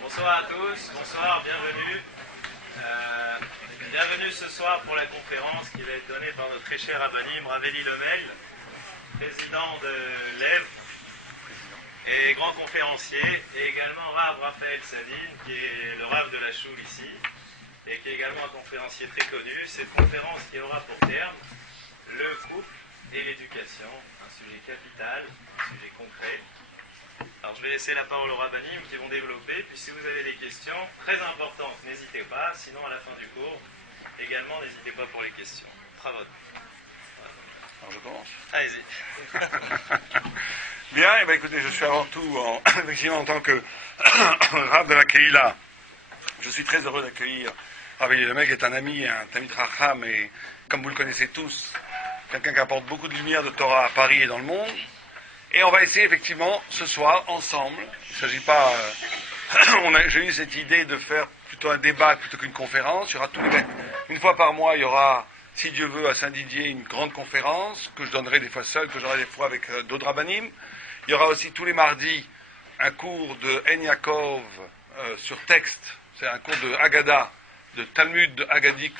Bonsoir à tous, bonsoir, bienvenue. Bienvenue ce soir pour la conférence qui va être donnée par notre très cher Rabbanim, Rav Eli Lemel, président de l'EV et grand conférencier, et également Rav Raphaël Sadine, qui est le Rav de la Choule ici, et qui est également un conférencier très connu. Cette conférence qui aura pour terme le couple et l'éducation, un sujet capital, un sujet concret. Alors je vais laisser la parole aux Rabbanim qui vont développer, puis si vous avez des questions très importantes, n'hésitez pas, sinon à la fin du cours, également n'hésitez pas pour les questions. Travaux. Alors je commence. Allez-y. Bien, et écoutez, je suis avant tout, effectivement, en tant que Rav de la Keïla, je suis très heureux d'accueillir Rav Eli Lemel, qui est un ami, un Tamid Chacham, et comme vous le connaissez tous, quelqu'un qui apporte beaucoup de lumière de Torah à Paris et dans le monde. Et on va essayer effectivement ce soir, ensemble, il ne s'agit pas... j'ai eu cette idée de faire plutôt un débat plutôt qu'une conférence. Il y aura une fois par mois, il y aura, si Dieu veut, à Saint-Didier, une grande conférence, que je donnerai des fois seul, que j'aurai des fois avec d'autres rabbanim. Il y aura aussi tous les mardis un cours de En Yaakov sur texte, c'est un cours de Haggadah, de Talmud Haggadique,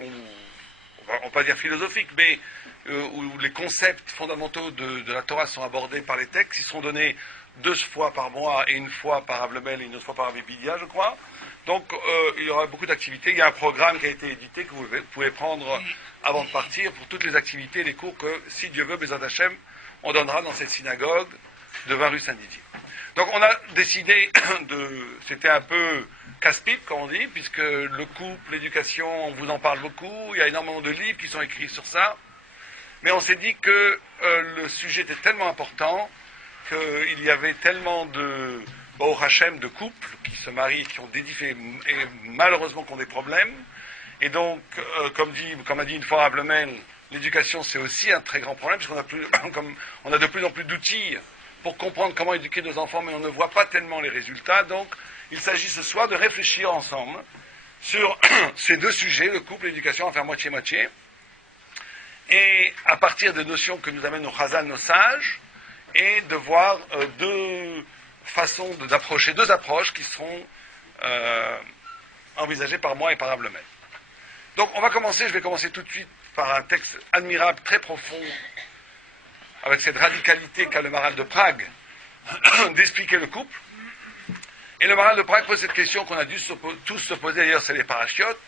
on va pas dire philosophique, mais où les concepts fondamentaux de la Torah sont abordés par les textes. Ils seront donnés 2 fois par mois et 1 fois par Rav Lemel et 1 autre fois par Rav Bidia, je crois. Donc il y aura beaucoup d'activités. Il y a un programme qui a été édité que vous pouvez prendre avant de partir pour toutes les activités, les cours que, si Dieu veut, Bezat Hashem, on donnera dans cette synagogue de 20 rue Saint-Didier. Donc on a décidé c'était un peu casse-pipe, comme on dit, puisque le couple, l'éducation, on vous en parle beaucoup, il y a énormément de livres qui sont écrits sur ça, mais on s'est dit que le sujet était tellement important, qu'il y avait tellement de Baruch Hashem, de couples qui se marient, qui ont des difficultés, et malheureusement qui ont des problèmes, et donc, comme a dit une fois Rav Lemel, l'éducation c'est aussi un très grand problème, puisqu'on on a de plus en plus d'outils pour comprendre comment éduquer nos enfants, mais on ne voit pas tellement les résultats. Donc, il s'agit ce soir de réfléchir ensemble sur ces 2 sujets, le couple et l'éducation, à faire moitié-moitié, et à partir des notions que nous amènent nos chazal, nos sages, et de voir 2 façons d'approcher, 2 approches qui seront envisagées par moi et par Rav Lemel. Donc, je vais commencer tout de suite par un texte admirable, très profond, avec cette radicalité qu'a le Maharal de Prague, d'expliquer le couple. Et le Maharal de Prague pose cette question qu'on a dû tous se poser, d'ailleurs c'est les parachiotes,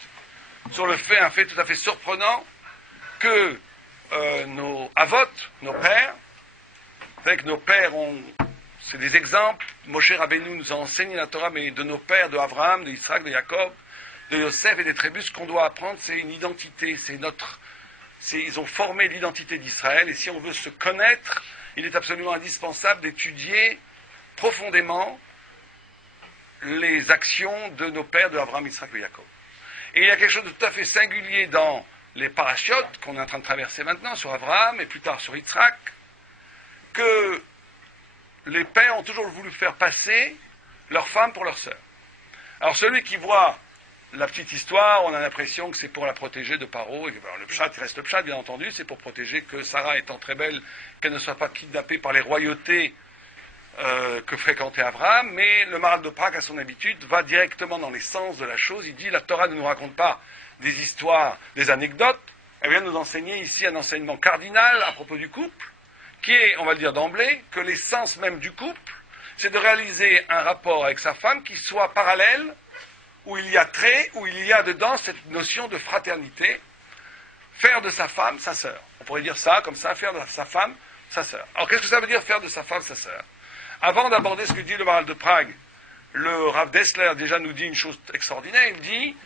sur un fait tout à fait surprenant, que nos avot, nos pères, avec nos pères, c'est des exemples, Moshe Rabbeinu nous a enseigné la Torah, mais de nos pères, de Abraham, de Yitzhak, de Jacob, de Yosef et des tribus, ce qu'on doit apprendre, c'est une identité, ils ont formé l'identité d'Israël, et si on veut se connaître, il est absolument indispensable d'étudier profondément les actions de nos pères, de Abraham, Yitzhak et Jacob. Et il y a quelque chose de tout à fait singulier dans les parachiotes qu'on est en train de traverser maintenant, sur Abraham et plus tard sur Yitzhak, que les pères ont toujours voulu faire passer leurs femmes pour leurs sœurs. Alors celui qui voit la petite histoire, on a l'impression que c'est pour la protéger de Paro. Le pshat, il reste le pshat, bien entendu, c'est pour protéger que Sarah, étant très belle, qu'elle ne soit pas kidnappée par les royautés que fréquentait Abraham. Mais le Maharal de Prague, à son habitude, va directement dans l'essence de la chose. Il dit, la Torah ne nous raconte pas des histoires, des anecdotes. Elle vient nous enseigner ici un enseignement cardinal à propos du couple, qui est, on va le dire d'emblée, que l'essence même du couple, c'est de réaliser un rapport avec sa femme qui soit parallèle, où il y a dedans cette notion de fraternité, faire de sa femme sa sœur. On pourrait dire ça, comme ça, faire de sa femme sa sœur. Alors qu'est-ce que ça veut dire faire de sa femme sa sœur? Avant d'aborder ce que dit le Maharal de Prague, le Rav Dessler déjà nous dit une chose extraordinaire, il dit,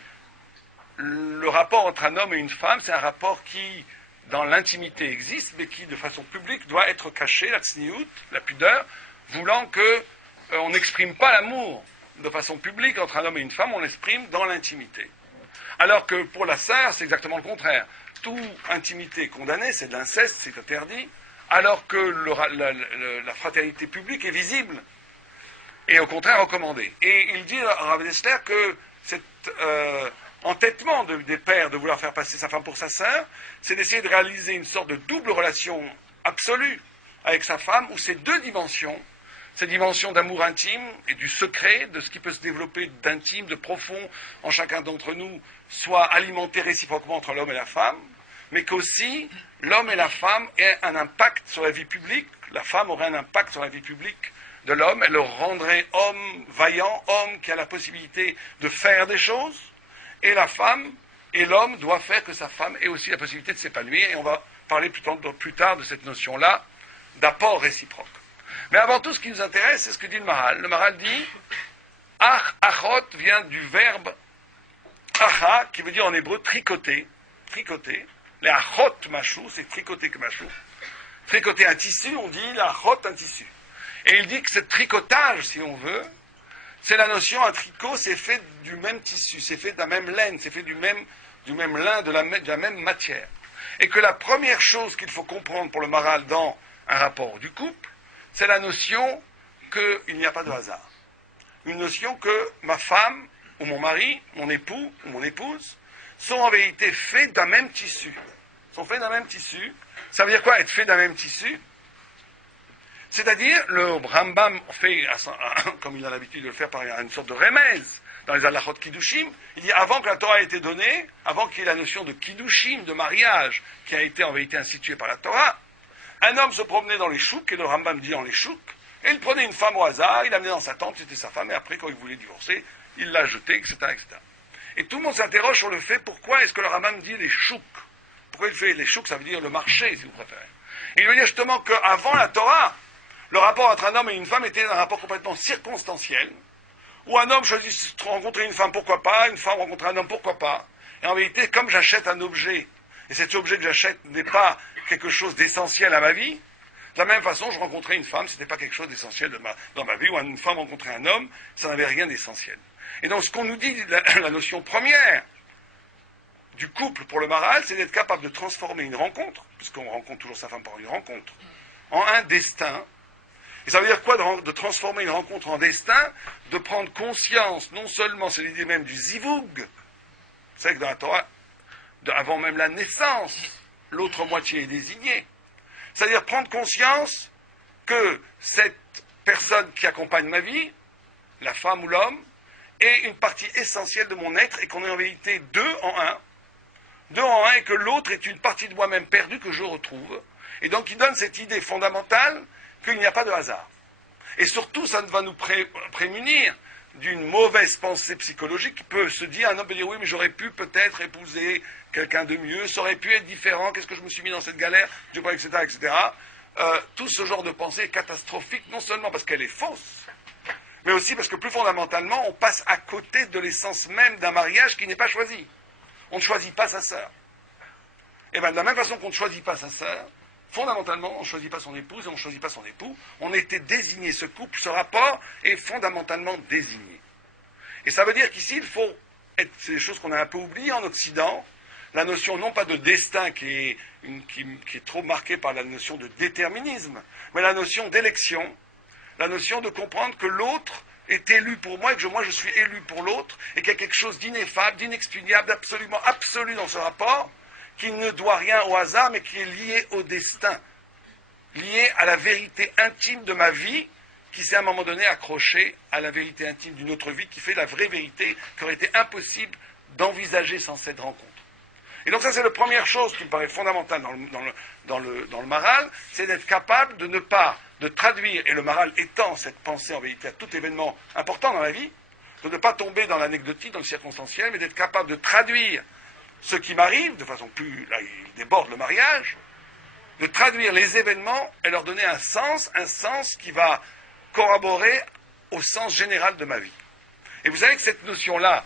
le rapport entre un homme et une femme, c'est un rapport qui, dans l'intimité, existe, mais qui, de façon publique, doit être caché, la tsniout, la pudeur, voulant que on n'exprime pas l'amour de façon publique entre un homme et une femme, on l'exprime dans l'intimité. Alors que pour la sœur, c'est exactement le contraire. Toute intimité est condamnée, c'est de l'inceste, c'est interdit, alors que la fraternité publique est visible et au contraire recommandée. Et il dit à Rav Dessler que cet entêtement des pères de vouloir faire passer sa femme pour sa sœur, c'est d'essayer de réaliser une sorte de double relation absolue avec sa femme, où ces 2 dimensions cette dimension d'amour intime et du secret, de ce qui peut se développer d'intime, de profond en chacun d'entre nous, soit alimenté réciproquement entre l'homme et la femme, mais qu'aussi l'homme et la femme aient un impact sur la vie publique. La femme aurait un impact sur la vie publique de l'homme, elle le rendrait homme vaillant, homme qui a la possibilité de faire des choses, et la femme et l'homme doivent faire que sa femme ait aussi la possibilité de s'épanouir, et on va parler plus tard de cette notion-là d'apport réciproque. Mais avant tout, ce qui nous intéresse, c'est ce que dit le Maharal. Le Maharal dit achot vient du verbe acha, qui veut dire en hébreu tricoter. Tricoter. Les achot machou, c'est tricoter que machou. Tricoter un tissu, on dit l'achot un tissu. Et il dit que ce tricotage, si on veut, c'est la notion, un tricot, c'est fait du même tissu, c'est fait de la même laine, c'est fait du même lin, de la même matière. Et que la première chose qu'il faut comprendre pour le Maharal dans un rapport du couple, c'est la notion qu'il n'y a pas de hasard. Une notion que ma femme, ou mon mari, mon époux, ou mon épouse, sont en vérité faits d'un même tissu. Sont faits d'un même tissu. Ça veut dire quoi, être fait d'un même tissu? C'est-à-dire, le Rambam fait, comme il a l'habitude de le faire par une sorte de remèze, dans les halachot Kiddushim, il dit, avant que la Torah ait été donnée, avant qu'il y ait la notion de Kiddushim, de mariage, qui a été en vérité instituée par la Torah, un homme se promenait dans les chouks, et le Rambam dit dans les chouks, et il prenait une femme au hasard, il l'amenait dans sa tente, c'était sa femme, et après, quand il voulait divorcer, il l'a jetée, etc., etc. Et tout le monde s'interroge sur le fait, pourquoi est-ce que le Rambam dit les chouks? Pourquoi il fait les chouks? Ça veut dire le marché, si vous préférez. Et il veut dire justement qu'avant la Torah, le rapport entre un homme et une femme était un rapport complètement circonstanciel, où un homme choisit de rencontrer une femme, pourquoi pas, une femme rencontrer un homme, pourquoi pas. Et en vérité, comme j'achète un objet, et cet objet que j'achète n'est pas quelque chose d'essentiel à ma vie, de la même façon, je rencontrais une femme, ce n'était pas quelque chose d'essentiel dans ma vie, ou une femme rencontrait un homme, ça n'avait rien d'essentiel. Et donc ce qu'on nous dit, la notion première du couple pour le Maharal, c'est d'être capable de transformer une rencontre, puisqu'on rencontre toujours sa femme par une rencontre, en un destin. Et ça veut dire quoi de transformer une rencontre en destin? De prendre conscience, non seulement, c'est l'idée même du zivug, c'est que dans la Torah, avant même la naissance, l'autre moitié est désignée. C'est-à-dire prendre conscience que cette personne qui accompagne ma vie, la femme ou l'homme, est une partie essentielle de mon être et qu'on est en vérité deux en un. Deux en un et que l'autre est une partie de moi-même perdue que je retrouve. Et donc il donne cette idée fondamentale qu'il n'y a pas de hasard. Et surtout, ça va nous prémunir d'une mauvaise pensée psychologique qui peut se dire, un homme peut dire, oui, mais j'aurais pu peut-être épouser quelqu'un de mieux, ça aurait pu être différent, qu'est-ce que je me suis mis dans cette galère, etc., etc. Tout ce genre de pensée est catastrophique, non seulement parce qu'elle est fausse, mais aussi parce que plus fondamentalement, on passe à côté de l'essence même d'un mariage qui n'est pas choisi. On ne choisit pas sa sœur. Et bien, de la même façon qu'on ne choisit pas sa sœur, fondamentalement, on ne choisit pas son épouse et on ne choisit pas son époux. On était désigné, ce couple, ce rapport est fondamentalement désigné. Et ça veut dire qu'ici, il faut être, c'est des choses qu'on a un peu oubliées en Occident, la notion non pas de destin qui est trop marquée par la notion de déterminisme, mais la notion d'élection, la notion de comprendre que l'autre est élu pour moi et que moi je suis élu pour l'autre et qu'il y a quelque chose d'ineffable, d'inexpugnable, d'absolument absolu dans ce rapport, qui ne doit rien au hasard, mais qui est lié au destin, lié à la vérité intime de ma vie, qui s'est à un moment donné accrochée à la vérité intime d'une autre vie, qui fait la vraie vérité, qui aurait été impossible d'envisager sans cette rencontre. Et donc ça, c'est la première chose qui me paraît fondamentale dans le Maharal, c'est d'être capable de traduire, et le Maharal étend cette pensée en vérité à tout événement important dans la vie, de ne pas tomber dans l'anecdotique, dans le circonstanciel, mais d'être capable de traduire ce qui m'arrive, de façon plus, là il déborde le mariage, de traduire les événements et leur donner un sens qui va corroborer au sens général de ma vie. Et vous savez que cette notion-là,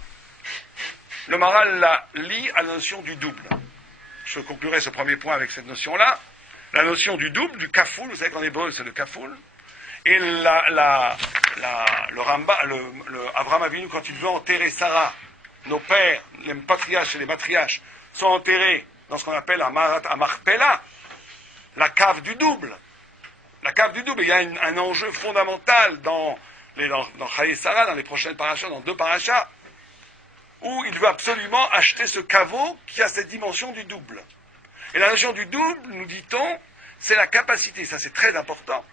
le Maharal la lie à la notion du double. Je conclurai ce premier point avec cette notion-là, la notion du double, du kafoul, vous savez qu'en hébreu c'est le kafoul, et le Abraham Avinu, quand il veut enterrer Sarah, nos pères, les patriarches et les matriarches, sont enterrés dans ce qu'on appelle à Marpella, la cave du double. La cave du double, il y a un enjeu fondamental dans Chaye Sarah, dans les prochaines parachas, dans 2 parachas, où il veut absolument acheter ce caveau qui a cette dimension du double. Et la notion du double, nous dit-on, c'est la capacité, ça c'est très important,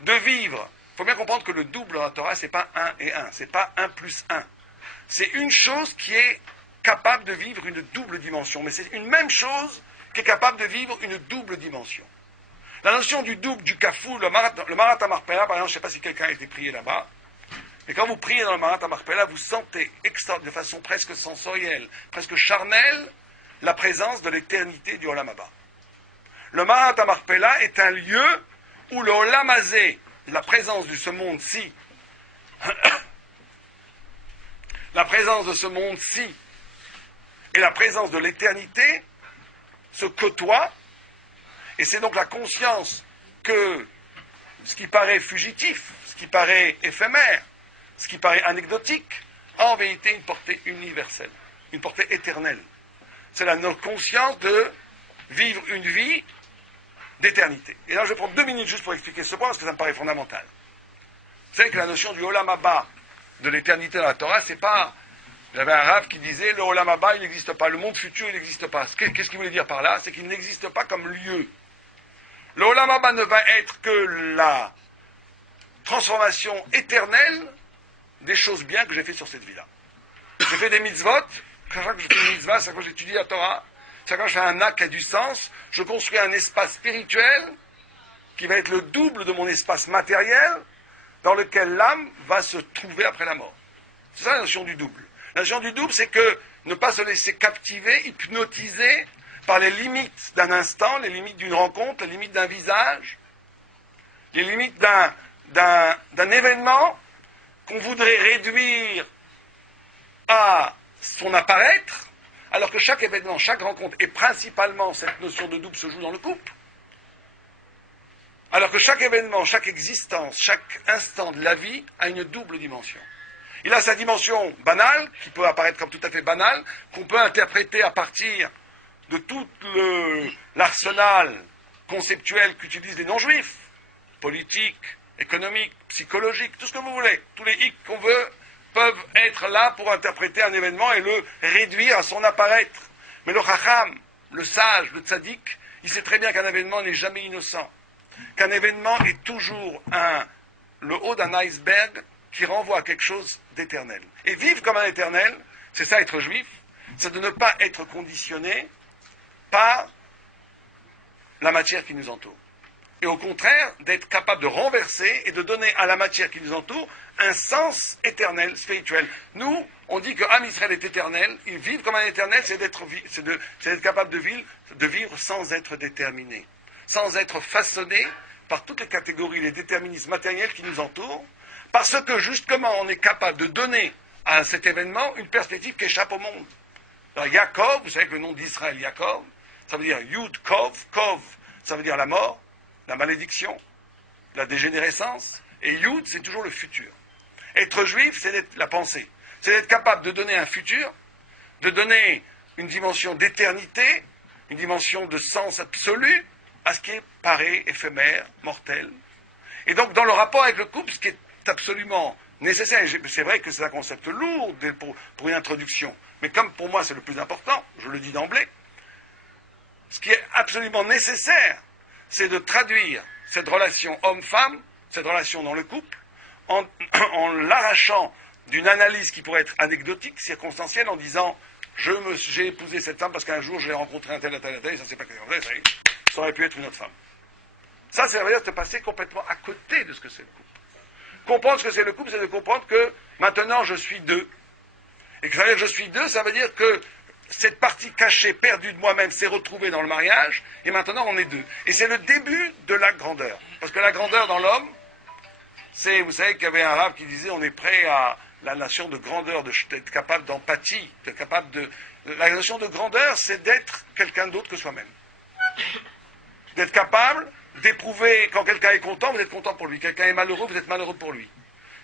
de vivre. Il faut bien comprendre que le double dans la Torah, c'est pas 1 et 1, c'est pas 1 plus 1. C'est une chose qui est capable de vivre une double dimension, mais c'est une même chose qui est capable de vivre une double dimension. La notion du double, du kafou, le Marat HaMarpela, par exemple, je ne sais pas si quelqu'un a été prié là-bas, mais quand vous priez dans le Marat HaMarpela, vous sentez de façon presque sensorielle, presque charnelle, la présence de l'éternité du Olam Haba. Le Marat HaMarpela est un lieu où le Olam Hazé, la présence de ce monde-ci, la présence de ce monde-ci et la présence de l'éternité se côtoient, et c'est donc la conscience que ce qui paraît fugitif, ce qui paraît éphémère, ce qui paraît anecdotique, a en vérité une portée universelle, une portée éternelle. C'est la conscience de vivre une vie d'éternité. Et là, je vais prendre 2 minutes juste pour expliquer ce point, parce que ça me paraît fondamental. Vous savez que la notion du Olam Haba, de l'éternité dans la Torah, c'est pas... J'avais un rav qui disait, le Olam Haba, il n'existe pas, le monde futur, il n'existe pas. Qu'est-ce qu'il voulait dire par là? C'est qu'il n'existe pas comme lieu. Le Olam Haba ne va être que la transformation éternelle des choses bien que j'ai fait sur cette vie-là. J'ai fait des mitzvot, chaque fois que je fais une mitzvah, chaque fois que j'étudie la Torah, chaque fois que je fais un acte qui a du sens, je construis un espace spirituel qui va être le double de mon espace matériel, dans lequel l'âme va se trouver après la mort. C'est ça la notion du double. La notion du double, c'est que ne pas se laisser captiver, hypnotiser par les limites d'un instant, les limites d'une rencontre, les limites d'un visage, les limites d'un événement qu'on voudrait réduire à son apparaître, alors que chaque événement, chaque rencontre, et principalement cette notion de double se joue dans le couple, alors que chaque événement, chaque existence, chaque instant de la vie a une double dimension. Il a sa dimension banale, qui peut apparaître comme tout à fait banale, qu'on peut interpréter à partir de tout l'arsenal conceptuel qu'utilisent les non-juifs, politique, économique, psychologique, tout ce que vous voulez. Tous les hic qu'on veut peuvent être là pour interpréter un événement et le réduire à son apparaître. Mais le chacham, le sage, le tzaddik, il sait très bien qu'un événement n'est jamais innocent, qu'un événement est toujours le haut d'un iceberg qui renvoie à quelque chose d'éternel. Et vivre comme un éternel, c'est ça être juif, c'est de ne pas être conditionné par la matière qui nous entoure. Et au contraire, d'être capable de renverser et de donner à la matière qui nous entoure un sens éternel, spirituel. Nous, on dit que Am Israël est éternel, ils vivent comme un éternel, c'est d'être capable de vivre sans être déterminé, sans être façonné par toutes les catégories, les déterminismes matériels qui nous entourent, parce que justement on est capable de donner à cet événement une perspective qui échappe au monde. Alors Yaakov, vous savez que le nom d'Israël, Yaakov, ça veut dire Yud Kov, Kov, ça veut dire la mort, la malédiction, la dégénérescence, et Yud, c'est toujours le futur. Être juif, c'est la pensée, c'est d'être capable de donner un futur, de donner une dimension d'éternité, une dimension de sens absolu à ce qui paraît éphémère, mortel. Et donc dans le rapport avec le couple, ce qui est absolument nécessaire, c'est vrai que c'est un concept lourd pour une introduction, mais comme pour moi c'est le plus important, je le dis d'emblée, ce qui est absolument nécessaire, c'est de traduire cette relation homme-femme, cette relation dans le couple, en l'arrachant d'une analyse qui pourrait être anecdotique, circonstancielle, en disant j'ai épousé cette femme parce qu'un jour j'ai rencontré un tel, et ça s'est pas vrai, ça aurait pu être une autre femme. Ça veut dire de passer complètement à côté de ce que c'est le couple. Comprendre ce que c'est le couple, c'est de comprendre que maintenant je suis deux. Et que ça veut dire que je suis deux, ça veut dire que cette partie cachée, perdue de moi-même, s'est retrouvée dans le mariage, et maintenant on est deux. Et c'est le début de la grandeur. Parce que la grandeur dans l'homme, c'est, vous savez qu'il y avait un arabe qui disait, on est prêt à la notion de grandeur, d'être capable d'empathie, d'être capable de... La notion de grandeur, c'est d'être quelqu'un d'autre que soi-même. D'être capable d'éprouver, quand quelqu'un est content, vous êtes content pour lui. Quelqu'un est malheureux, vous êtes malheureux pour lui.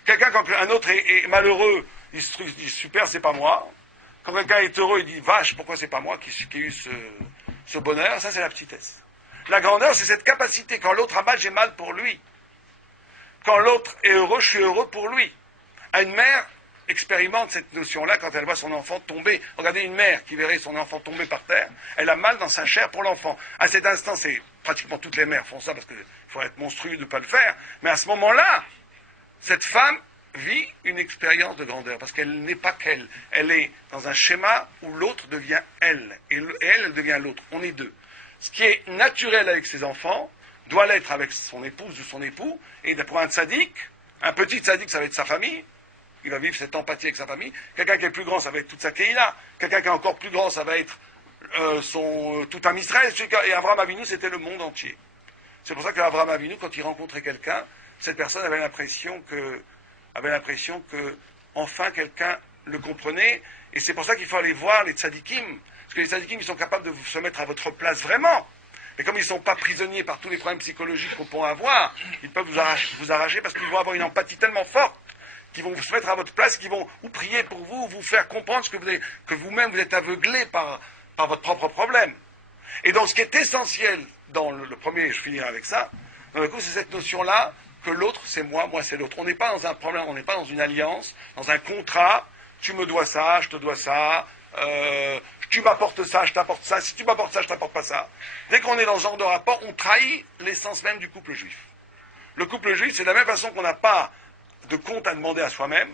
Quelqu'un, quand un autre est malheureux, il se dit, super, c'est pas moi. Quand quelqu'un est heureux, il dit, vache, pourquoi c'est pas moi qui ai eu ce bonheur? Ça, c'est la petitesse. La grandeur, c'est cette capacité, quand l'autre a mal, j'ai mal pour lui. Quand l'autre est heureux, je suis heureux pour lui. Une mère expérimente cette notion-là quand elle voit son enfant tomber. Regardez une mère qui verrait son enfant tomber par terre, elle a mal dans sa chair pour l'enfant. À cet instant, c'est pratiquement toutes les mères font ça parce qu'il faut être monstrueux de ne pas le faire, mais à ce moment-là, cette femme vit une expérience de grandeur, parce qu'elle n'est pas qu'elle. Elle est dans un schéma où l'autre devient elle, et elle devient l'autre. On est deux. Ce qui est naturel avec ses enfants doit l'être avec son épouse ou son époux, et pour un tzaddik, un petit tzaddik, ça va être sa famille, il va vivre cette empathie avec sa famille. Quelqu'un qui est plus grand, ça va être toute sa keïla. Quelqu'un qui est encore plus grand, ça va être tout un Israël. Et Abraham Avinu, c'était le monde entier. C'est pour ça qu'Abraham Avinu, quand il rencontrait quelqu'un, cette personne avait l'impression que enfin quelqu'un le comprenait, et c'est pour ça qu'il faut aller voir les tzadikim, parce que les tzadikim, ils sont capables de se mettre à votre place vraiment, et comme ils ne sont pas prisonniers par tous les problèmes psychologiques qu'on peut avoir, ils peuvent vous arracher parce qu'ils vont avoir une empathie tellement forte, qu'ils vont se mettre à votre place, qu'ils vont ou prier pour vous, ou vous faire comprendre que vous-même vous êtes aveuglé par votre propre problème. Et donc ce qui est essentiel dans le premier, je finirai avec ça, dans le coup, c'est cette notion-là, que l'autre c'est moi, moi c'est l'autre. On n'est pas dans un problème, on n'est pas dans une alliance, dans un contrat, tu me dois ça, je te dois ça, tu m'apportes ça, je t'apporte ça, si tu m'apportes ça, je t'apporte pas ça. Dès qu'on est dans ce genre de rapport, on trahit l'essence même du couple juif. Le couple juif, c'est de la même façon qu'on n'a pas de compte à demander à soi-même,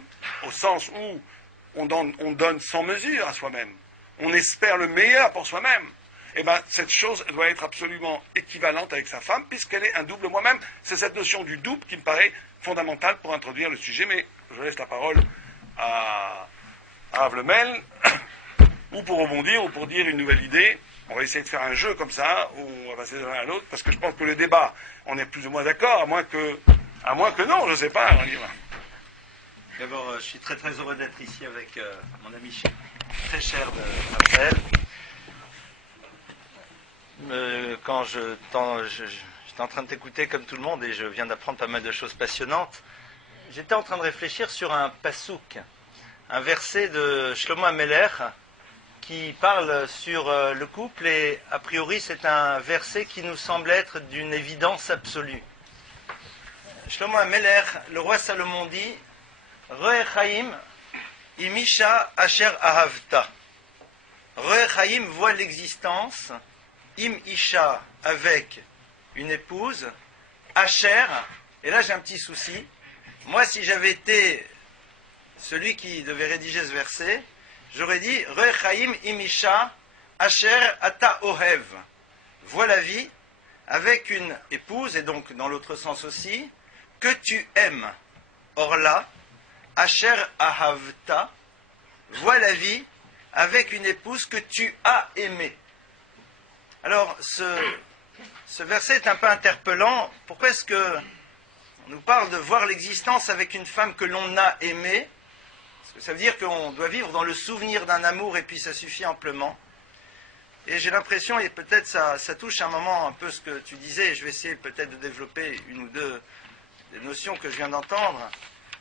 au sens où on donne sans mesure à soi-même. On espère le meilleur pour soi-même. Eh bien, cette chose doit être absolument équivalente avec sa femme, puisqu'elle est un double moi-même. C'est cette notion du double qui me paraît fondamentale pour introduire le sujet, mais je laisse la parole à Avlemel, ou pour rebondir, ou pour dire une nouvelle idée. On va essayer de faire un jeu comme ça, où on va passer de l'un à l'autre, parce que je pense que le débat, on est plus ou moins d'accord, à moins que non, je ne sais pas. On y va. D'abord, je suis très très heureux d'être ici avec mon ami très cher de Raphaël. Quand j'étais en train de t'écouter comme tout le monde et je viens d'apprendre pas mal de choses passionnantes, j'étais en train de réfléchir sur un pasouk, un verset de Shlomo Ameler qui parle sur le couple, et a priori c'est un verset qui nous semble être d'une évidence absolue. Shlomo Ameler, le roi Salomon dit Roe Chaim imisha asher ahavta. Roe Chaim voit l'existence Im Isha avec une épouse, Asher, et là j'ai un petit souci. Moi, si j'avais été celui qui devait rédiger ce verset, j'aurais dit Rechaim Im Isha Asher Ata Ohev. Vois la vie avec une épouse, et donc dans l'autre sens aussi, que tu aimes. Or là, Asher Ahavta, vois la vie avec une épouse que tu as aimée. Alors, ce verset est un peu interpellant. Pourquoi est-ce qu'on nous parle de voir l'existence avec une femme que l'on a aimée? Parce que ça veut dire qu'on doit vivre dans le souvenir d'un amour, et puis ça suffit amplement. Et j'ai l'impression, et peut-être ça touche un moment un peu ce que tu disais, et je vais essayer peut-être de développer une ou deux des notions que je viens d'entendre,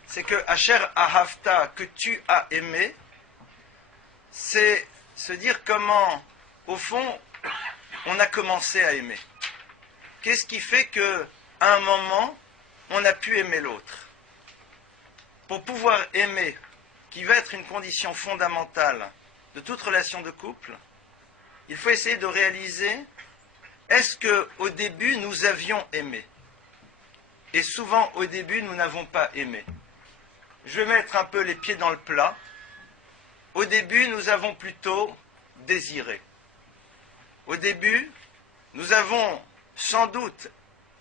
c'est que Asher Ahavta, que tu as aimé, c'est se dire comment, au fond, on a commencé à aimer. Qu'est-ce qui fait qu'à un moment, on a pu aimer l'autre? Pour pouvoir aimer, qui va être une condition fondamentale de toute relation de couple, il faut essayer de réaliser, est-ce qu'au début, nous avions aimé? Et souvent, au début, nous n'avons pas aimé. Je vais mettre un peu les pieds dans le plat. Au début, nous avons plutôt désiré. Au début, nous avons sans doute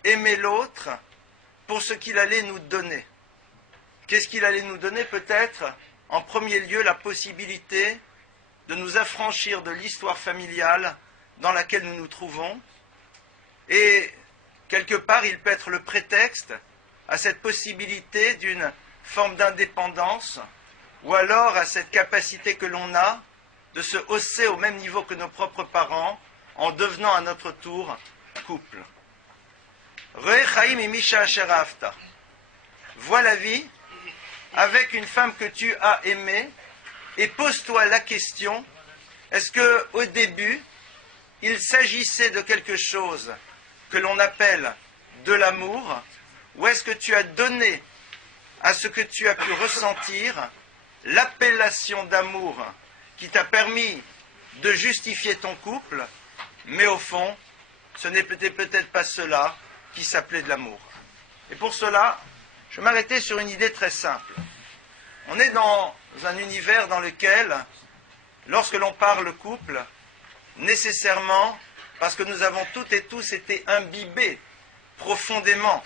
aimé l'autre pour ce qu'il allait nous donner. Qu'est-ce qu'il allait nous donner? Peut-être, en premier lieu, la possibilité de nous affranchir de l'histoire familiale dans laquelle nous nous trouvons. Et quelque part, il peut être le prétexte à cette possibilité d'une forme d'indépendance, ou alors à cette capacité que l'on a de se hausser au même niveau que nos propres parents, en devenant à notre tour couple. Re'chaim imisha asher ahavta. Vois la vie avec une femme que tu as aimée, et pose-toi la question, est-ce qu'au début, il s'agissait de quelque chose que l'on appelle de l'amour, ou est-ce que tu as donné à ce que tu as pu ressentir l'appellation d'amour qui t'a permis de justifier ton couple, mais au fond, ce n'était peut-être pas cela qui s'appelait de l'amour. Et pour cela, je vais m'arrêter sur une idée très simple. On est dans un univers dans lequel, lorsque l'on parle couple, nécessairement, parce que nous avons toutes et tous été imbibés profondément,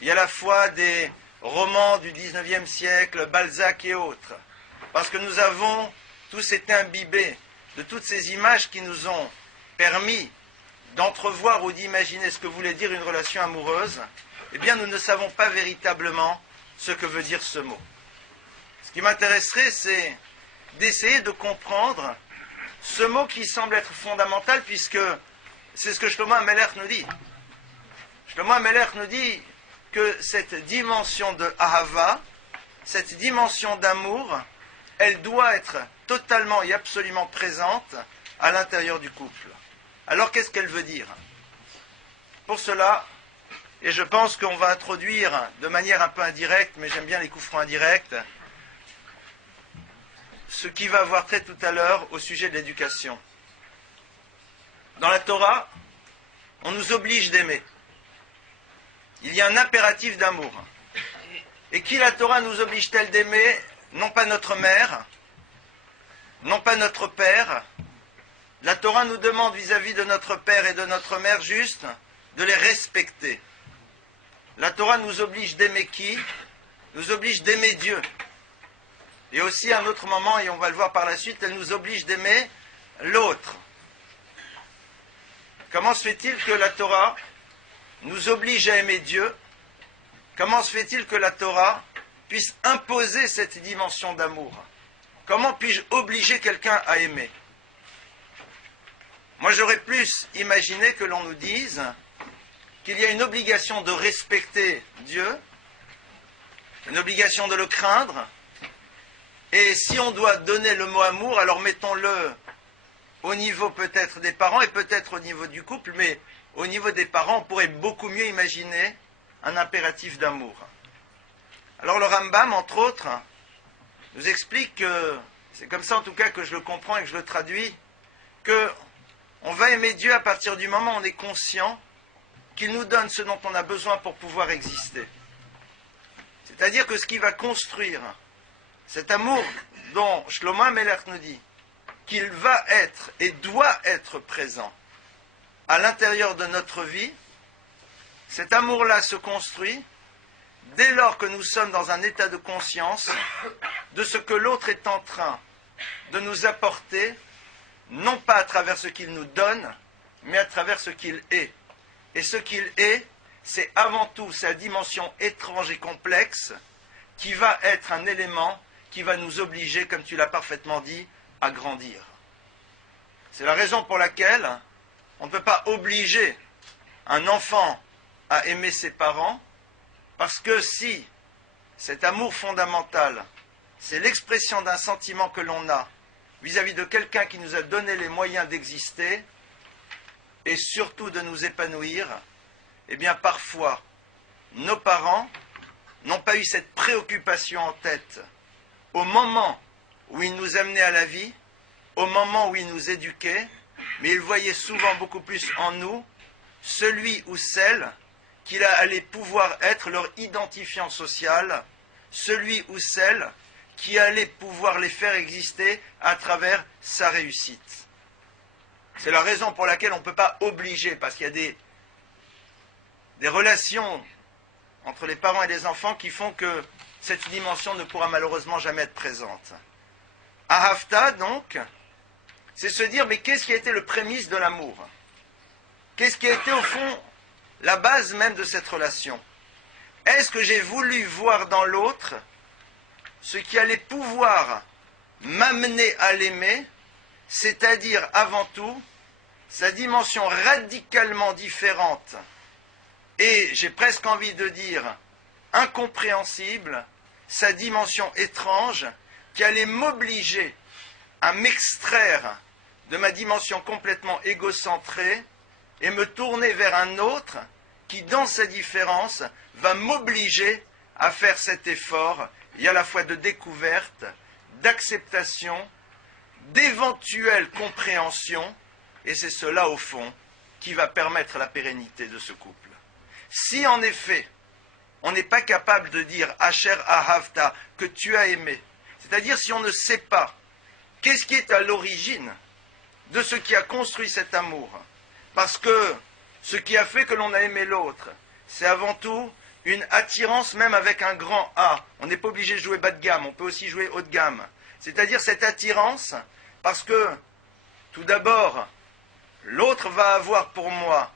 il y a à la fois des romans du XIXe siècle, Balzac et autres, parce que nous avons tous été imbibés de toutes ces images qui nous ont permis d'entrevoir ou d'imaginer ce que voulait dire une relation amoureuse, eh bien nous ne savons pas véritablement ce que veut dire ce mot. Ce qui m'intéresserait, c'est d'essayer de comprendre ce mot qui semble être fondamental, puisque c'est ce que Shlomo HaMelech nous dit. Shlomo HaMelech nous dit que cette dimension de Ahava, cette dimension d'amour, elle doit être totalement et absolument présente à l'intérieur du couple. Alors qu'est-ce qu'elle veut dire? Pour cela, et je pense qu'on va introduire de manière un peu indirecte, mais j'aime bien les coups francs indirects, ce qui va avoir trait tout à l'heure au sujet de l'éducation. Dans la Torah, on nous oblige d'aimer. Il y a un impératif d'amour. Et qui la Torah nous oblige-t-elle d'aimer? Non pas notre mère, non pas notre père. La Torah nous demande vis-à-vis de notre père et de notre mère juste de les respecter. La Torah nous oblige d'aimer qui? Nous oblige d'aimer Dieu. Et aussi à un autre moment, et on va le voir par la suite, elle nous oblige d'aimer l'autre. Comment se fait-il que la Torah nous oblige à aimer Dieu? Comment se fait-il que la Torah puisse imposer cette dimension d'amour? Comment puis-je obliger quelqu'un à aimer? Moi, j'aurais plus imaginé que l'on nous dise qu'il y a une obligation de respecter Dieu, une obligation de le craindre, et si on doit donner le mot amour, alors mettons-le au niveau peut-être des parents et peut-être au niveau du couple, mais au niveau des parents, on pourrait beaucoup mieux imaginer un impératif d'amour. Alors le Rambam, entre autres, nous explique que, c'est comme ça en tout cas que je le comprends et que je le traduis, que on va aimer Dieu à partir du moment où on est conscient qu'il nous donne ce dont on a besoin pour pouvoir exister. C'est-à-dire que ce qui va construire cet amour dont Shlomo HaMelech nous dit qu'il va être et doit être présent à l'intérieur de notre vie, cet amour-là se construit dès lors que nous sommes dans un état de conscience de ce que l'autre est en train de nous apporter, non pas à travers ce qu'il nous donne, mais à travers ce qu'il est. Et ce qu'il est, c'est avant tout sa dimension étrange et complexe qui va être un élément qui va nous obliger, comme tu l'as parfaitement dit, à grandir. C'est la raison pour laquelle on ne peut pas obliger un enfant à aimer ses parents, parce que si cet amour fondamental, c'est l'expression d'un sentiment que l'on a vis-à-vis de quelqu'un qui nous a donné les moyens d'exister et surtout de nous épanouir, eh bien parfois, nos parents n'ont pas eu cette préoccupation en tête au moment où ils nous amenaient à la vie, au moment où ils nous éduquaient, mais ils voyaient souvent beaucoup plus en nous celui ou celle qui allait pouvoir être leur identifiant social, celui ou celle qui allait pouvoir les faire exister à travers sa réussite. C'est la raison pour laquelle on ne peut pas obliger, parce qu'il y a des relations entre les parents et les enfants qui font que cette dimension ne pourra malheureusement jamais être présente. Ahavta, donc, c'est se dire, mais qu'est-ce qui a été le prémisse de l'amour? Qu'est-ce qui a été, au fond, la base même de cette relation? Est-ce que j'ai voulu voir dans l'autre ce qui allait pouvoir m'amener à l'aimer, c'est-à-dire, avant tout, sa dimension radicalement différente, et j'ai presque envie de dire incompréhensible, sa dimension étrange, qui allait m'obliger à m'extraire de ma dimension complètement égocentrée et me tourner vers un autre qui, dans sa différence, va m'obliger à faire cet effort, et à la fois de découverte, d'acceptation, d'éventuelle compréhension, et c'est cela, au fond, qui va permettre la pérennité de ce couple. Si en effet, on n'est pas capable de dire Asher Ahavta, que tu as aimé, c'est-à-dire si on ne sait pas qu'est-ce qui est à l'origine de ce qui a construit cet amour, parce que ce qui a fait que l'on a aimé l'autre, c'est avant tout une attirance même avec un grand A. On n'est pas obligé de jouer bas de gamme, on peut aussi jouer haut de gamme. C'est-à-dire cette attirance, parce que, tout d'abord, l'autre va avoir pour moi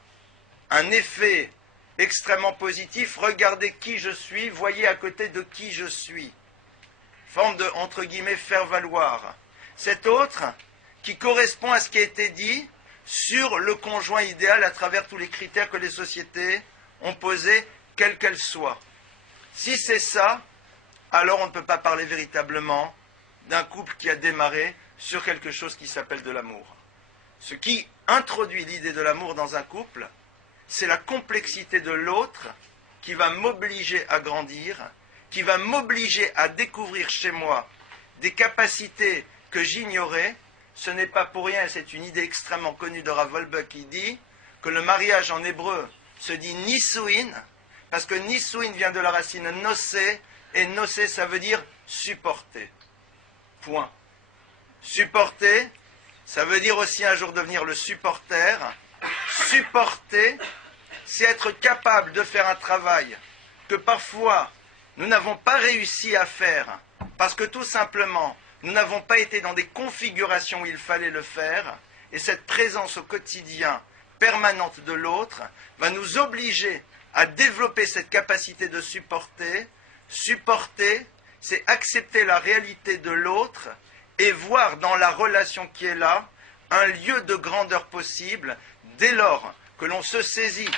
un effet extrêmement positif. Regardez qui je suis, voyez à côté de qui je suis. Forme de, entre guillemets, faire valoir. Cet autre, qui correspond à ce qui a été dit sur le conjoint idéal à travers tous les critères que les sociétés ont posés, quelle qu'elle soit. Si c'est ça, alors on ne peut pas parler véritablement d'un couple qui a démarré sur quelque chose qui s'appelle de l'amour. Ce qui introduit l'idée de l'amour dans un couple, c'est la complexité de l'autre qui va m'obliger à grandir, qui va m'obliger à découvrir chez moi des capacités que j'ignorais. Ce n'est pas pour rien, c'est une idée extrêmement connue de Rav Wolbe qui dit que le mariage en hébreu se dit nisuin, parce que nisuin vient de la racine nosé, et nosé ça veut dire supporter. Point. Supporter, ça veut dire aussi un jour devenir le supporter. Supporter, c'est être capable de faire un travail que parfois nous n'avons pas réussi à faire, parce que tout simplement, nous n'avons pas été dans des configurations où il fallait le faire, et cette présence au quotidien permanente de l'autre va nous obliger à développer cette capacité de supporter. Supporter, c'est accepter la réalité de l'autre et voir dans la relation qui est là un lieu de grandeur possible dès lors que l'on se saisit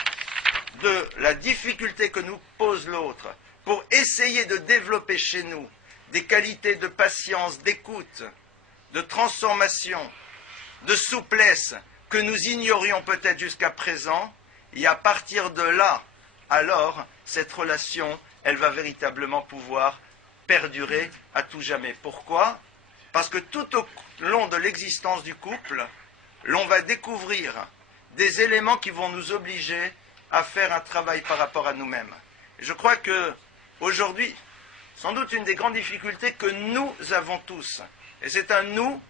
de la difficulté que nous pose l'autre pour essayer de développer chez nous des qualités de patience, d'écoute, de transformation, de souplesse que nous ignorions peut-être jusqu'à présent, et à partir de là, alors, cette relation, elle va véritablement pouvoir perdurer à tout jamais. Pourquoi ? Parce que tout au long de l'existence du couple, l'on va découvrir des éléments qui vont nous obliger à faire un travail par rapport à nous-mêmes. Et je crois que aujourd'hui, sans doute une des grandes difficultés que nous avons tous, et c'est un nous,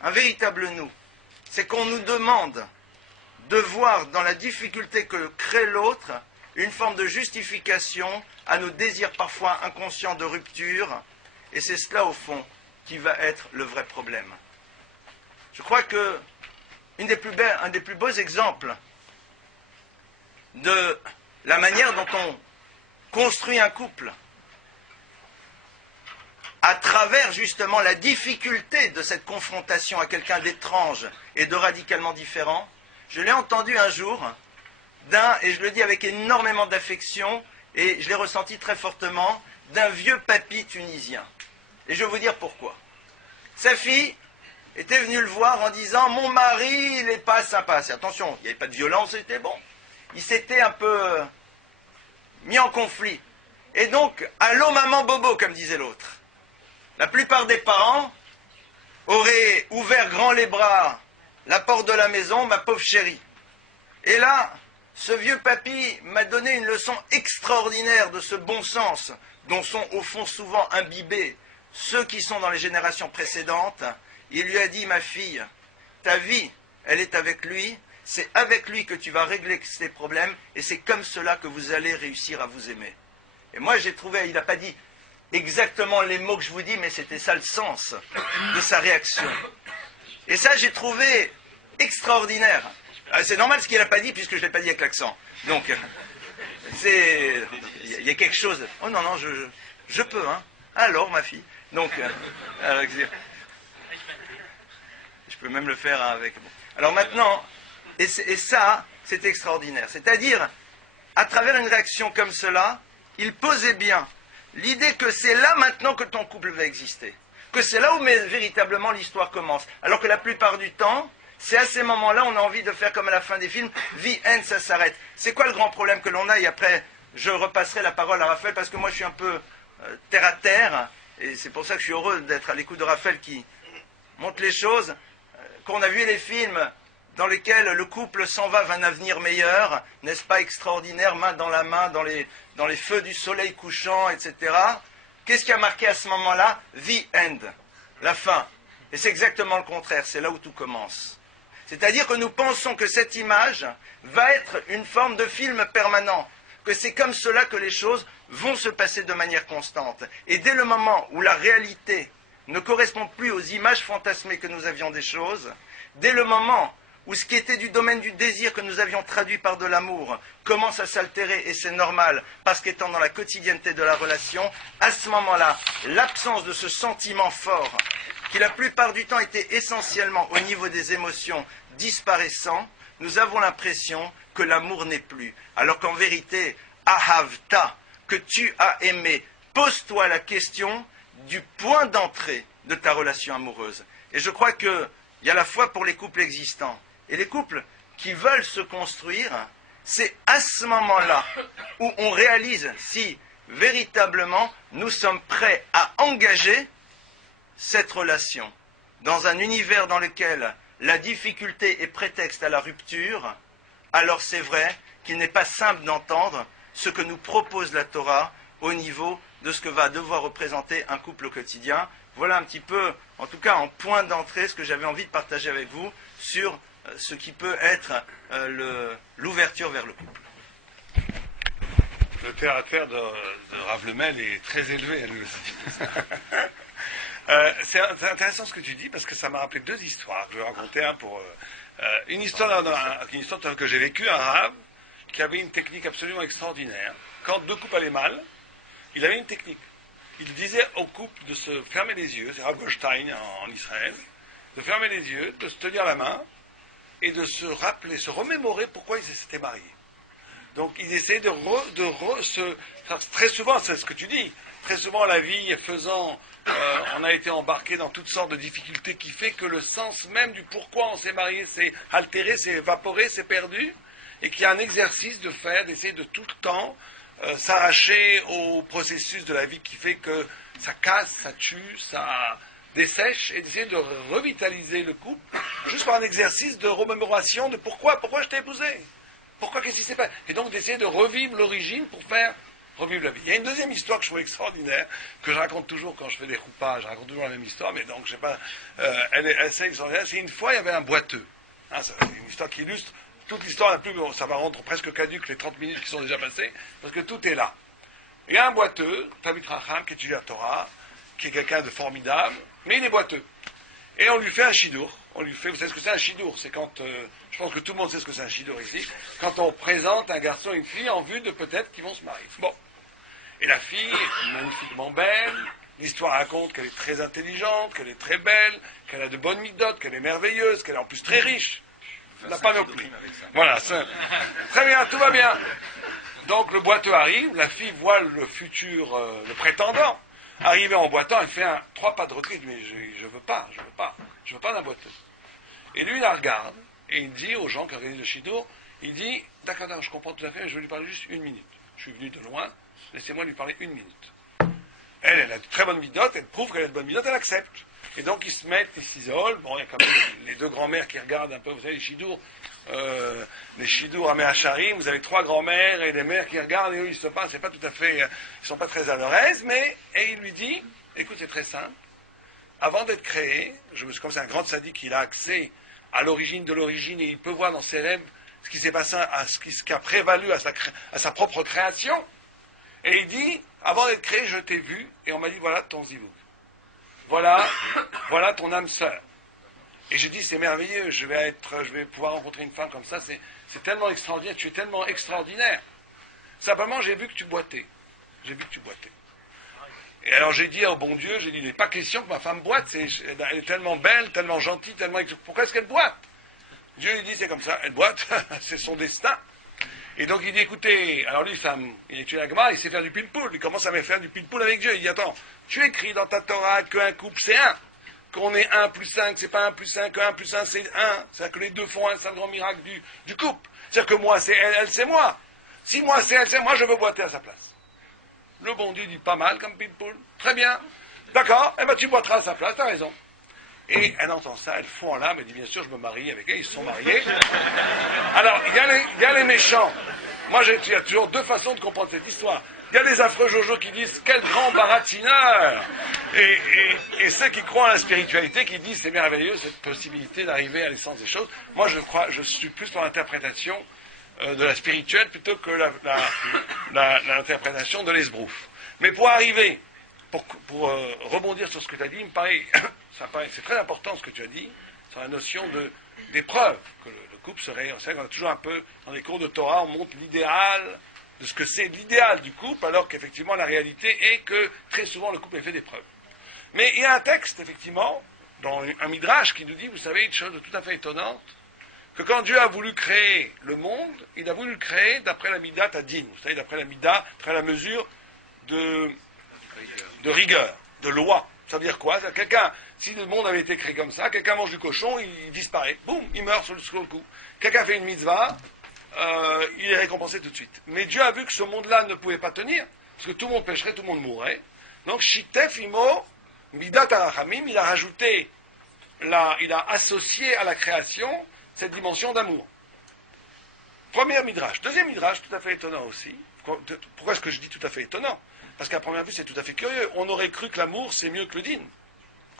un véritable nous, c'est qu'on nous demande de voir dans la difficulté que crée l'autre une forme de justification à nos désirs parfois inconscients de rupture, et c'est cela au fond qui va être le vrai problème. Je crois que un des plus beaux exemples de la manière dont on construit un couple, à travers justement la difficulté de cette confrontation à quelqu'un d'étrange et de radicalement différent, je l'ai entendu un jour et je le dis avec énormément d'affection, et je l'ai ressenti très fortement, d'un vieux papy tunisien. Et je vais vous dire pourquoi. Sa fille était venue le voir en disant « Mon mari, il n'est pas sympa. » Attention, il n'y avait pas de violence, c'était bon. Il s'était un peu mis en conflit. Et donc, allô maman bobo, comme disait l'autre. La plupart des parents auraient ouvert grand les bras, la porte de la maison, ma pauvre chérie. Et là, ce vieux papy m'a donné une leçon extraordinaire de ce bon sens, dont sont au fond souvent imbibés ceux qui sont dans les générations précédentes. Il lui a dit, ma fille, ta vie, elle est avec lui, c'est avec lui que tu vas régler ces problèmes, et c'est comme cela que vous allez réussir à vous aimer. Et moi j'ai trouvé, il n'a pas dit exactement les mots que je vous dis, mais c'était ça le sens de sa réaction. Et ça j'ai trouvé extraordinaire. C'est normal ce qu'il n'a pas dit, puisque je ne l'ai pas dit avec l'accent. Donc, il y a quelque chose. Oh non, non, je peux, hein. Alors, ma fille. Donc, je peux même le faire avec. Bon. Alors maintenant, et ça, c'est extraordinaire. C'est-à-dire, à travers une réaction comme cela, il posait bien l'idée que c'est là maintenant que ton couple va exister. Que c'est là où véritablement l'histoire commence. Alors que la plupart du temps, c'est à ces moments-là, on a envie de faire comme à la fin des films, the end, ça s'arrête. C'est quoi le grand problème que l'on a? Et après, je repasserai la parole à Raphaël, parce que moi je suis un peu terre à terre, et c'est pour ça que je suis heureux d'être à l'écoute de Raphaël qui montre les choses. Quand on a vu les films dans lesquels le couple s'en va vers un avenir meilleur, n'est-ce pas extraordinaire, main dans la main, dans les feux du soleil couchant, etc. Qu'est-ce qui a marqué à ce moment-là? The end, la fin. Et c'est exactement le contraire, c'est là où tout commence. C'est-à-dire que nous pensons que cette image va être une forme de film permanent, que c'est comme cela que les choses vont se passer de manière constante. Et dès le moment où la réalité ne correspond plus aux images fantasmées que nous avions des choses, dès le moment où ce qui était du domaine du désir que nous avions traduit par de l'amour commence à s'altérer, et c'est normal, parce qu'étant dans la quotidienneté de la relation, à ce moment-là, l'absence de ce sentiment fort, qui la plupart du temps était essentiellement au niveau des émotions disparaissant, nous avons l'impression que l'amour n'est plus. Alors qu'en vérité, ahavta, que tu as aimé, pose-toi la question du point d'entrée de ta relation amoureuse. Et je crois qu'il y a la foi pour les couples existants. Et les couples qui veulent se construire, c'est à ce moment-là où on réalise si véritablement nous sommes prêts à engager cette relation dans un univers dans lequel la difficulté est prétexte à la rupture. Alors c'est vrai qu'il n'est pas simple d'entendre ce que nous propose la Torah au niveau de ce que va devoir représenter un couple au quotidien. Voilà un petit peu, en tout cas en point d'entrée, ce que j'avais envie de partager avec vous sur ce qui peut être l'ouverture vers le couple. Le terre-à-terre de Rav Lemel est très élevé à lui aussi. C'est intéressant ce que tu dis, parce que ça m'a rappelé deux histoires. Je vais raconter une histoire que j'ai vécue, un Rav qui avait une technique absolument extraordinaire. Quand deux couples allaient mal, il avait une technique. Il disait au couple de se fermer les yeux, c'est Rav Goldstein en Israël, de fermer les yeux, de se tenir la main et de se rappeler, se remémorer pourquoi ils s'étaient mariés. Donc ils essayaient très souvent, c'est ce que tu dis, très souvent la vie faisant, on a été embarqué dans toutes sortes de difficultés qui fait que le sens même du pourquoi on s'est marié s'est altéré, s'est évaporé, s'est perdu, et qu'il y a un exercice de faire, d'essayer de tout le temps s'arracher au processus de la vie qui fait que ça casse, ça tue, ça dessèche, et d'essayer de revitaliser le couple, juste par un exercice de remémoration de pourquoi je t'ai épousé, pourquoi, qu'est-ce qui s'est passé, et donc d'essayer de revivre l'origine pour faire revivre la vie. Il y a une deuxième histoire que je trouve extraordinaire, que je raconte toujours quand je fais des roupages, je raconte toujours la même histoire, mais donc je sais pas, elle est assez extraordinaire. C'est une fois, il y avait un boiteux. C'est une histoire qui illustre toute l'histoire, ça va rendre presque caduque les 30 minutes qui sont déjà passées, parce que tout est là. Il y a un boiteux, Talmid Chacham, qui étudie la Torah, qui est quelqu'un de formidable, mais il est boiteux. Et on lui fait un shidur. Vous savez ce que c'est un shidur? C'est quand, je pense que tout le monde sait ce que c'est un shidur ici, quand on présente un garçon et une fille en vue de peut-être qu'ils vont se marier. Bon. Et la fille est magnifiquement belle, l'histoire raconte qu'elle est très intelligente, qu'elle est très belle, qu'elle a de bonnes midotes, qu'elle est merveilleuse, qu'elle est en plus très riche. Elle n'a pas non plus. Voilà, très bien, tout va bien. Donc le boiteux arrive, la fille voit le futur, le prétendant, arriver en boitant, elle fait 3 pas de recul, mais je veux pas d'un boiteux. Et lui, il la regarde, et il dit aux gens qui organisent le shidur, il dit, d'accord, je comprends tout à fait, mais je vais lui parler juste 1 minute. Je suis venu de loin, laissez-moi lui parler 1 minute. Elle a de très bonnes midotes, elle prouve qu'elle a de bonnes midotes, elle accepte. Et donc ils se mettent, ils s'isolent. Bon, il y a quand même les deux grands-mères qui regardent un peu, vous savez, les shidours à Mehacharim, vous avez 3 grands-mères et les mères qui regardent, et eux, ils se passent, c'est pas tout à fait, ils sont pas très à leur aise, et il lui dit, écoute, c'est très simple, avant d'être créé, comme c'est un grand sadique, il a accès à l'origine de l'origine, et il peut voir dans ses rêves ce qui s'est passé, ce qui a prévalu à sa propre création, et il dit, avant d'être créé, je t'ai vu, et on m'a dit, voilà ton zivouk. Voilà ton âme sœur. Et j'ai dit, c'est merveilleux, je vais pouvoir rencontrer une femme comme ça, c'est tellement extraordinaire, tu es tellement extraordinaire. Simplement, j'ai vu que tu boitais. Et alors j'ai dit, oh bon Dieu, il n'est pas question que ma femme boite, elle est tellement belle, tellement gentille, pourquoi est-ce qu'elle boite? Dieu lui dit, c'est comme ça, elle boite, c'est son destin. Et donc il dit, écoutez, alors lui, il étudie la Gemara, il sait faire du pile-poule, il commence à me faire du pile-poule avec Dieu, il dit, attends, tu écris dans ta Torah qu'un couple c'est 1, qu'on est 1 plus 5, c'est pas 1 plus 5, que 1 plus 1 c'est 1, c'est-à-dire que les deux font un, c'est le grand miracle du couple. C'est-à-dire que moi c'est elle, elle c'est moi. Si moi c'est elle, c'est moi, je veux boiter à sa place. Le bon Dieu dit, pas mal comme pile-poule, très bien, d'accord, eh ben tu boiteras à sa place, t'as raison. Et elle entend ça, elle fond en larmes, elle dit bien sûr je me marie avec elle, ils se sont mariés. Alors, il y a les méchants. Moi, il y a toujours deux façons de comprendre cette histoire. Il y a les affreux Jojo qui disent quel grand baratineur, et ceux qui croient en la spiritualité qui disent c'est merveilleux cette possibilité d'arriver à l'essence des choses. Moi, je suis plus pour l'interprétation de la spirituelle plutôt que l'interprétation de l'esbrouf. Mais pour arriver, pour rebondir sur ce que tu as dit, il me paraît, c'est très important ce que tu as dit sur la notion d'épreuve que le couple serait. C'est vrai qu'on a toujours un peu dans les cours de Torah, on montre l'idéal de ce que c'est l'idéal du couple, alors qu'effectivement la réalité est que très souvent le couple est fait d'épreuves. Mais il y a un texte, effectivement, dans un midrash qui nous dit, vous savez, une chose tout à fait étonnante, que quand Dieu a voulu créer le monde, il a voulu le créer d'après la midat adin, vous savez, d'après la midah, d'après la mesure de rigueur, de loi. Ça veut dire quoi? Quelqu'un, si le monde avait été créé comme ça, quelqu'un mange du cochon, il disparaît, boum, il meurt sur le coup. Quelqu'un fait une mitzvah, il est récompensé tout de suite. Mais Dieu a vu que ce monde-là ne pouvait pas tenir, parce que tout le monde pécherait, tout le monde mourrait. Donc, Shitef Imo, Midat Arachamim, il a rajouté, il a associé à la création cette dimension d'amour. Premier midrash. Deuxième midrash, tout à fait étonnant aussi. Pourquoi est-ce que je dis tout à fait étonnant? Parce qu'à première vue, c'est tout à fait curieux. On aurait cru que l'amour, c'est mieux que le din,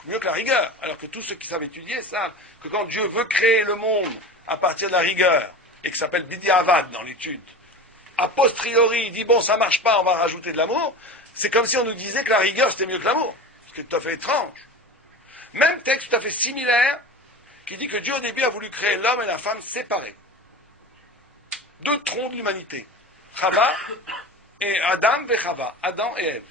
mieux que la rigueur. Alors que tous ceux qui savent étudier savent que quand Dieu veut créer le monde à partir de la rigueur, et que ça s'appelle Bidiavad dans l'étude, a posteriori, il dit bon, ça marche pas, on va rajouter de l'amour, c'est comme si on nous disait que la rigueur c'était mieux que l'amour. Ce qui est tout à fait étrange. Même texte tout à fait similaire, qui dit que Dieu au début a voulu créer l'homme et la femme séparés. Deux troncs de l'humanité. Chava et Adam et Chava, Adam et Ève.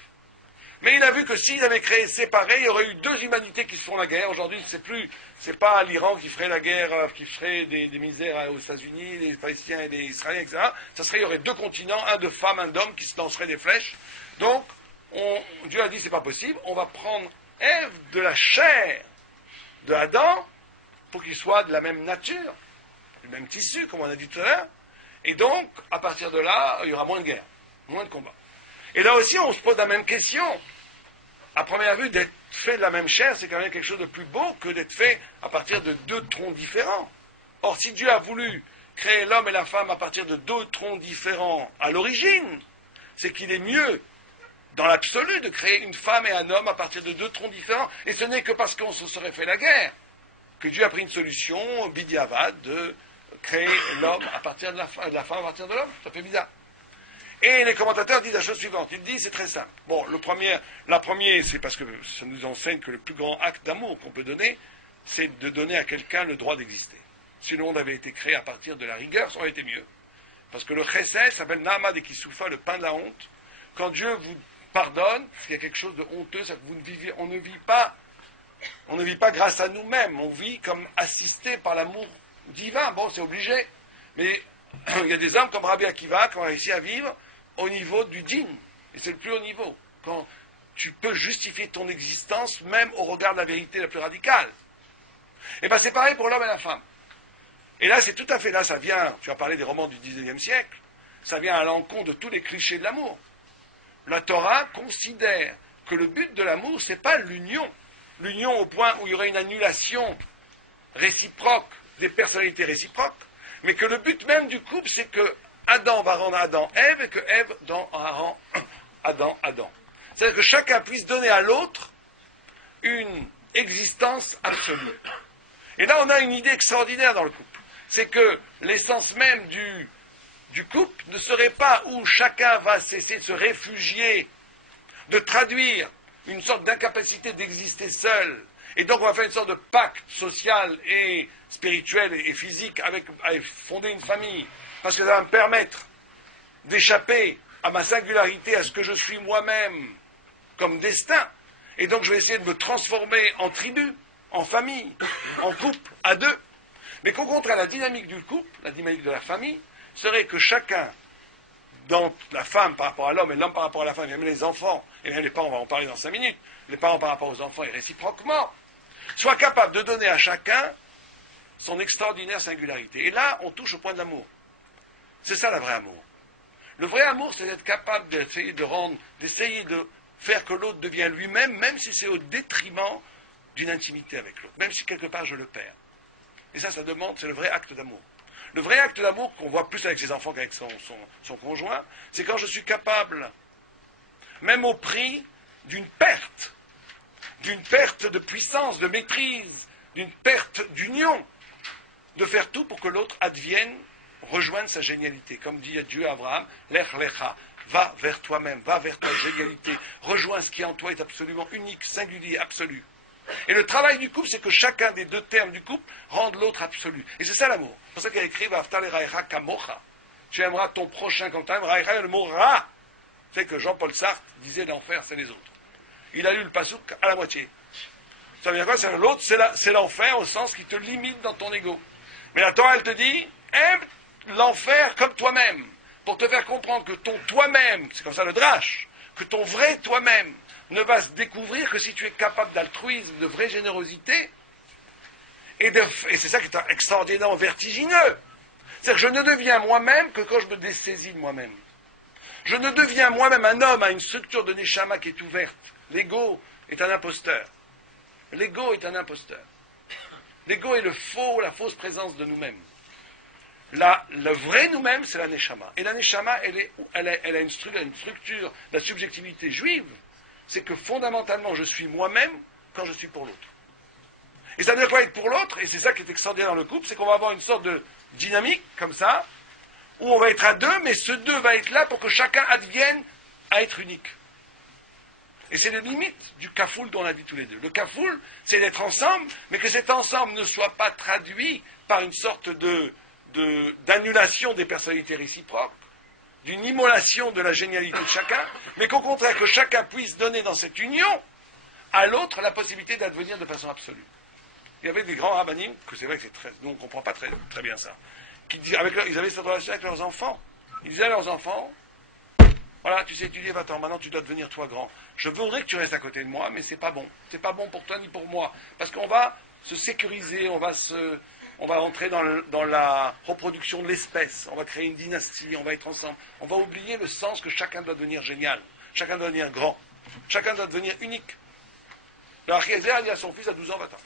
Mais il a vu que s'il avait créé séparés, il y aurait eu deux humanités qui se font la guerre. Aujourd'hui, c'est pas l'Iran qui ferait la guerre, qui ferait des misères aux États-Unis, les Palestiniens et les Israéliens, etc. Il y aurait deux continents, un de femmes, un d'hommes, qui se lanceraient des flèches. Donc, Dieu a dit, c'est pas possible, on va prendre Ève de la chair de Adam, pour qu'il soit de la même nature, du même tissu, comme on a dit tout à l'heure. Et donc, à partir de là, il y aura moins de guerre, moins de combats. Et là aussi, on se pose la même question. À première vue, d'être fait de la même chair, c'est quand même quelque chose de plus beau que d'être fait à partir de deux troncs différents. Or, si Dieu a voulu créer l'homme et la femme à partir de deux troncs différents à l'origine, c'est qu'il est mieux, dans l'absolu, de créer une femme et un homme à partir de deux troncs différents. Et ce n'est que parce qu'on se serait fait la guerre que Dieu a pris une solution, bidiavad, de créer l'homme à partir de la femme à partir de l'homme. Ça fait bizarre. Et les commentateurs disent la chose suivante. Ils disent, c'est très simple. Bon, la première, c'est parce que ça nous enseigne que le plus grand acte d'amour qu'on peut donner, c'est de donner à quelqu'un le droit d'exister. Si le monde avait été créé à partir de la rigueur, ça aurait été mieux. Parce que le chesed s'appelle Na'amad et Kisoufa, le pain de la honte. Quand Dieu vous pardonne, il y a quelque chose de honteux, c'est que on ne vit pas grâce à nous-mêmes, on vit comme assisté par l'amour divin. Bon, c'est obligé. Mais il y a des hommes comme Rabbi Akiva qui ont réussi à vivre au niveau du din. Et c'est le plus haut niveau. Quand tu peux justifier ton existence, même au regard de la vérité la plus radicale. Et bien c'est pareil pour l'homme et la femme. Et là, c'est tout à fait là, ça vient, tu as parlé des romans du XIXe siècle, ça vient à l'encontre de tous les clichés de l'amour. La Torah considère que le but de l'amour, c'est pas l'union. L'union au point où il y aurait une annulation réciproque, des personnalités réciproques, mais que le but même du couple, c'est que Adam va rendre Adam Ève et que Ève rend Adam Adam. C'est-à-dire que chacun puisse donner à l'autre une existence absolue. Et là, on a une idée extraordinaire dans le couple. C'est que l'essence même du couple ne serait pas où chacun va cesser de se réfugier, de traduire une sorte d'incapacité d'exister seul. Et donc, on va faire une sorte de pacte social et spirituel et physique avec fonder une famille. Parce que ça va me permettre d'échapper à ma singularité, à ce que je suis moi-même comme destin. Et donc, je vais essayer de me transformer en tribu, en famille, en couple, à deux. Mais qu'au contraire, la dynamique du couple, la dynamique de la famille, serait que chacun, dans la femme par rapport à l'homme et l'homme par rapport à la femme, et même les enfants, et même les parents, on va en parler dans 5 minutes, les parents par rapport aux enfants et réciproquement, soient capables de donner à chacun son extraordinaire singularité. Et là, on touche au point de l'amour. C'est ça, le vrai amour. Le vrai amour, c'est d'être capable d'essayer de faire que l'autre devienne lui-même, même si c'est au détriment d'une intimité avec l'autre, même si quelque part je le perds. Et ça demande, c'est le vrai acte d'amour. Le vrai acte d'amour qu'on voit plus avec ses enfants qu'avec son conjoint, c'est quand je suis capable, même au prix d'une perte de puissance, de maîtrise, d'une perte d'union, de faire tout pour que l'autre rejoigne sa génialité. Comme dit Dieu à Abraham, Lech lecha, va vers toi-même, va vers ta génialité, rejoins ce qui en toi est absolument unique, singulier, absolu. Et le travail du couple, c'est que chacun des deux termes du couple rende l'autre absolu. Et c'est ça l'amour. C'est pour ça qu'il a écrit Va'afta l'eraïcha kamocha. Tu aimeras ton prochain comme toi-même. Raïcha, le mot ra. C'est que Jean-Paul Sartre disait l'enfer, c'est les autres. Il a lu le pasouk à la moitié. Ça veut dire quoi? C'est l'autre, c'est l'enfer au sens qui te limite dans ton ego. Mais la Torah, elle te dit, aime l'enfer comme toi-même. Pour te faire comprendre que ton toi-même, c'est comme ça le drache, que ton vrai toi-même ne va se découvrir que si tu es capable d'altruisme, de vraie générosité, et c'est ça qui est extraordinairement vertigineux. C'est-à-dire que je ne deviens moi-même que quand je me dessaisis de moi-même. Je ne deviens moi-même un homme à une structure de neshama qui est ouverte. L'ego est un imposteur. L'ego est un imposteur. L'ego est la fausse présence de nous-mêmes. Le vrai nous-mêmes, c'est la neshama. Et la neshama, elle a une structure, la subjectivité juive, c'est que fondamentalement, je suis moi-même quand je suis pour l'autre. Et ça veut dire quoi être pour l'autre? Et c'est ça qui est extraordinaire dans le couple, c'est qu'on va avoir une sorte de dynamique, comme ça, où on va être à deux, mais ce deux va être là pour que chacun advienne à être unique. Et c'est la limite du kafoul dont on a dit tous les deux. Le kafoul, c'est d'être ensemble, mais que cet ensemble ne soit pas traduit par une sorte d'annulation des personnalités réciproques, d'une immolation de la génialité de chacun, mais qu'au contraire, que chacun puisse donner dans cette union à l'autre la possibilité d'advenir de façon absolue. Il y avait des grands rabbinim, que c'est vrai que nous on ne comprend pas très, très bien ça, ils avaient cette relation avec leurs enfants. Ils disaient à leurs enfants, voilà, tu sais étudier, va-t'en, maintenant tu dois devenir toi grand. Je voudrais que tu restes à côté de moi, mais c'est pas bon. C'est pas bon pour toi ni pour moi. Parce qu'on va se sécuriser, on va entrer dans la reproduction de l'espèce, on va créer une dynastie, on va être ensemble. On va oublier le sens que chacun doit devenir génial, chacun doit devenir grand, chacun doit devenir unique. Le Achiezer a dit à son fils à 12 ans, va-t'en.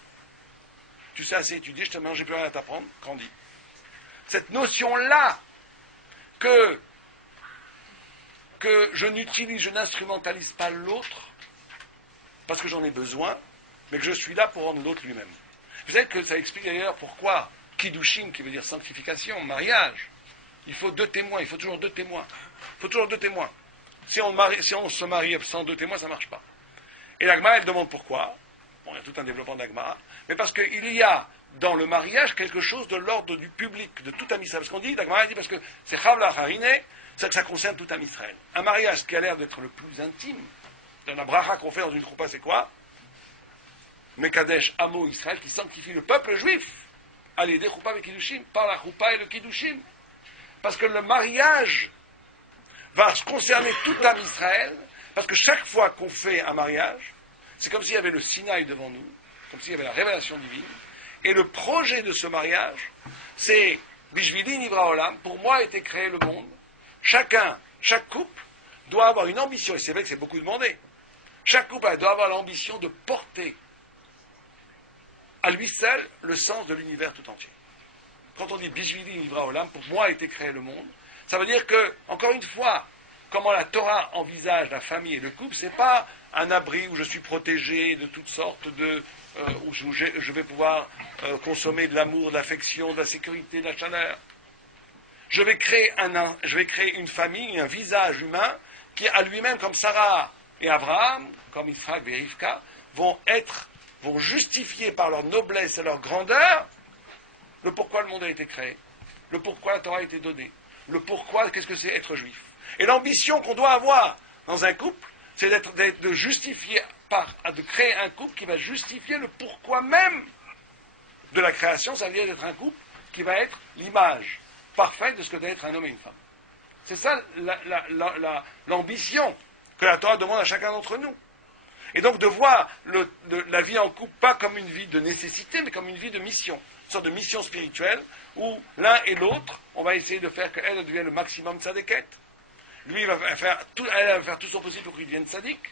Tu sais assez étudier, je te mets, j'ai plus rien à t'apprendre, grandis. Cette notion-là que je n'instrumentalise pas l'autre parce que j'en ai besoin, mais que je suis là pour rendre l'autre lui-même. Vous savez que ça explique d'ailleurs pourquoi Kiddushin, qui veut dire sanctification, mariage, il faut deux témoins, il faut toujours deux témoins. Il faut toujours deux témoins. Si on se marie sans deux témoins, ça ne marche pas. Et l'Agma, elle demande pourquoi. Bon, il y a tout un développement d'Agma, mais parce qu'il y a dans le mariage quelque chose de l'ordre du public, de tout Am Israël. Parce qu'on dit, l'Agma dit parce que c'est Chavla Harine, c'est que ça concerne tout Am Israël. Un mariage qui a l'air d'être le plus intime, dans la bracha qu'on fait dans une choupa, c'est quoi? Mekadesh Amo Israël, qui sanctifie le peuple juif. Allez, des choupa avec Kiddushim, par la choupa et le Kiddushim. Parce que le mariage va concerner tout Am Israël, parce que chaque fois qu'on fait un mariage, c'est comme s'il y avait le Sinaï devant nous, comme s'il y avait la révélation divine, et le projet de ce mariage, c'est Bishvili Nivra Olam, pour moi a été créé le monde. Chaque couple doit avoir une ambition, et c'est vrai que c'est beaucoup demandé. Chaque couple doit avoir l'ambition de porter à lui seul le sens de l'univers tout entier. Quand on dit Bishvili Nivra Olam, pour moi a été créé le monde, ça veut dire que, encore une fois, comment la Torah envisage la famille et le couple, c'est pas un abri où je suis protégé de toutes sortes où je vais pouvoir consommer de l'amour, de l'affection, de la sécurité, de la chaleur. Je vais créer une famille, un visage humain qui, à lui-même, comme Sarah et Abraham, comme Yitzhak et Rivka, vont justifier par leur noblesse et leur grandeur le pourquoi le monde a été créé, le pourquoi la Torah a été donnée, le pourquoi, qu'est-ce que c'est être juif. Et l'ambition qu'on doit avoir dans un couple, c'est de créer un couple qui va justifier le pourquoi même de la création, ça veut dire d'être un couple qui va être l'image parfaite de ce que doit être un homme et une femme. C'est ça l'ambition que la Torah demande à chacun d'entre nous. Et donc de voir la vie en couple pas comme une vie de nécessité, mais comme une vie de mission, une sorte de mission spirituelle, où l'un et l'autre, on va essayer de faire qu'elle devienne le maximum de sa déquête. Lui, elle va faire tout son possible pour qu'il devienne sadique.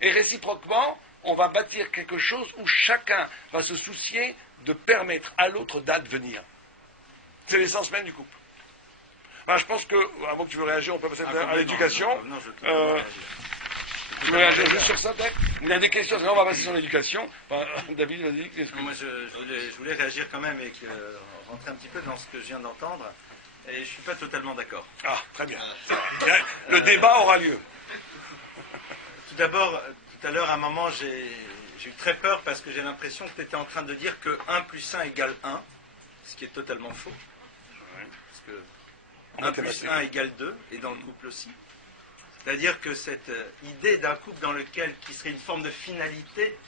Et réciproquement, on va bâtir quelque chose où chacun va se soucier de permettre à l'autre d'advenir. C'est l'essence même du couple. Enfin, je pense que, avant que tu veux réagir, on peut passer à l'éducation. Tu veux réagir juste sur ça, peut-être? Il y a des questions, on va passer sur l'éducation. Enfin, David, vas-y. Moi, je voulais réagir quand même et rentrer un petit peu dans ce que je viens d'entendre. Et je ne suis pas totalement d'accord. Ah, très bien. Le débat aura lieu. Tout d'abord, tout à l'heure, à un moment, j'ai eu très peur parce que j'ai l'impression que tu étais en train de dire que 1 plus 1 égale 1, ce qui est totalement faux. Parce que 1 plus 1 égale 2, et dans le couple aussi. C'est-à-dire que cette idée d'un couple qui serait une forme de finalité,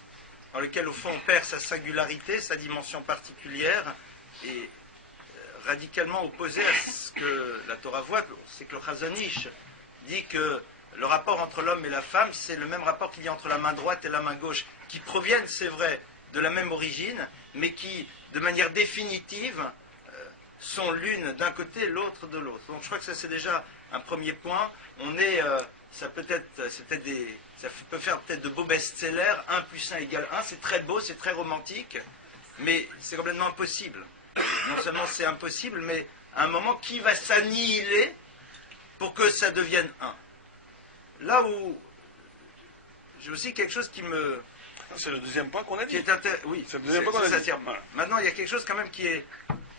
dans lequel au fond on perd sa singularité, sa dimension particulière, est radicalement opposée à ce que la Torah voit. C'est que le Chazon Ish dit que le rapport entre l'homme et la femme, c'est le même rapport qu'il y a entre la main droite et la main gauche, qui proviennent, c'est vrai, de la même origine, mais qui, de manière définitive, sont l'une d'un côté, l'autre de l'autre. Donc je crois que ça c'est déjà un premier point. On est, ça peut faire peut-être de beaux best-sellers, 1 plus 1 égale 1, c'est très beau, c'est très romantique, mais c'est complètement impossible. Non seulement c'est impossible, mais à un moment, qui va s'annihiler pour que ça devienne 1? Là où j'ai aussi quelque chose qui me... C'est le deuxième point qu'on a dit. Oui, c'est le deuxième point qu'on a dit. Maintenant, il y a quelque chose quand même qui est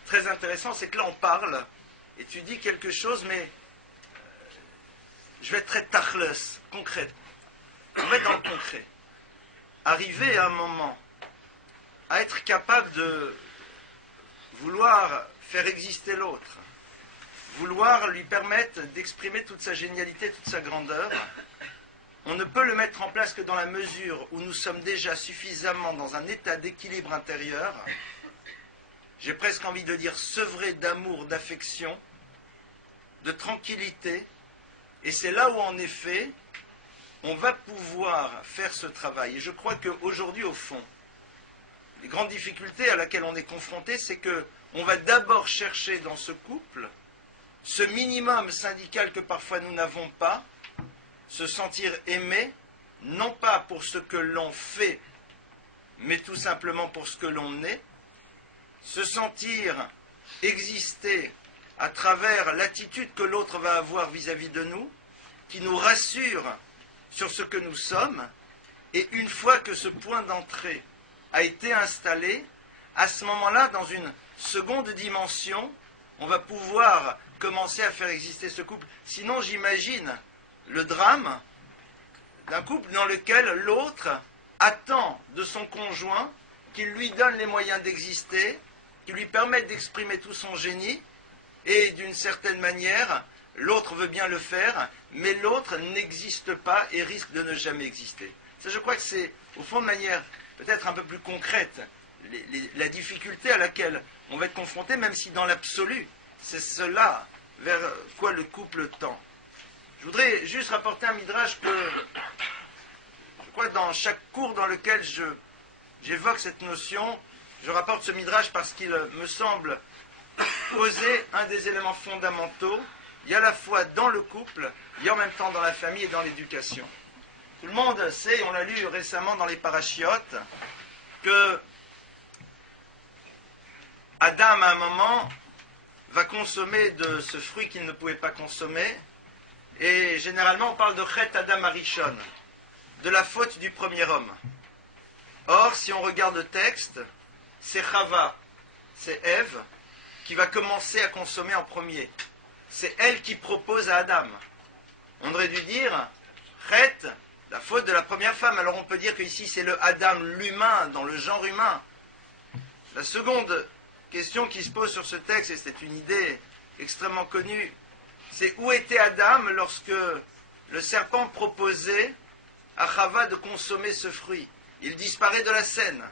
très intéressant, c'est que là on parle, et tu dis quelque chose, mais je vais être très tachles, concret. On va être dans le concret. Arriver à un moment à être capable de vouloir faire exister l'autre, vouloir lui permettre d'exprimer toute sa génialité, toute sa grandeur, on ne peut le mettre en place que dans la mesure où nous sommes déjà suffisamment dans un état d'équilibre intérieur, j'ai presque envie de dire sevré d'amour, d'affection, de tranquillité, et c'est là où en effet on va pouvoir faire ce travail. Et je crois qu'aujourd'hui, au fond, les grandes difficultés à laquelle on est confronté, c'est que on va d'abord chercher dans ce couple ce minimum syndical que parfois nous n'avons pas, se sentir aimé, non pas pour ce que l'on fait, mais tout simplement pour ce que l'on est, se sentir exister à travers l'attitude que l'autre va avoir vis-à-vis de nous, qui nous rassure sur ce que nous sommes, et une fois que ce point d'entrée a été installé, à ce moment-là, dans une seconde dimension, on va pouvoir commencer à faire exister ce couple. Sinon, j'imagine le drame d'un couple dans lequel l'autre attend de son conjoint qu'il lui donne les moyens d'exister, qu'il lui permette d'exprimer tout son génie, et d'une certaine manière, l'autre veut bien le faire, mais l'autre n'existe pas et risque de ne jamais exister. Ça, je crois que c'est, au fond, de manière peut-être un peu plus concrète, la difficulté à laquelle on va être confronté, même si dans l'absolu, c'est cela vers quoi le couple tend. Je voudrais juste rapporter un midrash que, je crois, dans chaque cours dans lequel j'évoque cette notion, je rapporte ce midrash parce qu'il me semble poser un des éléments fondamentaux. Il y a à la fois dans le couple, il y a en même temps dans la famille et dans l'éducation. Tout le monde sait, on l'a lu récemment dans les parachiotes, que Adam, à un moment, va consommer de ce fruit qu'il ne pouvait pas consommer. Et généralement, on parle de Chet Adam Arishon, de la faute du premier homme. Or, si on regarde le texte, c'est Chava, c'est Ève, qui va commencer à consommer en premier. C'est elle qui propose à Adam. On aurait dû dire Chet, la faute de la première femme. Alors on peut dire qu'ici c'est le Adam, l'humain, dans le genre humain. La seconde question qui se pose sur ce texte, et c'est une idée extrêmement connue, c'est où était Adam lorsque le serpent proposait à Chava de consommer ce fruit? Il disparaît de la scène.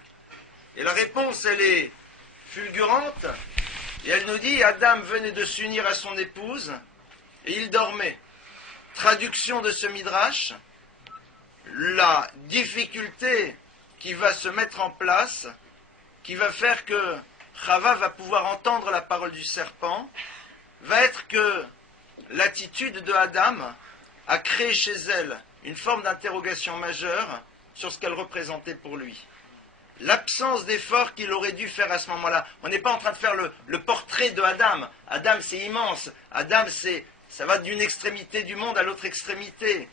Et la réponse, elle est fulgurante, et elle nous dit, Adam venait de s'unir à son épouse, et il dormait. Traduction de ce midrash, la difficulté qui va se mettre en place, qui va faire que Chava va pouvoir entendre la parole du serpent, va être que l'attitude de Adam a créé chez elle une forme d'interrogation majeure sur ce qu'elle représentait pour lui. L'absence d'effort qu'il aurait dû faire à ce moment-là. On n'est pas en train de faire le portrait de Adam. Adam, c'est immense. Adam, ça va d'une extrémité du monde à l'autre extrémité.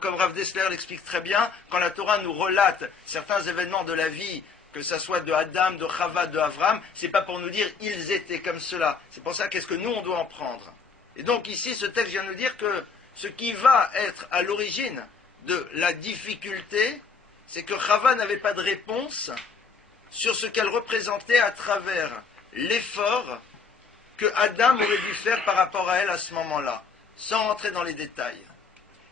Comme Rav Dessler l'explique très bien, quand la Torah nous relate certains événements de la vie, que ce soit de Adam, de Chava, de Avram, c'est pas pour nous dire ils étaient comme cela. C'est pour ça qu'est-ce que nous on doit en prendre. Et donc ici, ce texte vient nous dire que ce qui va être à l'origine de la difficulté, c'est que Chava n'avait pas de réponse sur ce qu'elle représentait à travers l'effort que Adam aurait dû faire par rapport à elle à ce moment-là, sans rentrer dans les détails.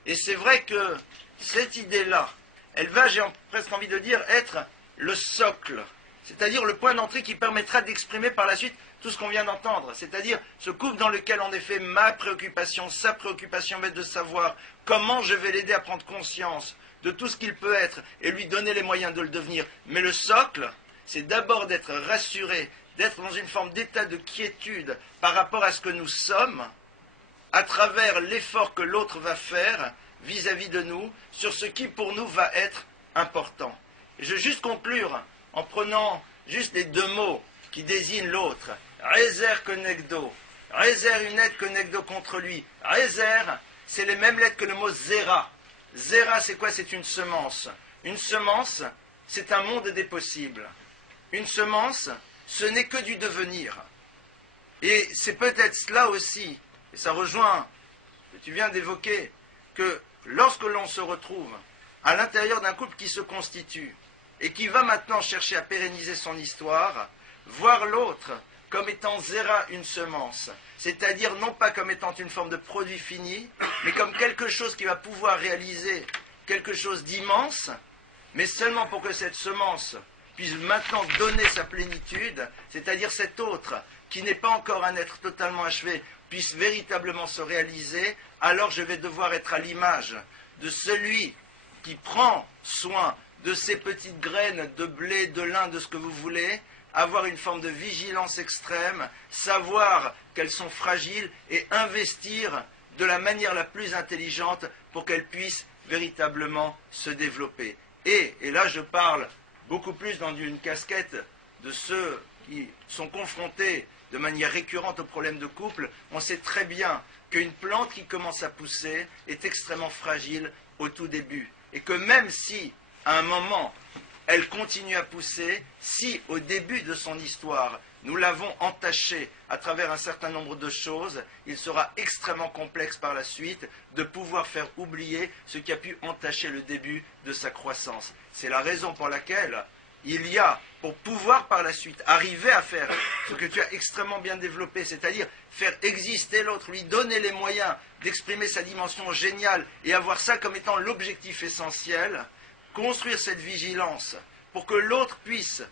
Et c'est vrai que cette idée-là, elle va, j'ai presque envie de dire, être le socle, c'est-à-dire le point d'entrée qui permettra d'exprimer par la suite tout ce qu'on vient d'entendre, c'est-à-dire ce couple dans lequel en effet ma préoccupation, sa préoccupation va être de savoir comment je vais l'aider à prendre conscience de tout ce qu'il peut être et lui donner les moyens de le devenir. Mais le socle, c'est d'abord d'être rassuré, d'être dans une forme d'état de quiétude par rapport à ce que nous sommes, à travers l'effort que l'autre va faire vis-à-vis de nous, sur ce qui pour nous va être important. Et je vais juste conclure en prenant juste les deux mots qui désignent l'autre. Rezer konegdo. Rezer, une lettre konegdo contre lui. Rezer, c'est les mêmes lettres que le mot zera. Zera, c'est quoi? C'est une semence. Une semence, c'est un monde des possibles. Une semence, ce n'est que du devenir. Et c'est peut-être cela aussi, et ça rejoint ce que tu viens d'évoquer, que lorsque l'on se retrouve à l'intérieur d'un couple qui se constitue et qui va maintenant chercher à pérenniser son histoire, voir l'autre comme étant zéra, une semence, c'est-à-dire non pas comme étant une forme de produit fini, mais comme quelque chose qui va pouvoir réaliser quelque chose d'immense, mais seulement pour que cette semence puisse maintenant donner sa plénitude, c'est-à-dire cet autre qui n'est pas encore un être totalement achevé, puisse véritablement se réaliser, alors je vais devoir être à l'image de celui qui prend soin de ces petites graines de blé, de lin, de ce que vous voulez, avoir une forme de vigilance extrême, savoir qu'elles sont fragiles et investir de la manière la plus intelligente pour qu'elles puissent véritablement se développer. Et là je parle beaucoup plus dans une casquette de ceux qui sont confrontés de manière récurrente aux problèmes de couple. On sait très bien qu'une plante qui commence à pousser est extrêmement fragile au tout début. Et que même si, à un moment, elle continue à pousser, si au début de son histoire, nous l'avons entachée à travers un certain nombre de choses, il sera extrêmement complexe par la suite de pouvoir faire oublier ce qui a pu entacher le début de sa croissance. C'est la raison pour laquelle il y a, pour pouvoir par la suite arriver à faire ce que tu as extrêmement bien développé, c'est-à-dire faire exister l'autre, lui donner les moyens d'exprimer sa dimension géniale et avoir ça comme étant l'objectif essentiel, construire cette vigilance pour que l'autre puisse,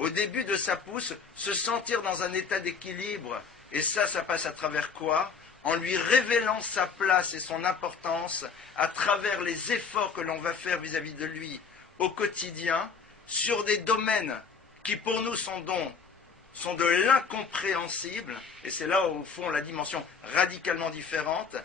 au début de sa pousse, se sentir dans un état d'équilibre. Et ça passe à travers quoi? En lui révélant sa place et son importance à travers les efforts que l'on va faire vis-à-vis de lui au quotidien, sur des domaines qui pour nous sont de l'incompréhensible, et c'est là au fond la dimension radicalement différente,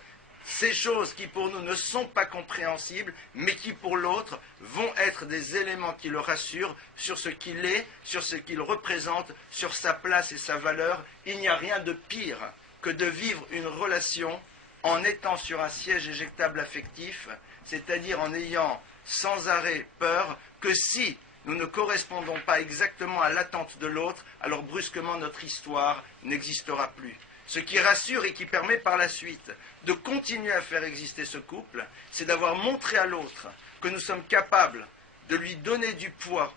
ces choses qui pour nous ne sont pas compréhensibles, mais qui pour l'autre vont être des éléments qui le rassurent sur ce qu'il est, sur ce qu'il représente, sur sa place et sa valeur. Il n'y a rien de pire que de vivre une relation en étant sur un siège éjectable affectif, c'est-à-dire en ayant sans arrêt peur que si nous ne correspondons pas exactement à l'attente de l'autre, alors brusquement notre histoire n'existera plus. Ce qui rassure et qui permet par la suite de continuer à faire exister ce couple, c'est d'avoir montré à l'autre que nous sommes capables de lui donner du poids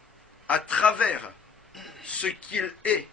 à travers ce qu'il est,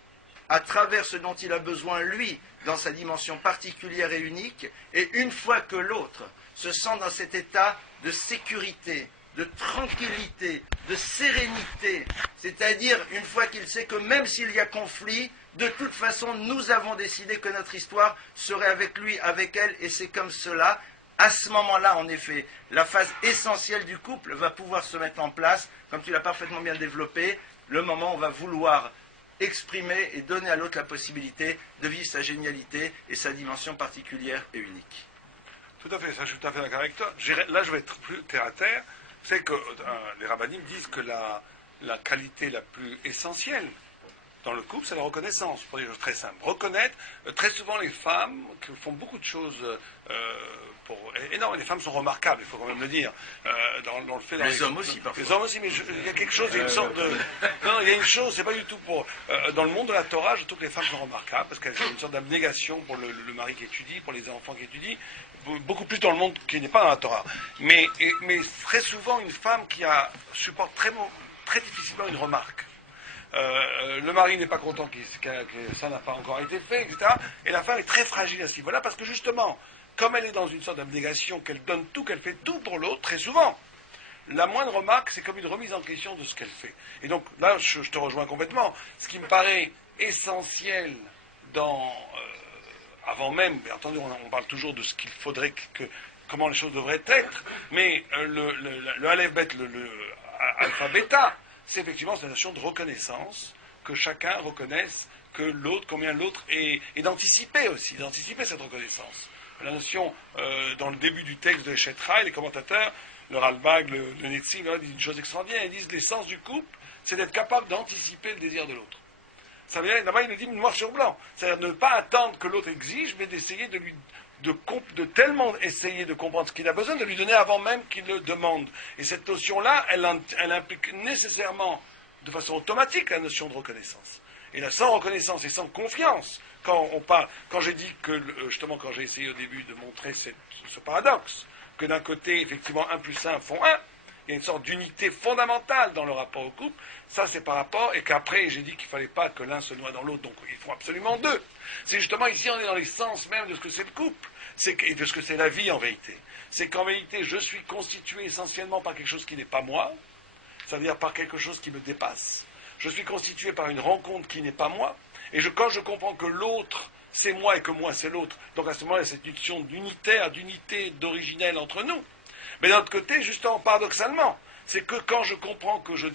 à travers ce dont il a besoin lui, dans sa dimension particulière et unique, et une fois que l'autre se sent dans cet état de sécurité, de tranquillité, de sérénité, c'est-à-dire une fois qu'il sait que même s'il y a conflit, de toute façon nous avons décidé que notre histoire serait avec lui, avec elle, et c'est comme cela. À ce moment-là, en effet, la phase essentielle du couple va pouvoir se mettre en place, comme tu l'as parfaitement bien développé, le moment où on va vouloir exprimer et donner à l'autre la possibilité de vivre sa génialité et sa dimension particulière et unique. Tout à fait, ça je suis tout à fait d'accord avec toi. Là je vais être plus terre à terre. c'est que les rabbinim disent que la qualité la plus essentielle dans le couple, c'est la reconnaissance, pour dire très simple. Reconnaître, très souvent les femmes qui font beaucoup de choses les femmes sont remarquables, il faut quand même le dire, dans le fait... Les hommes aussi, parfois. Les hommes aussi, mais il y a quelque chose, il y a une sorte de... Non, il y a une chose, c'est pas du tout pour... dans le monde de la Torah, je trouve que les femmes sont remarquables, parce qu'elles ont une sorte d'abnégation pour le mari qui étudie, pour les enfants qui étudient, beaucoup plus dans le monde qui n'est pas dans la Torah. Mais très souvent, une femme qui supporte très difficilement une remarque. Le mari n'est pas content que ça n'a pas encore été fait, etc. Et la femme est très fragile à ce niveau-là, parce que justement, comme elle est dans une sorte d'abnégation, qu'elle donne tout, qu'elle fait tout pour l'autre, très souvent, la moindre remarque, c'est comme une remise en question de ce qu'elle fait. Et donc, là, je te rejoins complètement. Ce qui me paraît essentiel avant même, bien entendu, on parle toujours de ce qu'il faudrait comment les choses devraient être, mais le Aleph Bet, le alpha bêta, c'est effectivement cette notion de reconnaissance, que chacun reconnaisse que l'autre, combien l'autre est, et d'anticiper aussi, d'anticiper cette reconnaissance. La notion, dans le début du texte de Eshet-Rai, les commentateurs, le Ralbag, le Netzi, disent une chose extraordinaire, ils disent l'essence du couple, c'est d'être capable d'anticiper le désir de l'autre. Ça veut dire, là-bas, il le dit noir sur blanc, c'est-à-dire ne pas attendre que l'autre exige, mais d'essayer de tellement essayer de comprendre ce qu'il a besoin, de lui donner avant même qu'il le demande. Et cette notion-là, elle implique nécessairement, de façon automatique, la notion de reconnaissance. Et là, sans reconnaissance et sans confiance, quand j'ai dit que, justement, quand j'ai essayé au début de montrer ce paradoxe, que d'un côté, effectivement, 1 plus 1 font 1, il y a une sorte d'unité fondamentale dans le rapport au couple, ça c'est par rapport, et qu'après j'ai dit qu'il ne fallait pas que l'un se noie dans l'autre, donc il faut absolument deux. C'est justement ici, on est dans l'essence même de ce que c'est le couple, et de ce que c'est la vie en vérité. C'est qu'en vérité, je suis constitué essentiellement par quelque chose qui n'est pas moi, c'est-à-dire par quelque chose qui me dépasse. Je suis constitué par une rencontre qui n'est pas moi, et quand je comprends que l'autre c'est moi et que moi c'est l'autre, donc à ce moment-là, il y a cette notion d'unité d'originel entre nous. Mais d'un autre côté, justement, paradoxalement, c'est que quand je comprends que je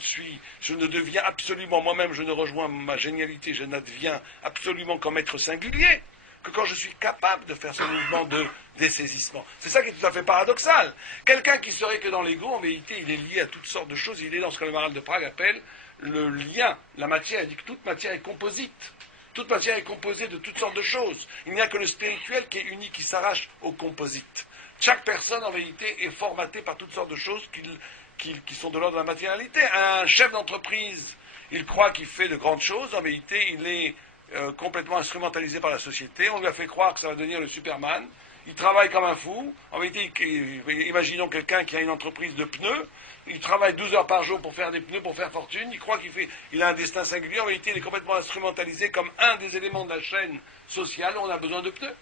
ne deviens absolument moi-même, je ne rejoins ma génialité, je n'adviens absolument comme être singulier, que quand je suis capable de faire ce mouvement de dessaisissement. C'est ça qui est tout à fait paradoxal. Quelqu'un qui serait que dans l'ego, en vérité, il est lié à toutes sortes de choses, il est dans ce que le Maharal de Prague appelle le lien. La matière, il dit que toute matière est composite. Toute matière est composée de toutes sortes de choses. Il n'y a que le spirituel qui est unique, qui s'arrache au composite. Chaque personne, en vérité, est formatée par toutes sortes de choses qui sont de l'ordre de la matérialité. Un chef d'entreprise, il croit qu'il fait de grandes choses. En vérité, il est complètement instrumentalisé par la société. On lui a fait croire que ça va devenir le Superman. Il travaille comme un fou. En vérité, imaginons quelqu'un qui a une entreprise de pneus. Il travaille 12 heures par jour pour faire des pneus, pour faire fortune. Il croit qu'il a un destin singulier. En vérité, il est complètement instrumentalisé comme un des éléments de la chaîne sociale où on a besoin de pneus.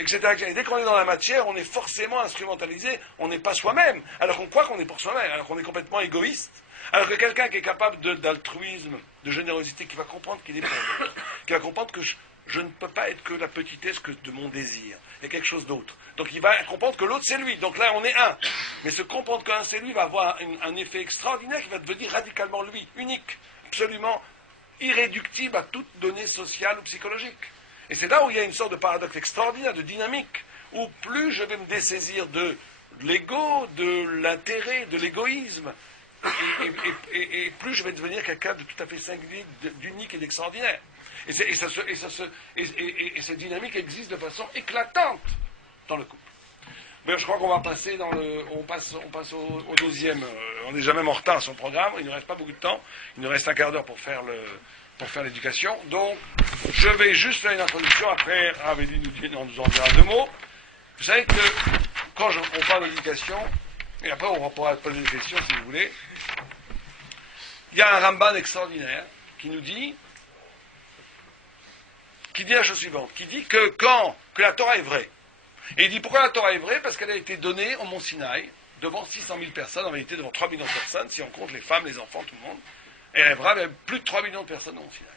Etc. Et dès qu'on est dans la matière, on est forcément instrumentalisé, on n'est pas soi-même, alors qu'on croit qu'on est pour soi-même, alors qu'on est complètement égoïste. Alors que quelqu'un qui est capable d'altruisme, de générosité, qui va comprendre qu'il est pour l'autre, qui va comprendre que je ne peux pas être que la petitesse de mon désir, il y a quelque chose d'autre. Donc il va comprendre que l'autre c'est lui, donc là on est un. Mais se comprendre qu'un c'est lui va avoir un effet extraordinaire qui va devenir radicalement lui, unique, absolument irréductible à toute donnée sociale ou psychologique. Et c'est là où il y a une sorte de paradoxe extraordinaire, de dynamique, où plus je vais me dessaisir de l'ego, de l'intérêt, de l'égoïsme, et plus je vais devenir quelqu'un de tout à fait singulier, d'unique et d'extraordinaire. Et cette dynamique existe de façon éclatante dans le couple. Mais je crois qu'on va passer on passe au deuxième. On est déjà même en retard sur le programme, il ne reste pas beaucoup de temps, il nous reste un quart d'heure pour faire l'éducation. Donc, je vais juste faire une introduction, après Raveli nous en dira 2 mots. Vous savez que quand on parle d'éducation, et après on pourra poser des questions si vous voulez, il y a un Ramban extraordinaire qui nous dit la chose suivante, qui dit que la Torah est vraie. Et il dit pourquoi la Torah est vraie? Parce qu'elle a été donnée au Mont Sinaï, devant 600 000 personnes, en réalité devant 3 millions de personnes, si on compte les femmes, les enfants, tout le monde. Et elle est vraie, avec plus de 3 millions de personnes au Mont Sinaï.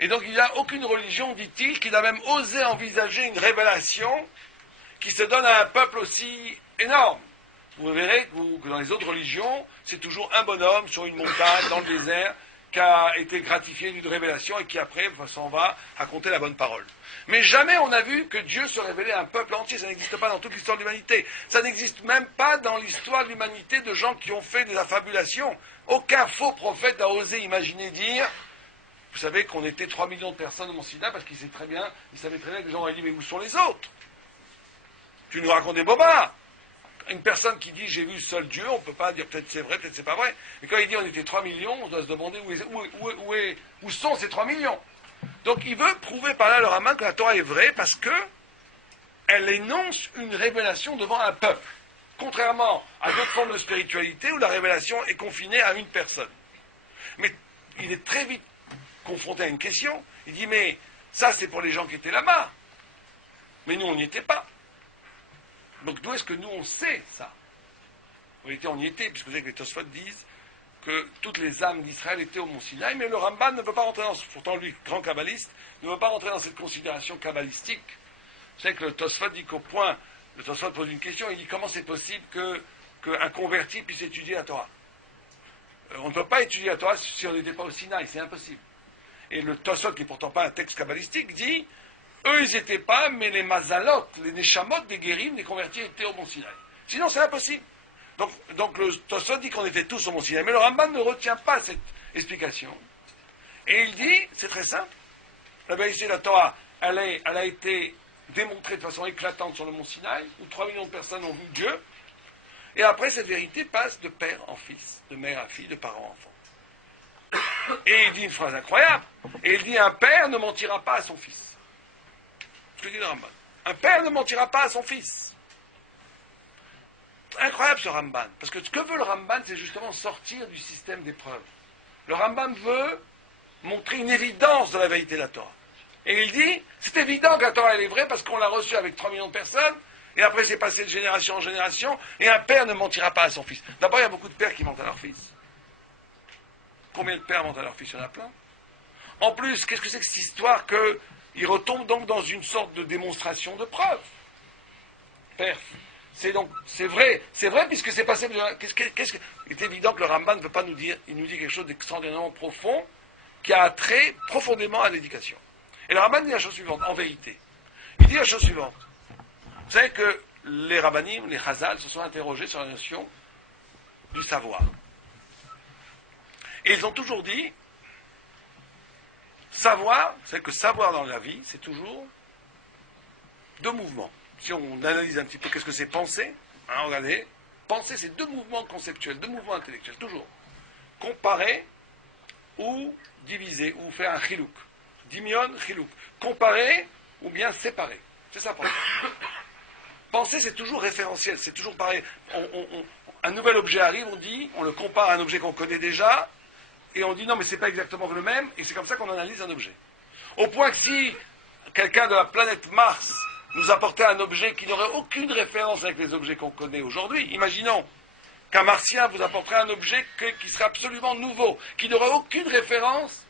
Et donc il n'y a aucune religion, dit-il, qui n'a même osé envisager une révélation qui se donne à un peuple aussi énorme. Vous verrez que dans les autres religions, c'est toujours un bonhomme sur une montagne, dans le désert, qui a été gratifié d'une révélation et qui après s'en va raconter la bonne parole. Mais jamais on a vu que Dieu se révélait à un peuple entier, ça n'existe pas dans toute l'histoire de l'humanité. Ça n'existe même pas dans l'histoire de l'humanité de gens qui ont fait des affabulations. Aucun faux prophète n'a osé imaginer dire, vous savez qu'on était 3 millions de personnes au Mont Sinaï parce qu'il savait très bien que les gens auraient dit, mais où sont les autres? Tu nous racontes des bobards. Une personne qui dit j'ai vu seul Dieu, on ne peut pas dire peut-être c'est vrai, peut-être c'est pas vrai. Mais quand il dit on était 3 millions, on doit se demander où sont ces 3 millions. Donc il veut prouver par là le Rambam que la Torah est vraie parce que elle énonce une révélation devant un peuple. Contrairement à d'autres formes de spiritualité où la révélation est confinée à une personne. Mais il est très vite confronté à une question. Il dit mais ça c'est pour les gens qui étaient là-bas. Mais nous on n'y était pas. Donc d'où est-ce que nous on sait ça? En réalité on y était, puisque vous savez que les Tosfot disent que toutes les âmes d'Israël étaient au Mont Sinaï, mais le Rambam ne veut pas rentrer pourtant lui, grand kabbaliste, ne veut pas rentrer dans cette considération kabbalistique. Vous savez que le Tosfot dit qu'au point, le Tosfot pose une question, il dit comment c'est possible qu'un converti puisse étudier la Torah? On ne peut pas étudier la Torah si on n'était pas au Sinaï, c'est impossible. Et le Tosfot, qui n'est pourtant pas un texte kabbalistique, dit eux, ils n'étaient pas, mais les mazalot, les neshamot des guérim, des convertis étaient au Mont Sinaï. Sinon, c'est impossible. Donc le Tosfot dit qu'on était tous au Mont Sinaï, mais le Rambam ne retient pas cette explication. Et il dit, c'est très simple, la vérité de la Torah, elle a été démontrée de façon éclatante sur le Mont Sinaï, où 3 millions de personnes ont vu Dieu, et après, cette vérité passe de père en fils, de mère à fille, de parent en enfant. Et il dit une phrase incroyable, et il dit, un père ne mentira pas à son fils. Ce que dit le Ramban. Un père ne mentira pas à son fils. Incroyable ce Ramban. Parce que ce que veut le Ramban, c'est justement sortir du système des preuves. Le Ramban veut montrer une évidence de la vérité de la Torah. Et il dit, c'est évident que la Torah elle est vraie parce qu'on l'a reçue avec 3 millions de personnes, et après c'est passé de génération en génération, et un père ne mentira pas à son fils. D'abord, il y a beaucoup de pères qui mentent à leur fils. Combien de pères mentent à leur fils? Il y en a plein. En plus, qu'est-ce que c'est que cette histoire que il retombe donc dans une sorte de démonstration de preuve. Père, c'est vrai puisque c'est passé. Il est évident que le Rambam ne veut pas nous dire, il nous dit quelque chose d'extraordinairement profond qui a trait profondément à l'éducation. Et le Rambam dit la chose suivante, en vérité. Il dit la chose suivante. Vous savez que les Rabbanim, les Chazal, se sont interrogés sur la notion du savoir. Et ils ont toujours dit, savoir, c'est que savoir dans la vie, c'est toujours deux mouvements. Si on analyse un petit peu qu'est-ce que c'est penser, regardez, penser c'est deux mouvements conceptuels, deux mouvements intellectuels, toujours. Comparer ou diviser, ou faire un chilouk. Dimion, chilouk. Comparer ou bien séparer. C'est ça penser. Penser c'est toujours référentiel, c'est toujours pareil. Un nouvel objet arrive, on le compare à un objet qu'on connaît déjà, et on dit non mais c'est pas exactement le même, et c'est comme ça qu'on analyse un objet. Au point que si quelqu'un de la planète Mars nous apportait un objet qui n'aurait aucune référence avec les objets qu'on connaît aujourd'hui, imaginons qu'un martien vous apporterait un objet qui serait absolument nouveau, qui n'aurait aucune référence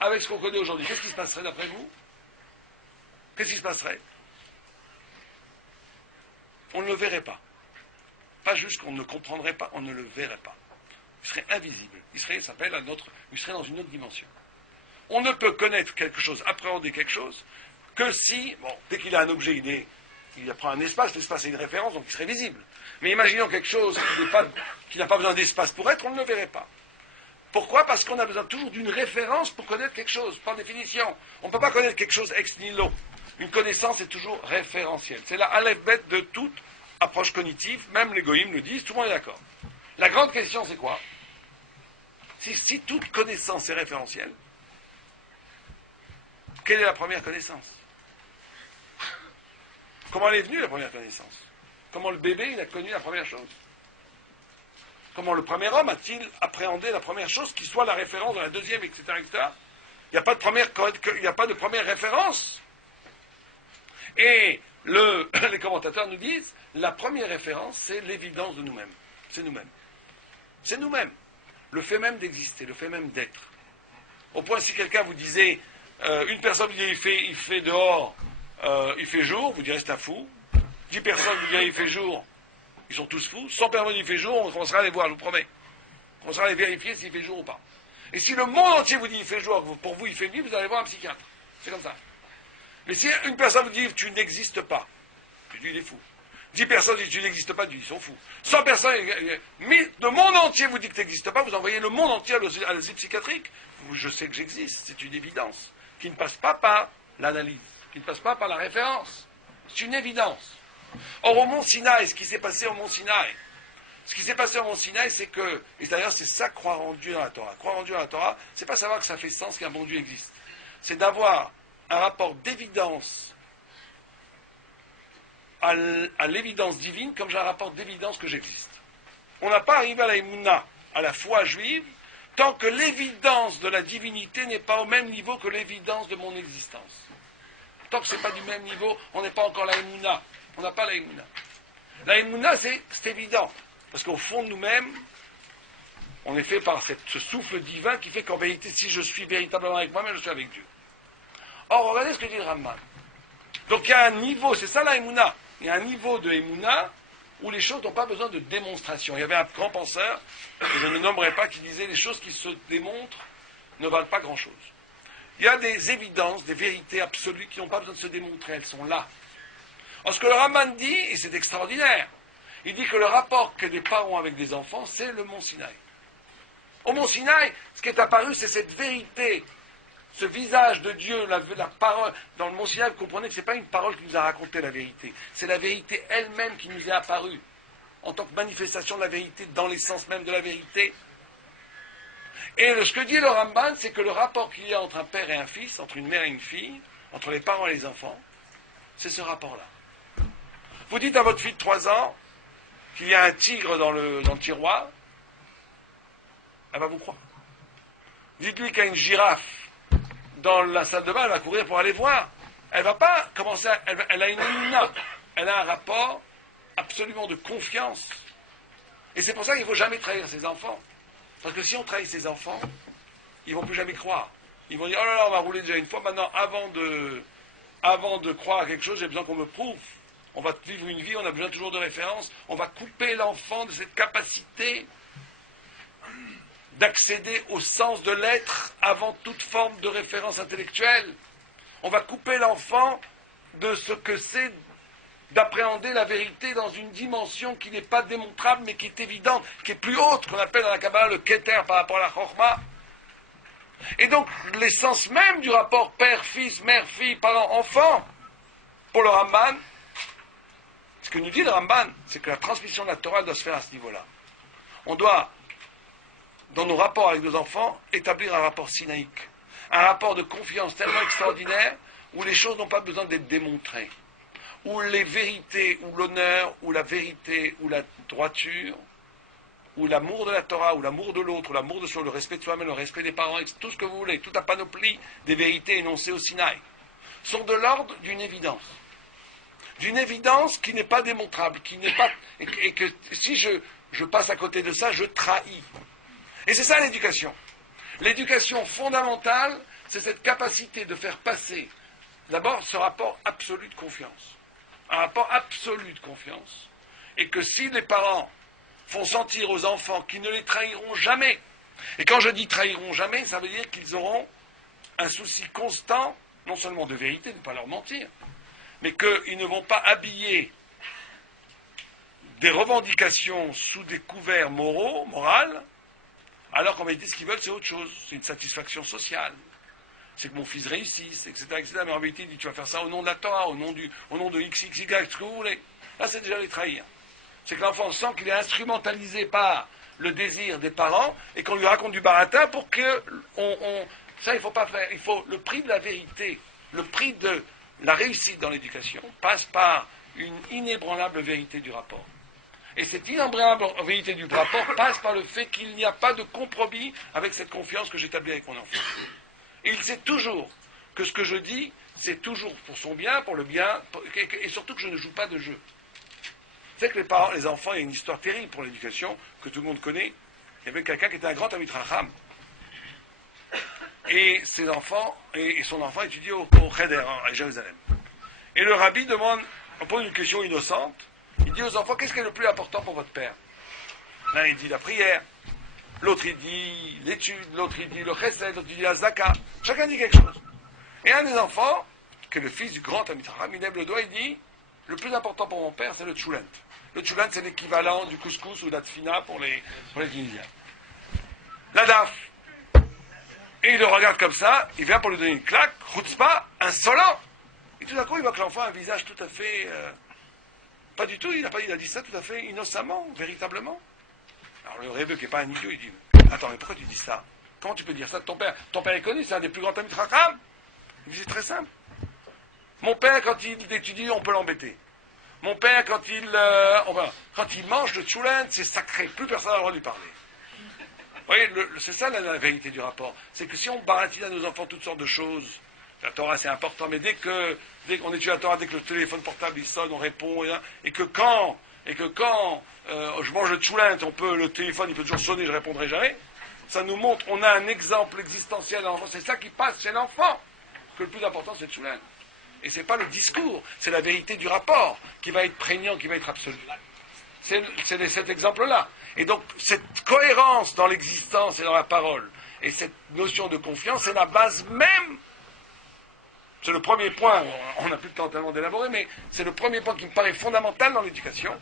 avec ce qu'on connaît aujourd'hui. Qu'est-ce qui se passerait d'après vous? Qu'est-ce qui se passerait? On ne le verrait pas. Pas juste qu'on ne le comprendrait pas, on ne le verrait pas. Il serait invisible. Il serait dans une autre dimension. On ne peut connaître quelque chose, appréhender quelque chose, que si, dès qu'il a un objet, il prend un espace, l'espace est une référence, donc il serait visible. Mais imaginons quelque chose qui n'a pas besoin d'espace pour être, on ne le verrait pas. Pourquoi? Parce qu'on a besoin toujours d'une référence pour connaître quelque chose, par définition. On ne peut pas connaître quelque chose ex nihilo. Une connaissance est toujours référentielle. C'est la aleph-bet de toute approche cognitive, même les goïms le disent, tout le monde est d'accord. La grande question, c'est quoi? Si toute connaissance est référentielle, quelle est la première connaissance? Comment elle est venue, la première connaissance? Comment le bébé, il a connu la première chose? Comment le premier homme a-t-il appréhendé la première chose qui soit la référence de la deuxième, etc., etc. Il n'y a pas de première référence. Et les commentateurs nous disent, la première référence, c'est l'évidence de nous-mêmes. C'est nous-mêmes. C'est nous-mêmes. Le fait même d'exister, le fait même d'être. Au point, si quelqu'un vous disait, une personne vous dit, il fait dehors, il fait jour, vous direz c'est un fou. 10 personnes vous direz il fait jour, ils sont tous fous. 100 personnes il fait jour, on commencera à les voir, je vous promets. On commencera à les vérifier s'il fait jour ou pas. Et si le monde entier vous dit il fait jour, pour vous il fait nuit, vous allez voir un psychiatre. C'est comme ça. Mais si une personne vous dit tu n'existes pas, tu dis il est fou. 10 personnes disent tu n'existes pas, tu dis ils sont fous. 100 personnes, mais le monde entier vous dit que tu n'existes pas, vous envoyez le monde entier à l'asile psychiatrique. Je sais que j'existe, c'est une évidence, qui ne passe pas par l'analyse, qui ne passe pas par la référence. C'est une évidence. Or, au mont Sinaï, ce qui s'est passé au mont Sinaï, c'est que, et d'ailleurs c'est ça croire en Dieu dans la Torah. Croire en Dieu dans la Torah, c'est pas savoir que ça fait sens qu'un bon Dieu existe. C'est d'avoir un rapport d'évidence à l'évidence divine, comme j'ai un rapport d'évidence que j'existe. On n'a pas arrivé à la Emouna, à la foi juive, tant que l'évidence de la divinité n'est pas au même niveau que l'évidence de mon existence. Tant que ce n'est pas du même niveau, on n'est pas encore la Emouna. On n'a pas la Emouna. La Emouna, c'est évident. Parce qu'au fond de nous-mêmes, on est fait par ce souffle divin qui fait qu'en vérité, si je suis véritablement avec moi-même, je suis avec Dieu. Or, regardez ce que dit le Ramban. Donc il y a un niveau, c'est ça la Emouna. Il y a un niveau de Emouna où les choses n'ont pas besoin de démonstration. Il y avait un grand penseur, que je ne nommerai pas, qui disait les choses qui se démontrent ne valent pas grand-chose. Il y a des évidences, des vérités absolues qui n'ont pas besoin de se démontrer, elles sont là. Alors ce que le Ramban dit, et c'est extraordinaire, il dit que le rapport que des parents ont avec des enfants, c'est le mont Sinaï. Au mont Sinaï, ce qui est apparu, c'est cette vérité, ce visage de Dieu, la parole. Dans le mont Sinaï, vous comprenez que ce n'est pas une parole qui nous a raconté la vérité, c'est la vérité elle-même qui nous est apparue, en tant que manifestation de la vérité, dans l'essence même de la vérité. Et ce que dit le Ramban, c'est que le rapport qu'il y a entre un père et un fils, entre une mère et une fille, entre les parents et les enfants, c'est ce rapport-là. Vous dites à votre fille de 3 ans qu'il y a un tigre dans le tiroir, elle va vous croire. Dites-lui qu'il y a une girafe dans la salle de bain, elle va courir pour aller voir. Elle va pas commencer elle a une émuna, elle a un rapport absolument de confiance. Et c'est pour ça qu'il ne faut jamais trahir ses enfants. Parce que si on trahit ses enfants, ils ne vont plus jamais croire. Ils vont dire, oh là là, on va rouler déjà une fois, maintenant, avant de croire à quelque chose, j'ai besoin qu'on me prouve. On va vivre une vie, on a besoin toujours de références. On va couper l'enfant de cette capacité d'accéder au sens de l'être avant toute forme de référence intellectuelle. On va couper l'enfant de ce que c'est d'appréhender la vérité dans une dimension qui n'est pas démontrable, mais qui est évidente, qui est plus haute, qu'on appelle dans la Kabbalah le Keter par rapport à la Chorma. Et donc, l'essence même du rapport père-fils, mère-fille, parent-enfant, pour le Ramban, ce que nous dit le Ramban, c'est que la transmission de la Torah doit se faire à ce niveau-là. On doit, dans nos rapports avec nos enfants, établir un rapport sinaïque, un rapport de confiance tellement extraordinaire, où les choses n'ont pas besoin d'être démontrées, où les vérités, ou l'honneur, ou la vérité, ou la droiture, ou l'amour de la Torah, ou l'amour de l'autre, ou l'amour de soi, le respect de soi-même, le respect des parents, tout ce que vous voulez, toute la panoplie des vérités énoncées au Sinaï, sont de l'ordre d'une évidence. D'une évidence qui n'est pas démontrable, qui n'est pas, et que si je passe à côté de ça, je trahis. Et c'est ça l'éducation. L'éducation fondamentale, c'est cette capacité de faire passer, d'abord, ce rapport absolu de confiance. Un rapport absolu de confiance. Et que si les parents font sentir aux enfants qu'ils ne les trahiront jamais, et quand je dis trahiront jamais, ça veut dire qu'ils auront un souci constant, non seulement de vérité, de ne pas leur mentir, mais qu'ils ne vont pas habiller des revendications sous des couverts moraux, alors qu'en vérité, ce qu'ils veulent, c'est autre chose. C'est une satisfaction sociale. C'est que mon fils réussisse, etc., etc. Mais en vérité, il dit, tu vas faire ça au nom de la Torah, au nom de XXY, ce que vous voulez. Là, c'est déjà les trahir. C'est que l'enfant sent qu'il est instrumentalisé par le désir des parents et qu'on lui raconte du baratin pour que ça, il ne faut pas faire. Il faut le prix de la vérité, le prix de la réussite dans l'éducation passe par une inébranlable vérité du rapport. Et cette inébranlable vérité du rapport passe par le fait qu'il n'y a pas de compromis avec cette confiance que j'établis avec mon enfant. Et il sait toujours que ce que je dis, c'est toujours pour son bien, pour le bien, et surtout que je ne joue pas de jeu. C'est que les parents, les enfants, il y a une histoire terrible pour l'éducation que tout le monde connaît. Il y avait quelqu'un qui était un grand Talmid Chacham. Et ses enfants, et son enfant étudiait au Cheder, à Jérusalem. Et le rabbi on pose une question innocente. Il dit aux enfants, qu'est-ce qui est le plus important pour votre père? L'un, il dit la prière. l'autre il dit l'étude, l'autre il dit le chesed, l'autre il dit la zaka. Chacun dit quelque chose. Et un des enfants, qui est le fils du grand Amitraham, il lève le doigt, il dit le plus important pour mon père, c'est le tchoulent. Le tchoulent, c'est l'équivalent du couscous ou de la tfina pour les Tunisiens. La daf. Et il le regarde comme ça, il vient pour lui donner une claque, chutzpah, insolent. Et tout d'un coup, il voit que l'enfant a un visage tout à fait... pas du tout, il a dit ça tout à fait innocemment, véritablement. Alors le rebeu qui n'est pas un idiot, il dit attends, mais pourquoi tu dis ça? Comment tu peux dire ça de ton père? Ton père est connu, c'est un des plus grands amis de Rakam. Il dit c'est très simple. Mon père, quand il étudie, on peut l'embêter. Mon père, quand il mange le tchoulent, c'est sacré, plus personne n'a le droit de lui parler. Vous voyez, c'est ça la vérité du rapport. C'est que si on baratine à nos enfants toutes sortes de choses, la Torah c'est important, mais dès qu'on étudie la Torah, dès que le téléphone portable il sonne, on répond, et que quand je mange le tchoulent, le téléphone il peut toujours sonner, je répondrai jamais, ça nous montre, on a un exemple existentiel à l'enfant, c'est ça qui passe chez l'enfant, que le plus important c'est le tchoulent. Et c'est pas le discours, c'est la vérité du rapport qui va être prégnant, qui va être absolu. C'est cet exemple-là. Et donc, cette cohérence dans l'existence et dans la parole, et cette notion de confiance, c'est la base même. C'est le premier point, on n'a plus le temps tellement d'élaborer, mais c'est le premier point qui me paraît fondamental dans l'éducation,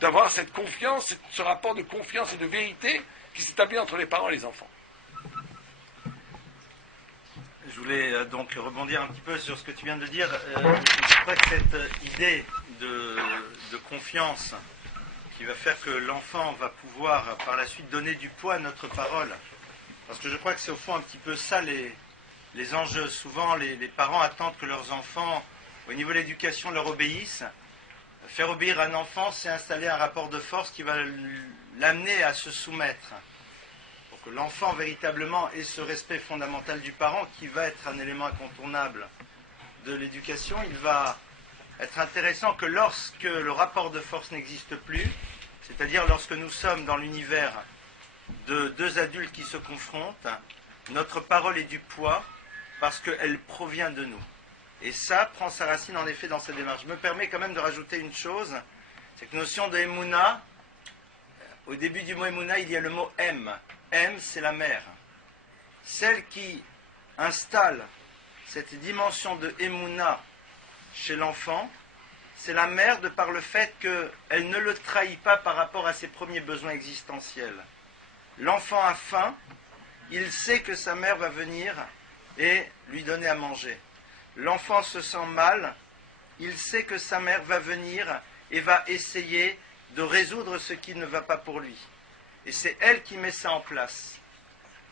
d'avoir cette confiance, ce rapport de confiance et de vérité qui s'établit entre les parents et les enfants. Je voulais donc rebondir un petit peu sur ce que tu viens de dire. Je crois que cette idée de confiance qui va faire que l'enfant va pouvoir par la suite donner du poids à notre parole, parce que je crois que c'est au fond un petit peu ça les enjeux. Souvent les parents attendent que leurs enfants, au niveau de l'éducation, leur obéissent. Faire obéir un enfant, c'est installer un rapport de force qui va l'amener à se soumettre. Pour que l'enfant véritablement ait ce respect fondamental du parent qui va être un élément incontournable de l'éducation, il va être intéressant que lorsque le rapport de force n'existe plus, c'est-à-dire lorsque nous sommes dans l'univers de deux adultes qui se confrontent, notre parole est du poids parce qu'elle provient de nous. Et ça prend sa racine en effet dans cette démarche. Je me permets quand même de rajouter une chose, c'est que la notion de Emouna, au début du mot Emouna, il y a le mot M. M, c'est la mère. Celle qui installe cette dimension de Emouna chez l'enfant, c'est la mère de par le fait qu'elle ne le trahit pas par rapport à ses premiers besoins existentiels. L'enfant a faim, il sait que sa mère va venir et lui donner à manger. L'enfant se sent mal, il sait que sa mère va venir et va essayer de résoudre ce qui ne va pas pour lui. Et c'est elle qui met ça en place.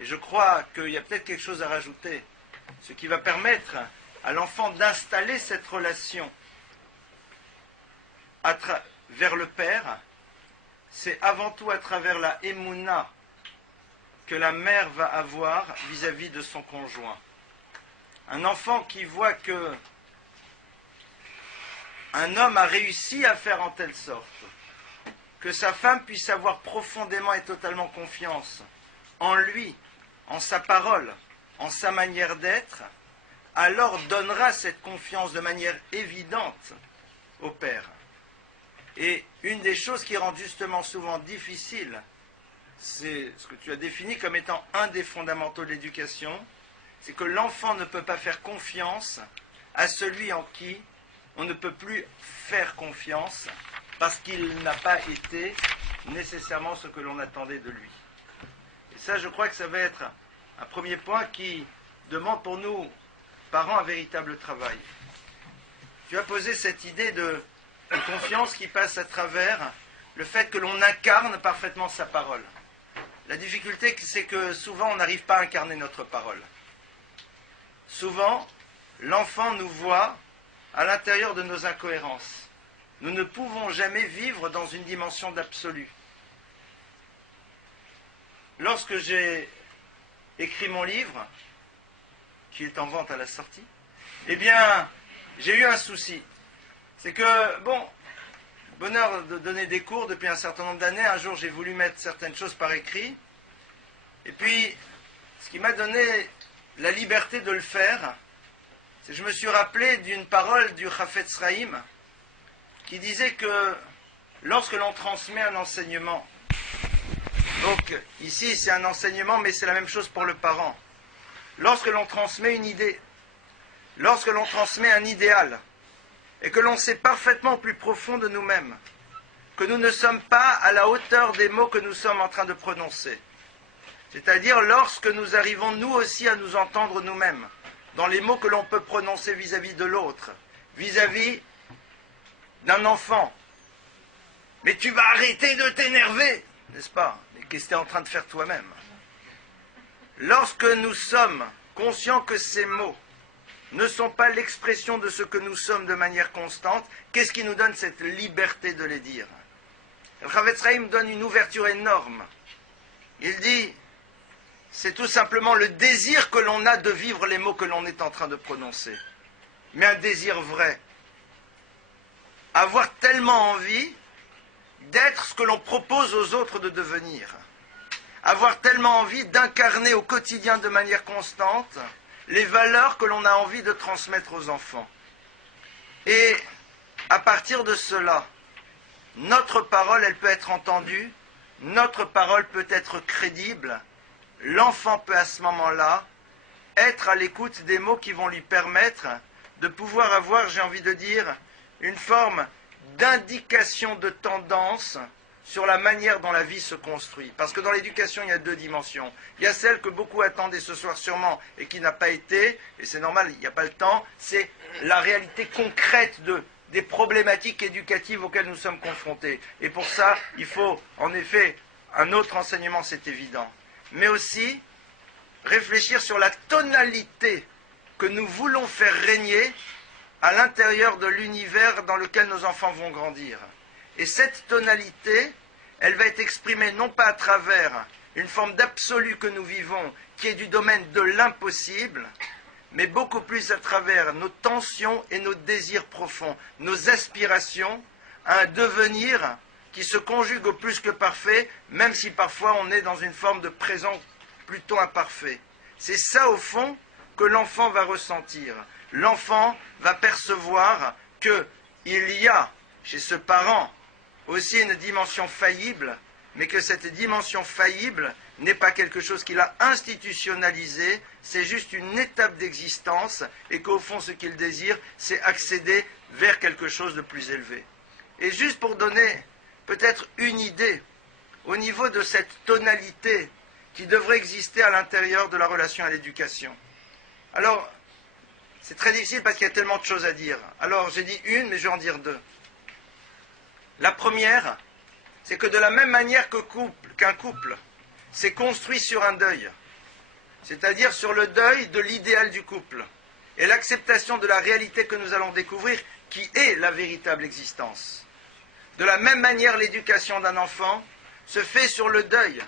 Et je crois qu'il y a peut-être quelque chose à rajouter, ce qui va permettre à l'enfant d'installer cette relation vers le Père, c'est avant tout à travers la Emouna que la mère va avoir vis-à-vis de son conjoint. Un enfant qui voit que un homme a réussi à faire en telle sorte que sa femme puisse avoir profondément et totalement confiance en lui, en sa parole, en sa manière d'être, alors donnera cette confiance de manière évidente au Père. Et une des choses qui rend justement souvent difficile, c'est ce que tu as défini comme étant un des fondamentaux de l'éducation, c'est que l'enfant ne peut pas faire confiance à celui en qui on ne peut plus faire confiance parce qu'il n'a pas été nécessairement ce que l'on attendait de lui. Et ça, je crois que ça va être un premier point qui demande pour nous, parents, un véritable travail. Tu as posé cette idée de confiance qui passe à travers le fait que l'on incarne parfaitement sa parole. La difficulté, c'est que souvent, on n'arrive pas à incarner notre parole. Souvent, l'enfant nous voit à l'intérieur de nos incohérences. Nous ne pouvons jamais vivre dans une dimension d'absolu. Lorsque j'ai écrit mon livre, qui est en vente à la sortie, eh bien, j'ai eu un souci. C'est que, bonheur de donner des cours depuis un certain nombre d'années, un jour j'ai voulu mettre certaines choses par écrit, et puis, ce qui m'a donné la liberté de le faire, c'est que je me suis rappelé d'une parole du Chafetz Chaim, qui disait que lorsque l'on transmet un enseignement, Donc, ici, c'est un enseignement, mais c'est la même chose pour le parent. Lorsque l'on transmet une idée, lorsque l'on transmet un idéal, et que l'on sait parfaitement au plus profond de nous-mêmes que nous ne sommes pas à la hauteur des mots que nous sommes en train de prononcer, c'est-à-dire lorsque nous arrivons nous aussi à nous entendre nous-mêmes, dans les mots que l'on peut prononcer vis-à-vis de l'autre, vis-à-vis d'un enfant. Mais tu vas arrêter de t'énerver, n'est-ce pas? Mais qu'est-ce que tu es en train de faire toi-même? Lorsque nous sommes conscients que ces mots ne sont pas l'expression de ce que nous sommes de manière constante, qu'est-ce qui nous donne cette liberté de les dire? Le Chavetz Chaim donne une ouverture énorme. Il dit, c'est tout simplement le désir que l'on a de vivre les mots que l'on est en train de prononcer. Mais un désir vrai. Avoir tellement envie d'être ce que l'on propose aux autres de devenir. Avoir tellement envie d'incarner au quotidien de manière constante les valeurs que l'on a envie de transmettre aux enfants. Et à partir de cela, notre parole, elle peut être entendue, notre parole peut être crédible, l'enfant peut à ce moment-là être à l'écoute des mots qui vont lui permettre de pouvoir avoir, j'ai envie de dire, une forme d'indication de tendance sur la manière dont la vie se construit. Parce que dans l'éducation, il y a deux dimensions. Il y a celle que beaucoup attendaient ce soir sûrement et qui n'a pas été, et c'est normal, il n'y a pas le temps, c'est la réalité concrète des problématiques éducatives auxquelles nous sommes confrontés. Et pour ça, il faut en effet un autre enseignement, c'est évident. Mais aussi réfléchir sur la tonalité que nous voulons faire régner à l'intérieur de l'univers dans lequel nos enfants vont grandir. Et cette tonalité, elle va être exprimée non pas à travers une forme d'absolu que nous vivons, qui est du domaine de l'impossible, mais beaucoup plus à travers nos tensions et nos désirs profonds, nos aspirations à un devenir qui se conjugue au plus que parfait, même si parfois on est dans une forme de présent plutôt imparfait. C'est ça, au fond, que l'enfant va ressentir. L'enfant va percevoir qu'il y a chez ce parent aussi une dimension faillible, mais que cette dimension faillible n'est pas quelque chose qu'il a institutionnalisé, c'est juste une étape d'existence, et qu'au fond ce qu'il désire, c'est accéder vers quelque chose de plus élevé. Et juste pour donner peut-être une idée au niveau de cette tonalité qui devrait exister à l'intérieur de la relation à l'éducation. Alors, c'est très difficile parce qu'il y a tellement de choses à dire. Alors, j'ai dit une, mais je vais en dire deux. La première, c'est que de la même manière qu'un couple s'est construit sur un deuil, c'est-à-dire sur le deuil de l'idéal du couple, et l'acceptation de la réalité que nous allons découvrir, qui est la véritable existence. De la même manière, l'éducation d'un enfant se fait sur le deuil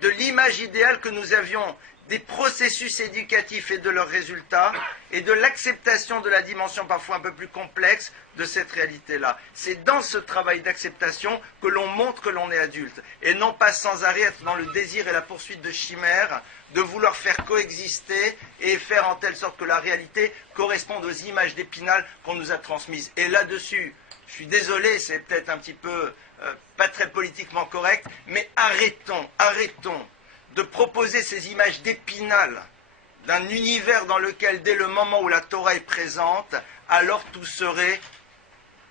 de l'image idéale que nous avions des processus éducatifs et de leurs résultats, et de l'acceptation de la dimension parfois un peu plus complexe de cette réalité-là. C'est dans ce travail d'acceptation que l'on montre que l'on est adulte, et non pas sans arrêt être dans le désir et la poursuite de chimères, de vouloir faire coexister et faire en telle sorte que la réalité corresponde aux images d'Épinal qu'on nous a transmises. Et là-dessus, je suis désolé, c'est peut-être un petit peu pas très politiquement correct, mais arrêtons de proposer ces images d'Épinal d'un univers dans lequel, dès le moment où la Torah est présente, alors tout serait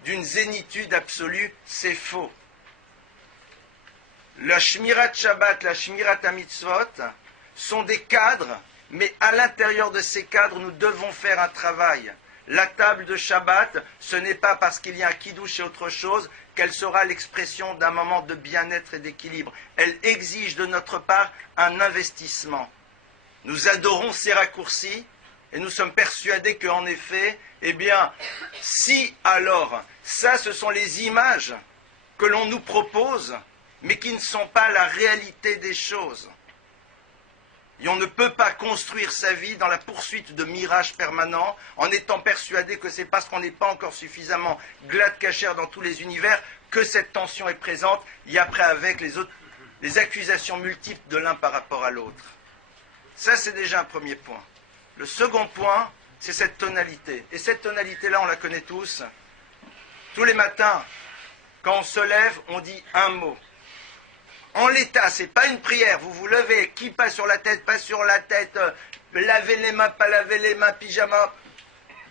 d'une zénitude absolue. C'est faux. La Shmirat Shabbat, la Shmirat HaMitzvot sont des cadres, mais à l'intérieur de ces cadres, nous devons faire un travail. La table de Shabbat, ce n'est pas parce qu'il y a un kiddush et autre chose qu'elle sera l'expression d'un moment de bien-être et d'équilibre. Elle exige de notre part un investissement. Nous adorons ces raccourcis et nous sommes persuadés qu'en effet, eh bien, si alors, ça ce sont les images que l'on nous propose, mais qui ne sont pas la réalité des choses. Et on ne peut pas construire sa vie dans la poursuite de mirages permanents en étant persuadé que c'est parce qu'on n'est pas encore suffisamment glad kasher dans tous les univers que cette tension est présente, et après avec les accusations multiples de l'un par rapport à l'autre. Ça, c'est déjà un premier point. Le second point, c'est cette tonalité. Et cette tonalité-là, on la connaît tous. Tous les matins, quand on se lève, on dit un mot. En l'état, c'est pas une prière. Vous vous levez, qui pas sur la tête, pas sur la tête, lavez les mains, pas laver les mains, pyjama.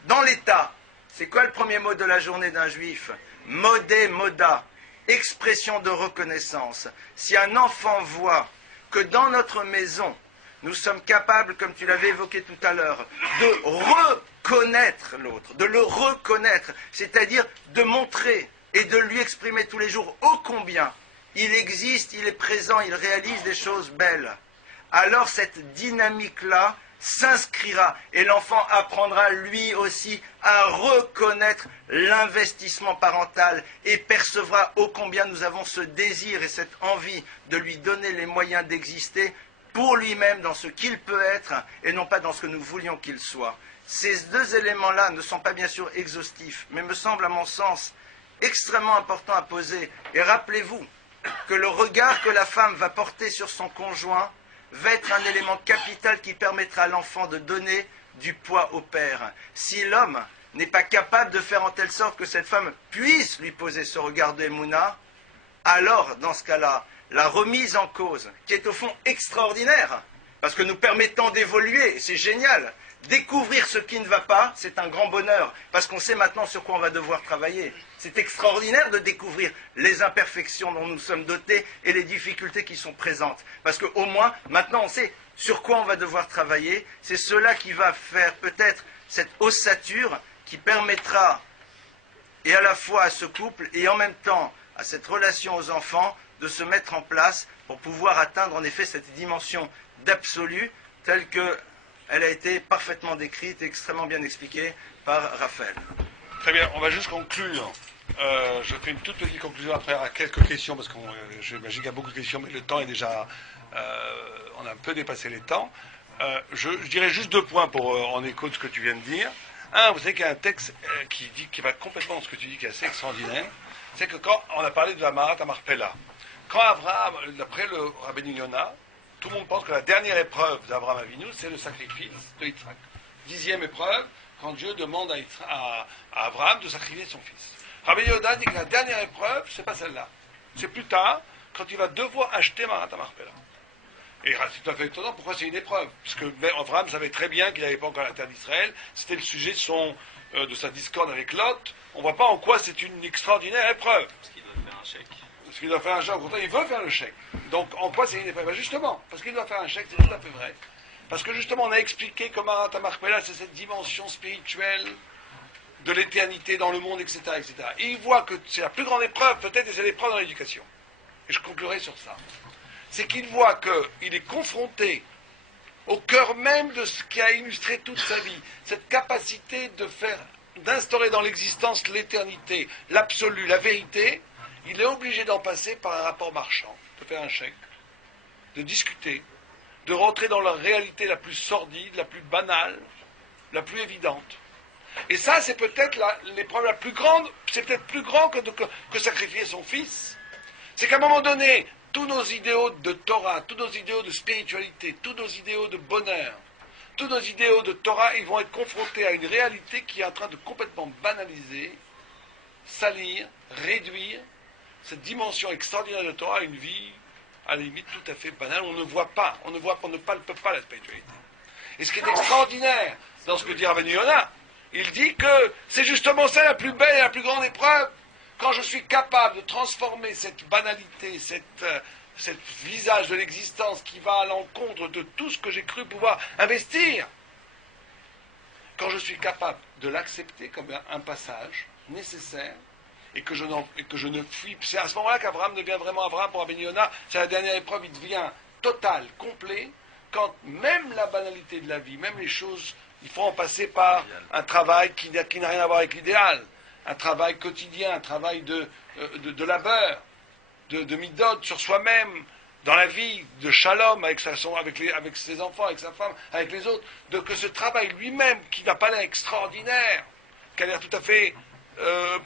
Dans l'état, c'est quoi le premier mot de la journée d'un juif? Modé, moda, expression de reconnaissance. Si un enfant voit que dans notre maison, nous sommes capables, comme tu l'avais évoqué tout à l'heure, de reconnaître l'autre, de le reconnaître, c'est-à-dire de montrer et de lui exprimer tous les jours ô combien il existe, il est présent, il réalise des choses belles. Alors cette dynamique-là s'inscrira et l'enfant apprendra lui aussi à reconnaître l'investissement parental et percevra ô combien nous avons ce désir et cette envie de lui donner les moyens d'exister pour lui-même dans ce qu'il peut être et non pas dans ce que nous voulions qu'il soit. Ces deux éléments-là ne sont pas bien sûr exhaustifs, mais me semblent à mon sens extrêmement importants à poser. Et rappelez-vous que le regard que la femme va porter sur son conjoint va être un élément capital qui permettra à l'enfant de donner du poids au père. Si l'homme n'est pas capable de faire en telle sorte que cette femme puisse lui poser ce regard de Emouna, alors, dans ce cas-là, la remise en cause, qui est au fond extraordinaire, parce que nous permettant d'évoluer, c'est génial. Découvrir ce qui ne va pas, c'est un grand bonheur, parce qu'on sait maintenant sur quoi on va devoir travailler. C'est extraordinaire de découvrir les imperfections dont nous sommes dotés et les difficultés qui sont présentes. Parce qu'au moins, maintenant, on sait sur quoi on va devoir travailler. C'est cela qui va faire peut-être cette ossature qui permettra, et à la fois à ce couple, et en même temps à cette relation aux enfants, de se mettre en place pour pouvoir atteindre en effet cette dimension d'absolu telle qu'elle a été parfaitement décrite et extrêmement bien expliquée par Raphaël. Très bien, on va juste conclure. Je fais une toute petite conclusion après à quelques questions, parce que j'imagine qu'il y a beaucoup de questions, mais le temps est déjà... on a un peu dépassé les temps. Je dirais juste 2 points en écho de ce que tu viens de dire. Un, vous savez qu'il y a un texte qui va complètement dans ce que tu dis, qui est assez extraordinaire. C'est que quand on a parlé de la Marat à Marpella, quand Abraham, d'après le Rabbeinu Yonah, tout le monde pense que la dernière épreuve d'Abraham Avinu, c'est le sacrifice de Yitzhak. 10e épreuve, quand Dieu demande à Abraham de sacrifier son fils. Rabbeinu Yonah dit que la dernière épreuve, c'est pas celle-là. C'est plus tard, quand il va devoir acheter Marat à Marpella. Et c'est tout à fait étonnant, pourquoi c'est une épreuve? Parce que Abraham savait très bien qu'il n'avait pas encore la terre d'Israël, c'était le sujet de sa discorde avec Lot. On ne voit pas en quoi c'est une extraordinaire épreuve. Parce qu'il doit faire un chèque. Parce qu'il doit faire un chèque, au contraire, il veut faire le chèque. Donc en quoi c'est une épreuve? Justement, parce qu'il doit faire un chèque, c'est tout à fait vrai. Parce que justement, on a expliqué que Marat Marpella, c'est cette dimension spirituelle de l'éternité dans le monde, etc., etc. Et il voit que c'est la plus grande épreuve, peut-être, et c'est l'épreuve dans l'éducation. Et je conclurai sur ça. C'est qu'il voit qu'il est confronté au cœur même de ce qui a illustré toute sa vie, cette capacité d'instaurer dans l'existence l'éternité, l'absolu, la vérité. Il est obligé d'en passer par un rapport marchand, de faire un chèque, de discuter, de rentrer dans la réalité la plus sordide, la plus banale, la plus évidente. Et ça, c'est peut-être l'épreuve la plus grande, c'est peut-être plus grand que sacrifier son fils. C'est qu'à un moment donné, tous nos idéaux de Torah, tous nos idéaux de spiritualité, tous nos idéaux de bonheur, tous nos idéaux de Torah, ils vont être confrontés à une réalité qui est en train de complètement banaliser, salir, réduire cette dimension extraordinaire de Torah à une vie, à la limite, tout à fait banale. On ne voit pas, on ne palpe pas la spiritualité. Et ce qui est extraordinaire dans ce que dit Rabbeinu Yonah, il dit que c'est justement ça la plus belle et la plus grande épreuve. Quand je suis capable de transformer cette banalité, cette visage de l'existence qui va à l'encontre de tout ce que j'ai cru pouvoir investir, quand je suis capable de l'accepter comme un passage nécessaire, et que je ne fuis, c'est à ce moment-là qu'Abraham devient vraiment Abraham pour Rabbeinu Yonah, c'est la dernière épreuve, il devient total, complet, quand même la banalité de la vie, même les choses, il faut en passer par un travail qui n'a rien à voir avec l'idéal. Un travail quotidien, un travail de labeur, de midot sur soi-même, dans la vie, de shalom avec ses enfants, avec sa femme, avec les autres, que ce travail lui-même, qui n'a pas l'air extraordinaire, qui a l'air tout à fait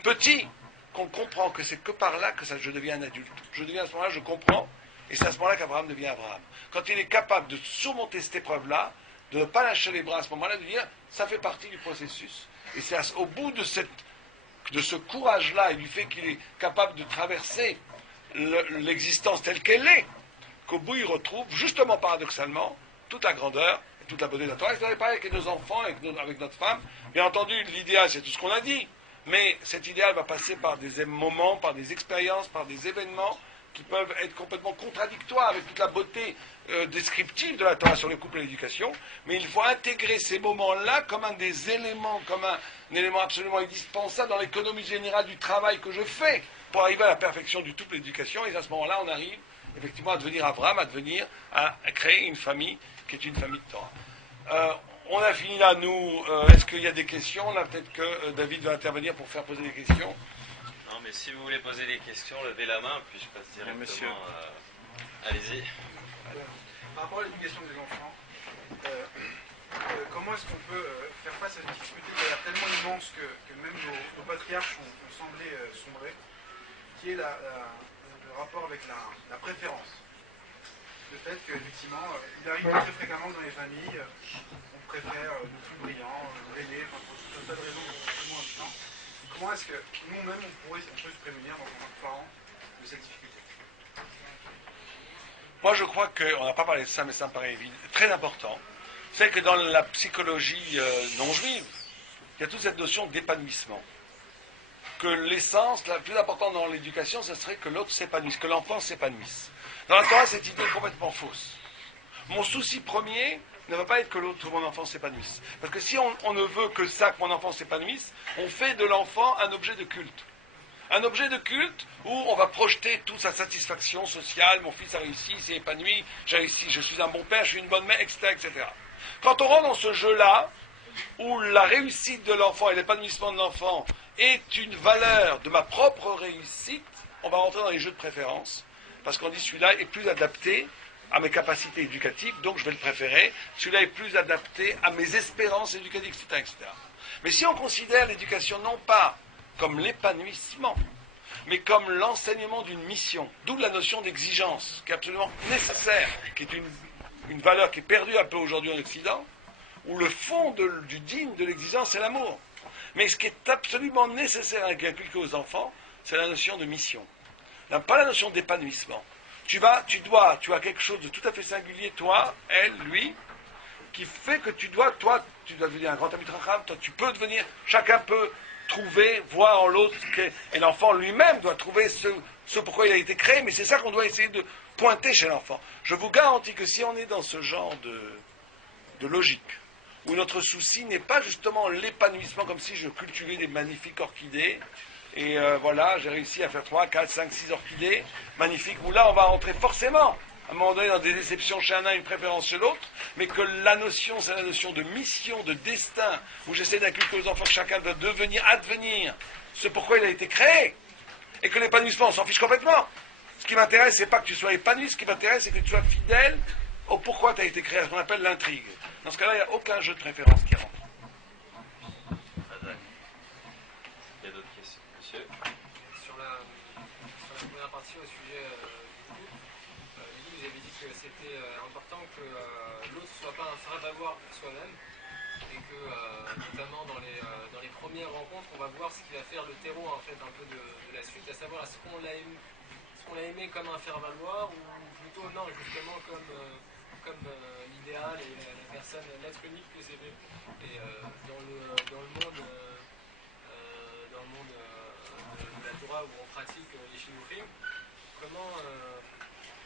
petit, qu'on comprend que c'est que par là que je deviens un adulte. Je deviens à ce moment-là, je comprends, et c'est à ce moment-là qu'Abraham devient Abraham. Quand il est capable de surmonter cette épreuve-là, de ne pas lâcher les bras à ce moment-là, de dire, ça fait partie du processus. Et c'est au bout de ce courage-là et du fait qu'il est capable de traverser l'existence telle qu'elle est, qu'au bout il retrouve, justement paradoxalement, toute la grandeur et toute la beauté de la Torah. C'est pareil avec nos enfants, avec notre femme. Bien entendu, l'idéal, c'est tout ce qu'on a dit. Mais cet idéal va passer par des moments, par des expériences, par des événements qui peuvent être complètement contradictoires avec toute la beauté descriptive de la Torah sur le couple et l'éducation. Mais il faut intégrer ces moments-là comme un des éléments, comme un élément absolument indispensable dans l'économie générale du travail que je fais pour arriver à la perfection du couple et de l'éducation. Et à ce moment-là, on arrive effectivement à devenir Abraham, à créer une famille qui est une famille de Torah. On a fini là, nous. Est-ce qu'il y a des questions? Là, peut-être que David va intervenir pour faire poser des questions. Non, mais si vous voulez poser des questions, levez la main, puis je passe directement. Monsieur. Allez-y. Par rapport à l'éducation des enfants, comment est-ce qu'on peut faire face à une difficulté qui a l'air tellement immense que même nos patriarches ont semblé sombrer, qui est le rapport avec la préférence? Le fait qu'effectivement, il arrive très fréquemment que dans les familles, on préfère le plus brillant, l'aîné, pour tout un tas de raisons moins importantes. Comment est-ce que nous-mêmes, on peut se prémunir en tant que parents de cette difficulté? Moi, je crois qu'on n'a pas parlé de ça, mais ça me paraît très important. C'est que dans la psychologie non juive, il y a toute cette notion d'épanouissement. Que l'essence, la plus importante dans l'éducation, ce serait que l'autre s'épanouisse, que l'enfant s'épanouisse. Dans la Torah, cette idée est complètement fausse. Mon souci premier ne va pas être que mon enfant s'épanouisse. Parce que si on ne veut que ça, que mon enfant s'épanouisse, on fait de l'enfant un objet de culte. Un objet de culte où on va projeter toute sa satisfaction sociale, mon fils a réussi, il s'est épanoui, j'ai réussi, je suis un bon père, je suis une bonne mère, etc., etc. Quand on rentre dans ce jeu-là, où la réussite de l'enfant et l'épanouissement de l'enfant est une valeur de ma propre réussite, on va rentrer dans les jeux de préférence, parce qu'on dit celui-là est plus adapté à mes capacités éducatives, donc je vais le préférer, celui-là est plus adapté à mes espérances éducatives, etc., etc. Mais si on considère l'éducation non pas comme l'épanouissement, mais comme l'enseignement d'une mission, d'où la notion d'exigence, qui est absolument nécessaire, qui est une valeur qui est perdue un peu aujourd'hui en Occident, où le fond du digne de l'exigence, c'est l'amour. Mais ce qui est absolument nécessaire à inculquer aux enfants, c'est la notion de mission. Pas la notion d'épanouissement. Tu as quelque chose de tout à fait singulier, toi, elle, lui, qui fait que tu dois devenir un grand ami Racham, toi, tu peux devenir, chacun peut trouver, voir en l'autre, et l'enfant lui-même doit trouver ce pourquoi il a été créé, mais c'est ça qu'on doit essayer de pointer chez l'enfant. Je vous garantis que si on est dans ce genre de logique, où notre souci n'est pas justement l'épanouissement, comme si je cultivais des magnifiques orchidées, et voilà, j'ai réussi à faire 3, 4, 5, 6 orchidées magnifiques, où là on va rentrer forcément, à un moment donné, dans des déceptions chez un, une préférence chez l'autre, mais que la notion, c'est la notion de mission, de destin, où j'essaie d'inculquer aux enfants que chacun doit advenir ce pourquoi il a été créé, et que l'épanouissement, on s'en fiche complètement. Ce qui m'intéresse, c'est pas que tu sois épanoui, ce qui m'intéresse, c'est que tu sois fidèle au pourquoi tu as été créé, ce qu'on appelle l'intrigue. Dans ce cas-là, il n'y a aucun jeu de préférence qui rentre. Il y a d'autres questions, monsieur? Sur la première partie au sujet du couple, vous avez dit que c'était important que l'autre ne soit pas un faire-valoir pour soi-même et que notamment dans les premières rencontres, on va voir ce qui va faire le terreau en fait un peu de la suite, à savoir est-ce qu'on l'a aimé comme un faire-valoir ou plutôt non, justement comme l'idéal et la personne, l'être unique que c'est. Et dans le monde de la Torah où on pratique les chinuchim, comment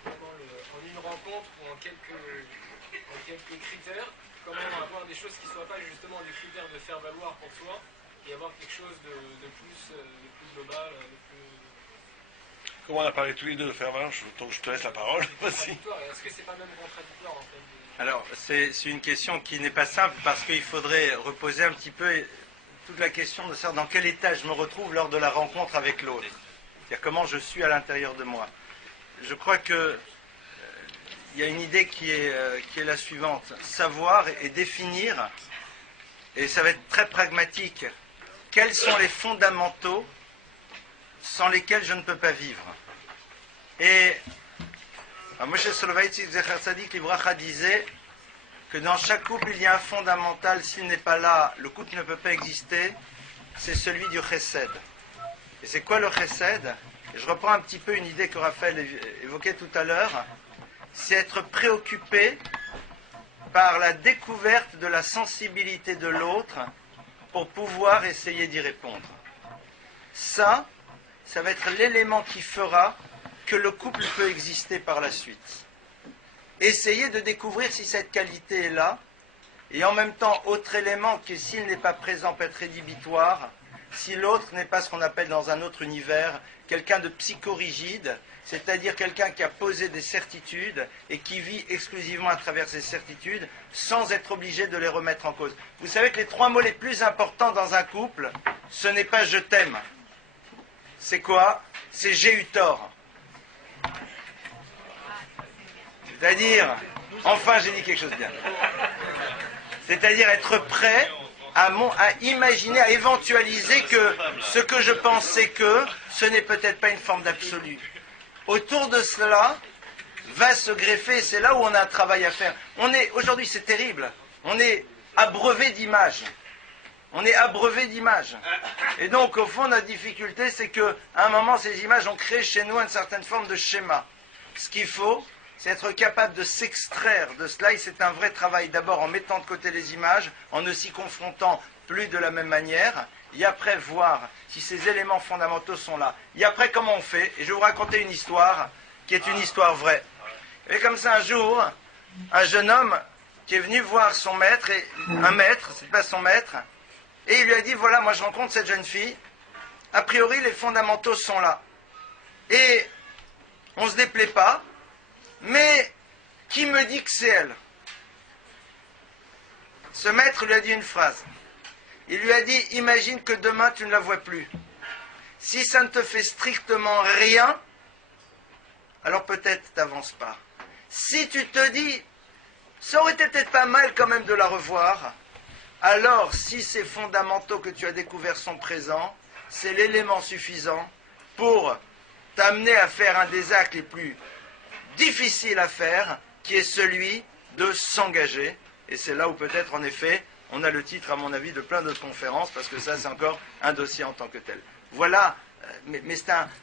en une rencontre ou en quelques critères, comment avoir des choses qui ne soient pas justement des critères de faire valoir pour soi et avoir quelque chose de plus global, de plus... Comment on a parlé tous les deux de faire valoir, donc je te laisse la parole. Est-ce que c'est pas même contradictoire en fait Alors, c'est une question qui n'est pas simple parce qu'il faudrait reposer un petit peu toute la question de savoir dans quel état je me retrouve lors de la rencontre avec l'autre. C'est-à-dire comment je suis à l'intérieur de moi. Je crois que il y a une idée qui est la suivante. Savoir et définir, et ça va être très pragmatique, quels sont les fondamentaux sans lesquels je ne peux pas vivre. Et Moshe Soloveitchik Zecher Tzadik Libracha disait que dans chaque couple il y a un fondamental, s'il n'est pas là, le couple ne peut pas exister, c'est celui du chesed. Et c'est quoi le chesed? je reprends un petit peu une idée que Raphaël évoquait tout à l'heure, c'est être préoccupé par la découverte de la sensibilité de l'autre pour pouvoir essayer d'y répondre. Ça va être l'élément qui fera que le couple peut exister par la suite. Essayez de découvrir si cette qualité est là, et en même temps, autre élément que s'il n'est pas présent peut être rédhibitoire, si l'autre n'est pas ce qu'on appelle dans un autre univers, quelqu'un de psychorigide, c'est-à-dire quelqu'un qui a posé des certitudes et qui vit exclusivement à travers ces certitudes sans être obligé de les remettre en cause. Vous savez que les 3 mots les plus importants dans un couple, ce n'est pas « je t'aime ». C'est quoi? C'est « j'ai eu tort ». C'est-à-dire, enfin j'ai dit quelque chose de bien. C'est-à-dire être prêt à imaginer, à éventualiser que ce que je pensais que ce n'est peut-être pas une forme d'absolu. Autour de cela va se greffer, c'est là où on a un travail à faire. Aujourd'hui c'est terrible, on est abreuvé d'images. On est abreuvé d'images. Et donc au fond notre difficulté c'est qu'à un moment ces images ont créé chez nous une certaine forme de schéma. Ce qu'il faut, c'est être capable de s'extraire de cela, et c'est un vrai travail d'abord en mettant de côté les images, en ne s'y confrontant plus de la même manière, et après voir si ces éléments fondamentaux sont là. Et après comment on fait, et je vais vous raconter une histoire qui est une histoire vraie. Et comme ça un jour, un jeune homme qui est venu voir son maître, un maître, c'est pas son maître, et il lui a dit, voilà, moi je rencontre cette jeune fille, a priori les fondamentaux sont là. Et on ne se déplaît pas, mais qui me dit que c'est elle? Ce maître lui a dit une phrase. Il lui a dit, imagine que demain tu ne la vois plus. Si ça ne te fait strictement rien, alors peut-être t'avances pas. Si tu te dis, ça aurait été peut-être pas mal quand même de la revoir, alors si ces fondamentaux que tu as découverts sont présents, c'est l'élément suffisant pour t'amener à faire un des actes les plus difficiles à faire, qui est celui de s'engager. Et c'est là où peut-être en effet on a le titre à mon avis de plein d'autres conférences, parce que ça c'est encore un dossier en tant que tel. Voilà, mais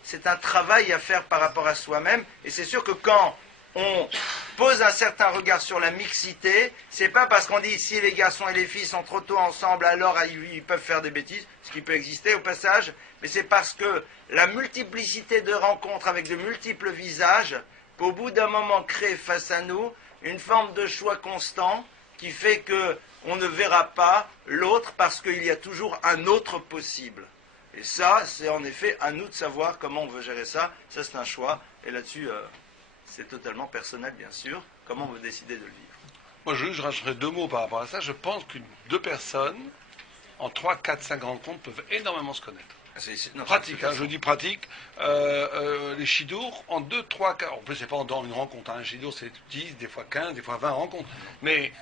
c'est un travail à faire par rapport à soi-même, et c'est sûr que quand on pose un certain regard sur la mixité, c'est pas parce qu'on dit si les garçons et les filles sont trop tôt ensemble alors ils peuvent faire des bêtises, ce qui peut exister au passage, mais c'est parce que la multiplicité de rencontres avec de multiples visages, qu'au bout d'un moment crée face à nous une forme de choix constant qui fait que on ne verra pas l'autre parce qu'il y a toujours un autre possible. Et ça, c'est en effet à nous de savoir comment on veut gérer ça. Ça, c'est un choix. Et là-dessus, c'est totalement personnel, bien sûr. Comment on veut décider de le vivre. Moi, je rajouterai 2 mots par rapport à ça. Je pense que 2 personnes, en 3, 4, 5 rencontres, peuvent énormément se connaître. Non, Pratique, je dis pratique. Les shidours, en 2, 3, 4, en plus c'est pas dans une rencontre, un shidour c'est 10, des fois 15, des fois 20 rencontres, mais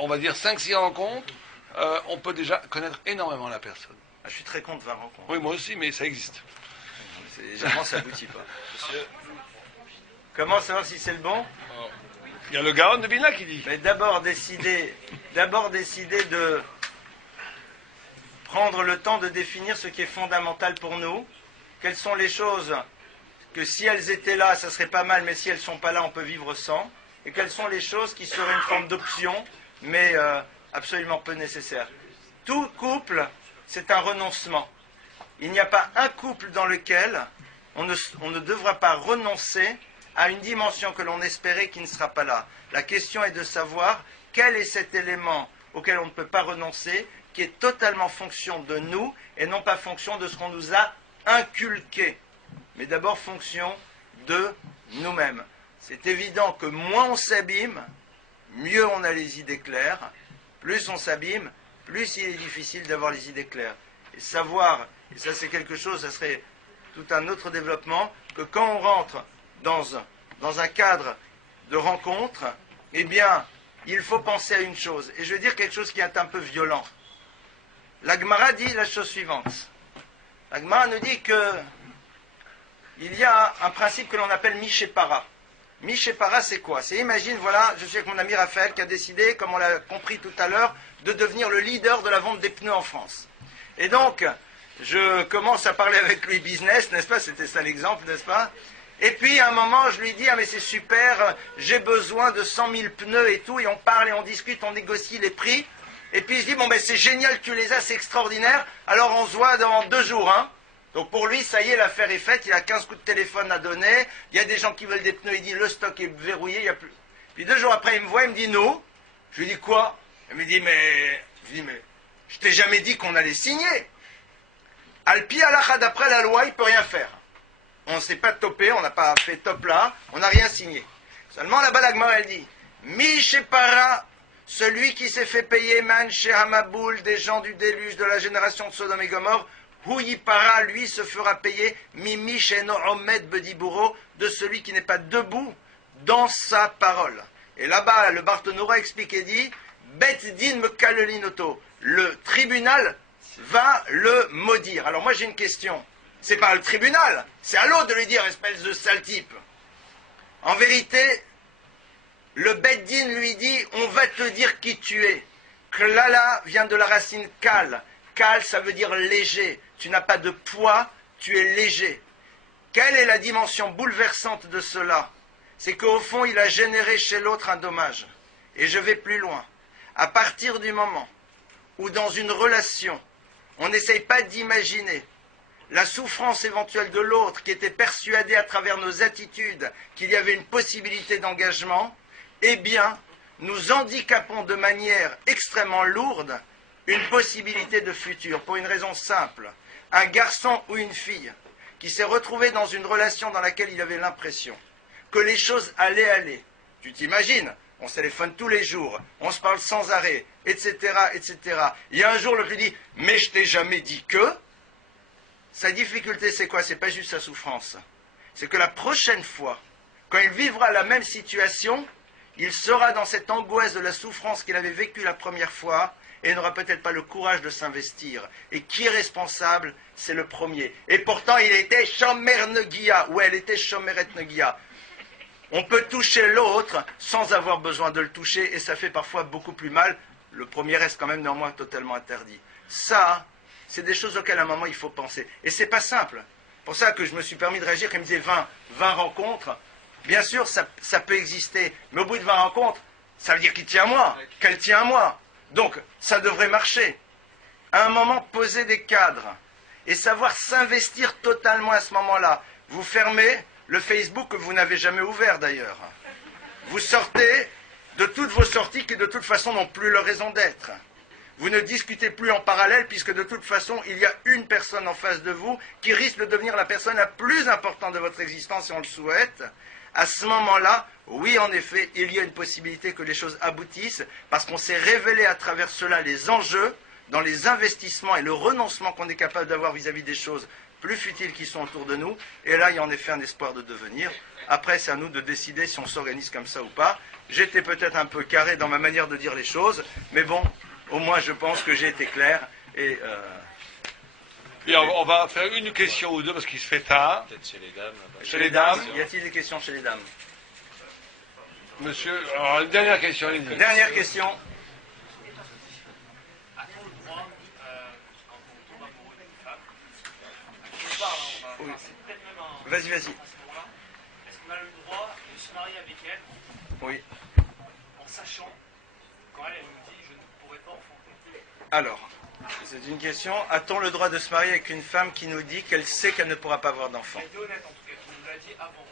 on va dire 5, 6 rencontres, on peut déjà connaître énormément la personne. Je suis très contre 20 rencontres. Oui, moi aussi, mais ça existe. Généralement ça aboutit pas. Comment savoir si c'est le bon? Il y a le Gaon de Vilna qui dit. Mais d'abord décider de prendre le temps de définir ce qui est fondamental pour nous, quelles sont les choses que si elles étaient là, ça serait pas mal, mais si elles ne sont pas là, on peut vivre sans, et quelles sont les choses qui seraient une forme d'option, mais absolument peu nécessaires. Tout couple, c'est un renoncement. Il n'y a pas un couple dans lequel on ne devra pas renoncer à une dimension que l'on espérait qui ne sera pas là. La question est de savoir quel est cet élément auquel on ne peut pas renoncer, qui est totalement fonction de nous et non pas fonction de ce qu'on nous a inculqué, mais d'abord fonction de nous-mêmes. C'est évident que moins on s'abîme, mieux on a les idées claires, plus on s'abîme, plus il est difficile d'avoir les idées claires. Et savoir, et ça c'est quelque chose, ça serait tout un autre développement, que quand on rentre dans un cadre de rencontre, eh bien, il faut penser à une chose. Et je vais dire quelque chose qui est un peu violent. La Gemara dit la chose suivante. La Gemara nous dit que il y a un principe que l'on appelle Mishepara. Mishepara, c'est quoi? C'est, imagine, voilà, je suis avec mon ami Raphaël qui a décidé, comme on l'a compris tout à l'heure, de devenir le leader de la vente des pneus en France. Et donc, je commence à parler avec lui business, n'est-ce pas? C'était ça l'exemple, n'est-ce pas? Et puis à un moment, je lui dis, ah mais c'est super, j'ai besoin de 100 000 pneus et tout, et on parle et on discute, on négocie les prix. Et puis je dis, bon ben c'est génial, tu les as, c'est extraordinaire, alors on se voit dans 2 jours, hein. Donc pour lui, ça y est, l'affaire est faite, il a 15 coups de téléphone à donner, il y a des gens qui veulent des pneus, il dit, le stock est verrouillé, il n'y a plus. Puis 2 jours après, il me voit, il me dit, non. Je lui dis, quoi? Il me dit, mais je t'ai jamais dit qu'on allait signer. Alpi alacha, d'après la loi, il peut rien faire. On ne s'est pas topé, on n'a pas fait top là, on n'a rien signé. Seulement là-bas, la Gemara, elle dit, Mi Shepara, celui qui s'est fait payer Man chez Hamaboul, des gens du déluge de la génération de Sodome et Gomorre, Para, lui, se fera payer Mimi Sheno Omed Bediburo, de celui qui n'est pas debout dans sa parole. Et là-bas, le Barthénora explique et dit, Bet din me kalelinoto, le tribunal va le maudire. Alors moi j'ai une question. C'est pas le tribunal, c'est à l'autre de lui dire, espèce de sale type. En vérité, le Beddin lui dit, on va te dire qui tu es. Klala vient de la racine kal. Kal, ça veut dire léger. Tu n'as pas de poids, tu es léger. Quelle est la dimension bouleversante de cela? C'est qu'au fond, il a généré chez l'autre un dommage. Et je vais plus loin. À partir du moment où dans une relation, on n'essaye pas d'imaginer la souffrance éventuelle de l'autre qui était persuadé à travers nos attitudes qu'il y avait une possibilité d'engagement, eh bien, nous handicapons de manière extrêmement lourde une possibilité de futur, pour une raison simple. Un garçon ou une fille qui s'est retrouvé dans une relation dans laquelle il avait l'impression que les choses allaient aller. Tu t'imagines, on se téléphone tous les jours, on se parle sans arrêt, etc., etc. Il y a un jour, l'autre lui dit « Mais je t'ai jamais dit que ». Sa difficulté, c'est quoi? C'est pas juste sa souffrance. C'est que la prochaine fois, quand il vivra la même situation, il sera dans cette angoisse de la souffrance qu'il avait vécue la première fois et n'aura peut-être pas le courage de s'investir. Et qui est responsable? C'est le premier. Et pourtant, il était Shomer Negia, ou elle était Shomeret Negia. On peut toucher l'autre sans avoir besoin de le toucher, et ça fait parfois beaucoup plus mal. Le premier reste quand même néanmoins totalement interdit. Ça, c'est des choses auxquelles à un moment il faut penser. Et c'est pas simple. Pour ça que je me suis permis de réagir, quand il me disait 20 rencontres. Bien sûr, ça peut exister, mais au bout de 20 rencontres, ça veut dire qu'il tient à moi, qu'elle tient à moi. Donc, ça devrait marcher. À un moment, poser des cadres et savoir s'investir totalement à ce moment-là. Vous fermez le Facebook que vous n'avez jamais ouvert d'ailleurs. Vous sortez de toutes vos sorties qui de toute façon n'ont plus leur raison d'être. Vous ne discutez plus en parallèle puisque de toute façon il y a une personne en face de vous qui risque de devenir la personne la plus importante de votre existence si on le souhaite. À ce moment-là, oui en effet, il y a une possibilité que les choses aboutissent parce qu'on s'est révélé à travers cela les enjeux dans les investissements et le renoncement qu'on est capable d'avoir vis-à-vis des choses plus futiles qui sont autour de nous. Et là, il y a en effet un espoir de devenir. Après, c'est à nous de décider si on s'organise comme ça ou pas. J'étais peut-être un peu carré dans ma manière de dire les choses, mais bon, au moins je pense que j'ai été clair. Et on va faire une question ou deux parce qu'il se fait tard. Peut-être chez les dames. chez les dames, y a-t-il des questions chez les dames? Monsieur, alors une dernière question. Dernière question. Oui. Vas-y. Est-ce qu'on a le droit de se marier avec elle? Oui. En sachant, quand elle nous dit je ne pourrai pas enfanter. Alors, c'est une question. A-t-on le droit de se marier avec une femme qui nous dit qu'elle sait qu'elle ne pourra pas avoir d'enfant? Elle était honnête en tout cas, qui nous l'a dit avant.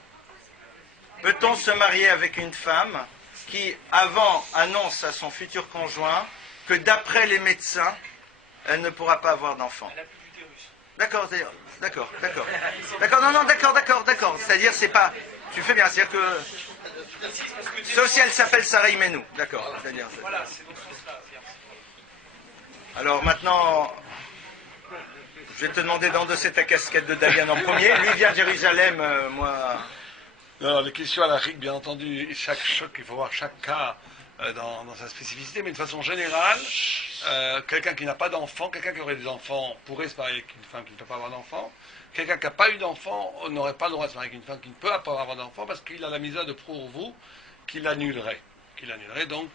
Peut-on se marier avec une femme qui, avant, annonce à son futur conjoint que d'après les médecins, elle ne pourra pas avoir d'enfant? Elle a plus d'utérus. D'accord. D'accord. C'est-à-dire, c'est pas... Tu fais bien, c'est-à-dire que... Sauf si elle s'appelle Sarah Imenou. D'accord. C'est-à-dire... Voilà, c'est donc cela. Alors maintenant, je vais te demander d'endosser ta casquette de Dayan en premier. Lui vient de Jérusalem, moi... Non, les questions à la RIC, bien entendu, chaque choc, il faut voir chaque cas dans sa spécificité, mais de façon générale, quelqu'un qui n'a pas d'enfant, quelqu'un qui aurait des enfants pourrait se marier avec une femme qui ne peut pas avoir d'enfant. Quelqu'un qui n'a pas eu d'enfant n'aurait pas le droit de se marier avec une femme qui ne peut pas avoir d'enfant parce qu'il a la misère de pour vous qu'il annulerait. qui l'annuleraient. Donc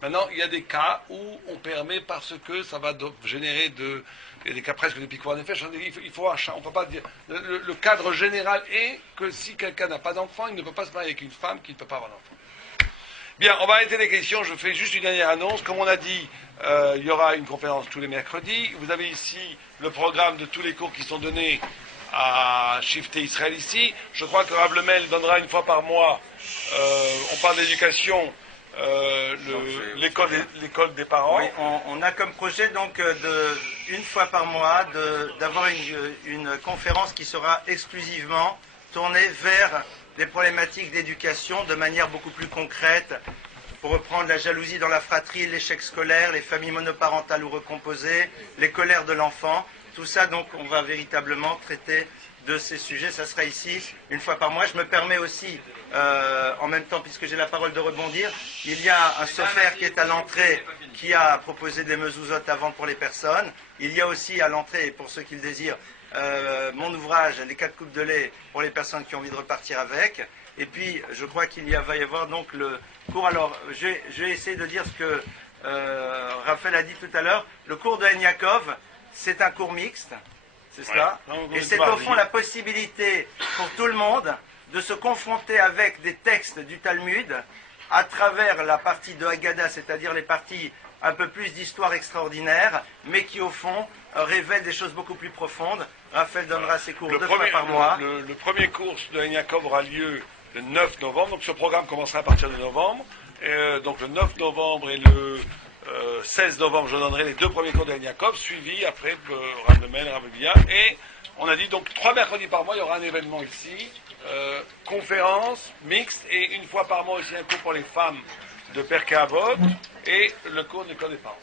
maintenant, il y a des cas où on permet parce que ça va générer il y a des cas presque de piqûres en effet. Il faut on ne peut pas dire. Le cadre général est que si quelqu'un n'a pas d'enfant, il ne peut pas se marier avec une femme qui ne peut pas avoir d'enfant. Bien, on va arrêter les questions. Je fais juste une dernière annonce. Comme on a dit, il y aura une conférence tous les mercredis. Vous avez ici le programme de tous les cours qui sont donnés à Shifté Israël ici. Je crois que Rav Lemel donnera une fois par mois, on parle d'éducation, l'école des parents. Oui, on a comme projet donc une fois par mois d'avoir une conférence qui sera exclusivement tournée vers des problématiques d'éducation de manière beaucoup plus concrète, pour reprendre la jalousie dans la fratrie, l'échec scolaire, les familles monoparentales ou recomposées, les colères de l'enfant. Tout ça, donc, on va véritablement traiter de ces sujets. Ça sera ici, une fois par mois. Je me permets aussi, en même temps, puisque j'ai la parole, de rebondir. Il y a un sofer qui est à l'entrée, qui a proposé des mezuzot à vendre pour les personnes. Il y a aussi à l'entrée, pour ceux qui le désirent, mon ouvrage, Les 4 coupes de lait, pour les personnes qui ont envie de repartir avec. Et puis, je crois va y avoir donc le cours. Alors, je vais essayer de dire ce que Raphaël a dit tout à l'heure. Le cours de Yaakov, c'est un cours mixte, c'est cela. Et c'est au fond la possibilité pour tout le monde de se confronter avec des textes du Talmud à travers la partie de Haggadah, c'est-à-dire les parties un peu plus d'histoire extraordinaire, mais qui au fond révèlent des choses beaucoup plus profondes. Raphaël donnera ses cours 2 fois par mois. Le premier cours de Yaakov aura lieu le 9 novembre, donc ce programme commencera à partir de novembre. Donc le 9 novembre et le 16 novembre, je donnerai les 2 premiers cours de Yaakov, suivis après Rav Lemel, Rav Bia. Et on a dit donc 3 mercredis par mois, il y aura un événement ici, conférence mixte, et une fois par mois aussi un cours pour les femmes de Perkei Avot et le cours de l'école des parents.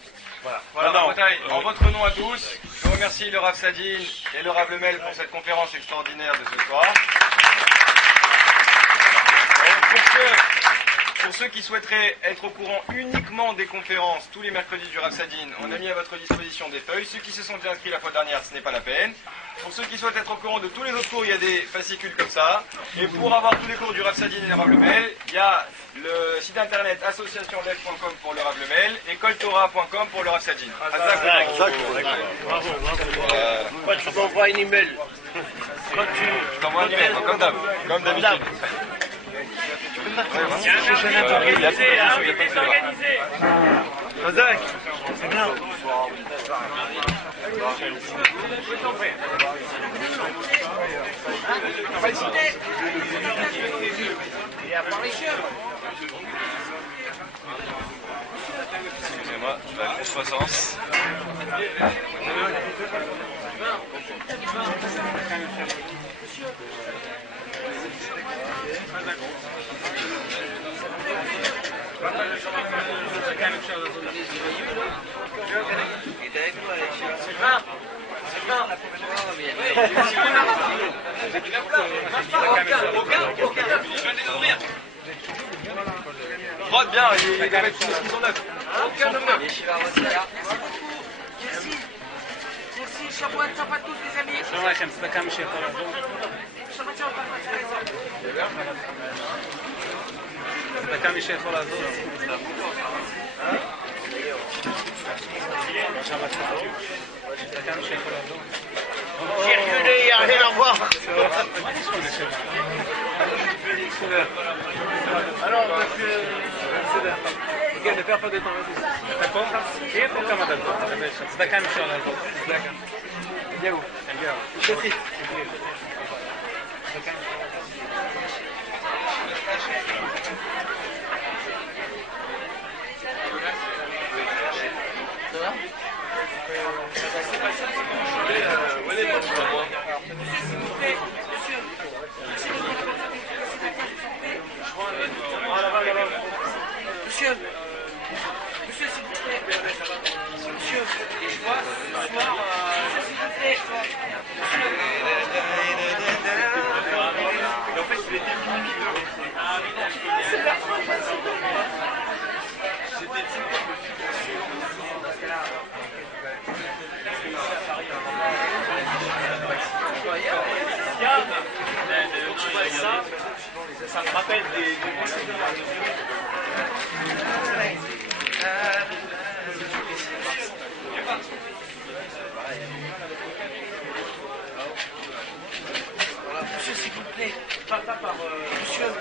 Voilà, en votre nom à tous, je remercie le Rav Sadine et le Rav Lemel pour cette conférence extraordinaire de ce soir. Pour ceux qui souhaiteraient être au courant uniquement des conférences tous les mercredis du Rav Sadine, on a mis à votre disposition des feuilles. Ceux qui se sont déjà inscrits la fois dernière, ce n'est pas la peine. Pour ceux qui souhaitent être au courant de tous les autres cours, il y a des fascicules comme ça. Et pour avoir tous les cours du Rav Sadine et du Rav Lemel, il y a le site internet associationlev.com pour le Rav Lemel et coltora.com pour le Rav Sadine. Bravo. Moi, tu m'envoies un email. Je t'envoie un email, comme d'habitude. Il y a un organisé, il est organisé. Razak, c'est bien. Excusez-moi, je vais à contresens. Rod, bien, il est quand même tous qui sont neufs. Merci, Shabbat tous les amis. J'ai reculé, il n'y a rien à voir. Alors, כן, יותר פחות דקות. תהיה פה כמה דקות. צדקה משול על זה. צדקה. יאו. שכית. Monsieur, s'il vous plaît. Monsieur, et je vois ce soir, s'il vous plaît. En fait, il était ça me rappelle des Voilà, monsieur, s'il vous plaît, pas par monsieur.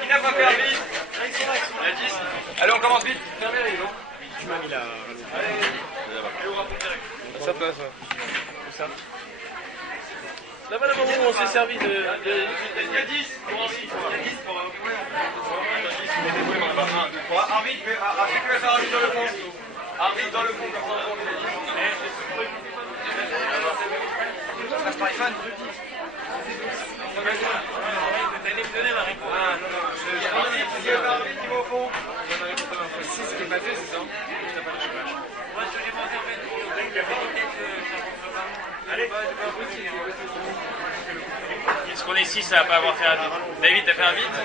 Qui n'a pas fait vite? Il y a 10. Allez, on commence vite. Fermez les rideaux. Tu m'as mis la. Allez, on raconte direct. Ça passe. Où ça? Là-bas, là-bas, où on s'est servi de. Il y a 10 pour Henri. Il y a 10 pour Henri. Arbitre, tu vas faire arbitre dans le fond. Arbitre dans le fond, comme ça on compte les 10. Ça passe par iPhone. Vous allez me donner la réponse. Ah non, non, arbitre, il y a arbitre qui va au fond. Si, ce qui est pas fait, c'est ça. T'as pas le chômage. Moi, je l'ai pensé en fait pour le mec qui avait dit que ça rentre pas. Allez, est-ce qu'on est 6 à pas avoir fait un vide? David, t'as fait un vide?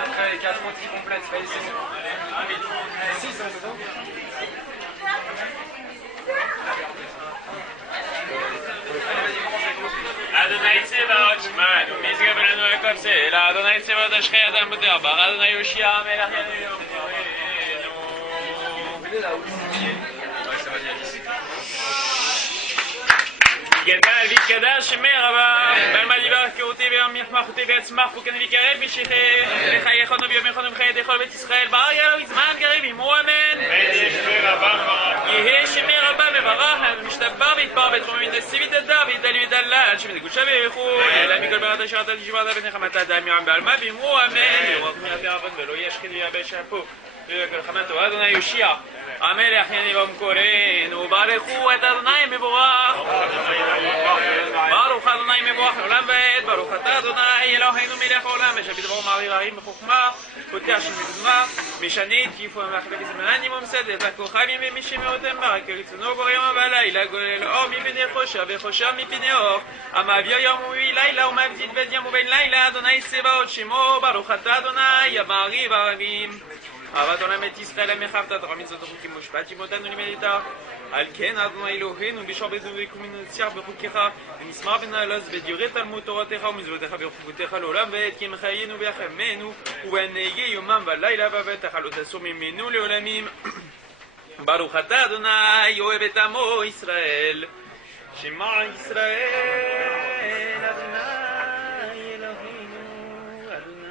Après les 4 mots qui complètent, c'est pas les 6. 6, c'est ça? Adonai Tsevaot Shman, Mizga Belanu Yaakov Sela, Adonai Tsevaot Ashrei Adam Boder Bar, Adonai Yoshia Melach Yanu. Ça va dire 10. גדל והתגדל שמי רבה, בעלמא דיבר כאותי ויחמח אותי ויצמח וכן ויקרב משיחי, לחייך עוד נביא ומכון ומחיית לכל בית ישראל, בר יהיה לו זמן קריב עמו אמן. יהי שמי רבה מברך, משתבר ויתפר בתחום ונסיב יתדע ויתדל ויתדלל, שמתגוד שווה וכו', אלא מכל ברת אשר אתה תשברת ונחמת אדם יעם בעלמא ועמו אמן. ירוק מירפי עבוד ולא ישחית ויבש אפו, וכל חמתו אדוני יושיע. המלך יניבם קורן, וברכו את אדוני מבורך. ברוך אדוני מבורך לעולם ועד, ברוך אתה אדוני אלוהינו מלך העולם, משבית דברו מעביר הרים בחוכמה, פותח שם מגזמה, משנה את כיפו המחלק זמנני ממסד את הכוכבים ומי שמאותם ברק רצונו בור יום ולילה, גולל אור מפני חושה וחושה מפני אור, המעביר יום ולילה ומבדיל בין יום ובין לילה, אדוני צבאות שמו, ברוך אתה אדוני המעריב הרבים. אהבת עולם את ישראל המחבת תורה מצוות וחוקים מושבתים אותנו למדיתה על כן אדוני אלוהינו בשור בזו ויקומינו נצליח בחוקיך ונשמח ונעלוז בדברי תלמוד תורתך ומצוותיך וחוקותיך לעולם ועד כי מחיינו ויחמנו ובנהגי יומם ולילה ובטח לא תסור ממנו לעולמים ברוך אתה אדוני אוהב את עמו ישראל שמע ישראל אדוני אלוהינו אדוני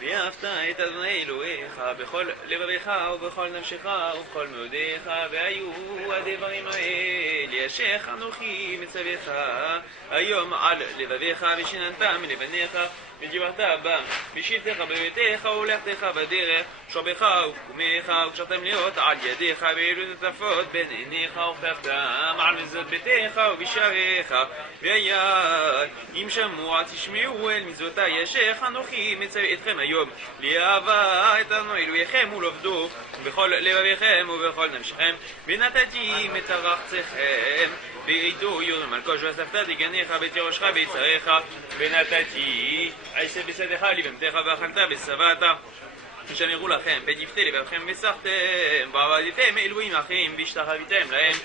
ואהבת את אדוני אלוהיך בכל לבביך ובכל נפשך ובכל מאודיך והיו הדברים האלה אשר אנוכי מצווך היום על לבביך ושיננתם מלבניך ודיברת בם בשבתך בביתך ולכתך בדרך שורבך וקומך וקשרתם להיות על ידיך ואלו נטפות בין עיניך וכתבתם על מזוזות ביתך ובשעריך והיה אם שמוע תשמעו אל מצוותי אשר אנוכי מצווה אתכם היום לאהבה את אדוני אלוהיכם ולעובדו בכל לבביכם ובכל נפשכם ונתתי מתרחצכם ואיתו יורם על כל שאספת דגניך בית ירושך ביצריך ונתתי עשה בשדך לבמתך ואכלת ושבעת ושמרו לכם ותפתה לבבכם וסחתם ועבדתם אלוהים אחרים והשתחוויתם להם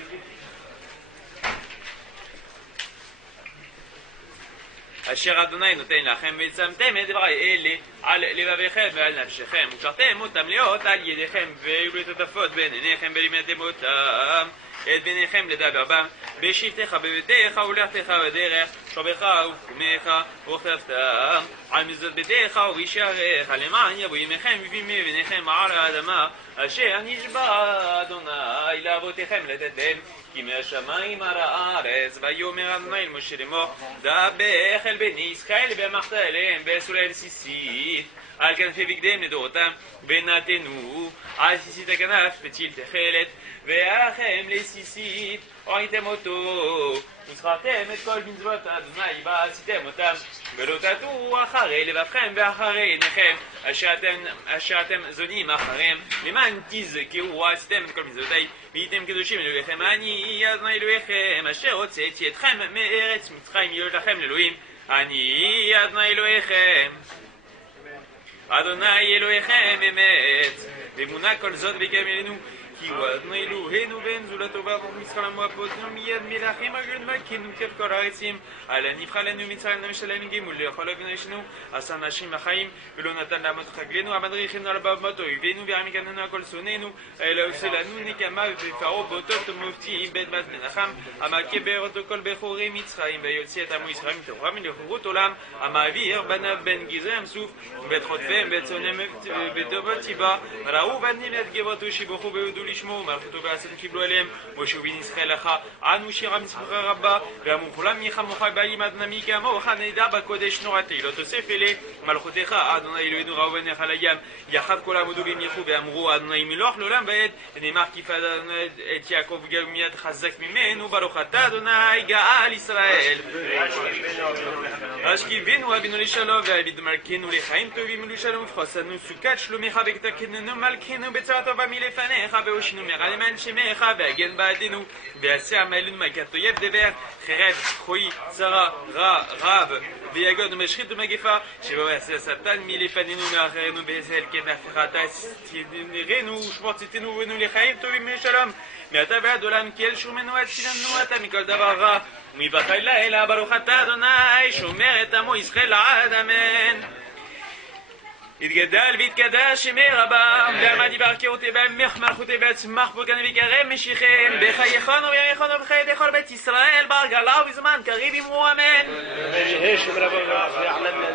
אשר אדוני נותן לכם וצמתם את דברי אלה על לבביכם ועל נפשכם וקשרתם אותם להיות על ידיכם והיו לטוטפות בין עיניכם ולימדתם אותם את ביניכם לדבר בם בשבתך בביתך ולכתך בדרך שורבך וקומך וכתבתם על מזוזות ביתך ובשעריך למען יבוא ימיכם ובימי בניכם על האדמה אשר נשבע אדוני לאבותיכם לתתם כי מהשמיים על הארץ ויאמר אדוני אל משה לאמור דבק אל בני ישראל ואמרת אליהם ועשו להם סיסית על כנפי בגדיהם לדורותם ונתנו על סיסית הכנף פתיל תכלת ואחם לסיסית ראיתם אותו וזכרתם את כל מצוות אדוני ועשיתם אותם ולא תטעו אחרי לבבכם ואחרי עיניכם אשר אתם זונים אחריהם למען תזכרו עשיתם את כל מצוותי והייתם קדושים אלוהיכם אני אדוני אלוהיכם אשר הוצאתי אתכם מארץ מצרים להיות לכם לאלוהים אני אדוני אלוהיכם. אדוני אלוהיכם אמת, ואמונה כל זאת בקרב אלינו, כי הוא אדוני אלוהינו ואין זולתו בעבור משכל המואפותנו מיד מלכים הגון מלכינו כיף כל הארצים, על הנבחר לנו מצרים למשלנו גמול לכל אבינו ישנו, עשה נשים החיים ולא נתן לעמוד חגלנו, המדריכנו על הבמת אויבינו והעמיקנו הכל שונאנו, אלא עושה לנו נקמה בפרעה באותות ומופתים בית בת מנחם, המכה בארתו כל בכורי מצרים ויוציא את עמו ישראל מתוכם מלכורות עולם, המעביר בניו בן גזרי ים סוף בית חוטפיהם בית צונם בדובות טיבה, ראו בנים את גבותו שיבחו ויודו לשמו, מלכותו בעצם קיבלו אליהם, מושובין ישראל לך, ענו שירה מצמחה רבה, ואמרו כולם יחמוך בעלים אדנמי כמוך, נדע בקודש נורתי, לא תוסף אלי, מלכותך, אדוני אלוהינו ראו בניך לים, יחד כל עמודו במלכו, ואמרו, אדוני מלוך לעולם ועד, ונאמר כיפה את יעקב גר מיד חזק ממנו, ברוך אתה אדוני גאל ישראל. השכיבנו אבינו לשלום, ואבינו מלכנו לחיים טובים ולשלום, וחסנו סוכת שלומך ותקננו מלכנו בצורה טובה מלפניך, והושינו מרע למען שמך, והגן בעדינו, ועשה עמלנו מכת אויב דבר, חרב, חוי, צרה, רע, רב, ויגוד ומשחית ומגפה, שבו יעשה השטן מלפנינו מאחרינו בהזל כמהפכת תנרנו ושמור צאתנו ובנו לחיים טובים ולשלום, מעתה ועד עולם כי אל שומנו עד סיננו אתה מכל דבר רע, ומבחר לילה ברוך אתה אדוני שומר את עמו ישראל עד אמן. יתגדל ויתקדש שמי רבם, ועמד יברכותי בהמך מלכותי בעצמך ברכני ויקרב משיכם, בחייכון וביריכון ובחיי כל בית ישראל בר גלה ובזמן קריב אמרו אמן.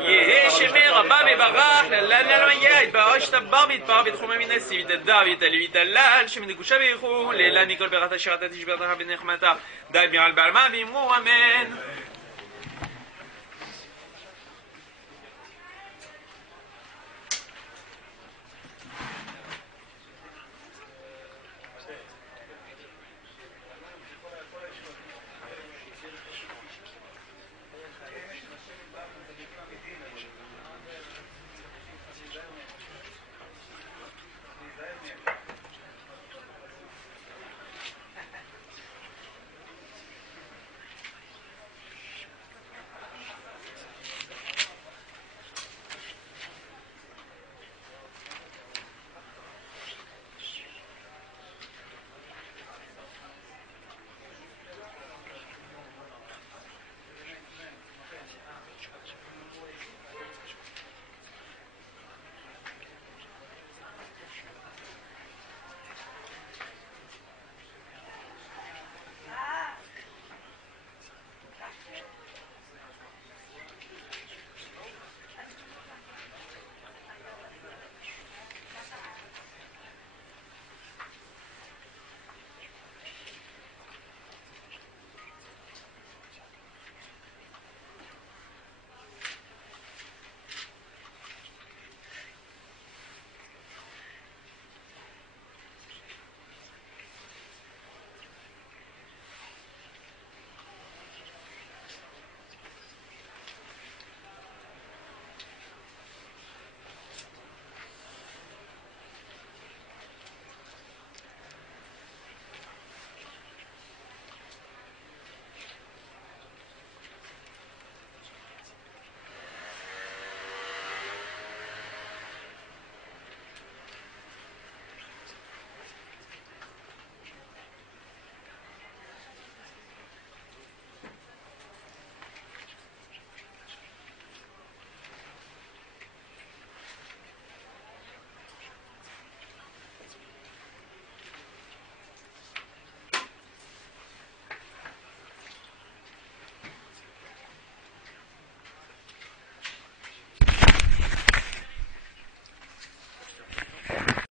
יהי שמי רבם יברך, ללן למגיע יתברך ישתבר ויתפר בתחומי מנסי ויתדע ויתעלי ויתעלל שמנגושה ויחו, לילן מכל ברכת אשר אתה תשברתך ונחמתה, די ביעל בעלמה ואמרו אמן.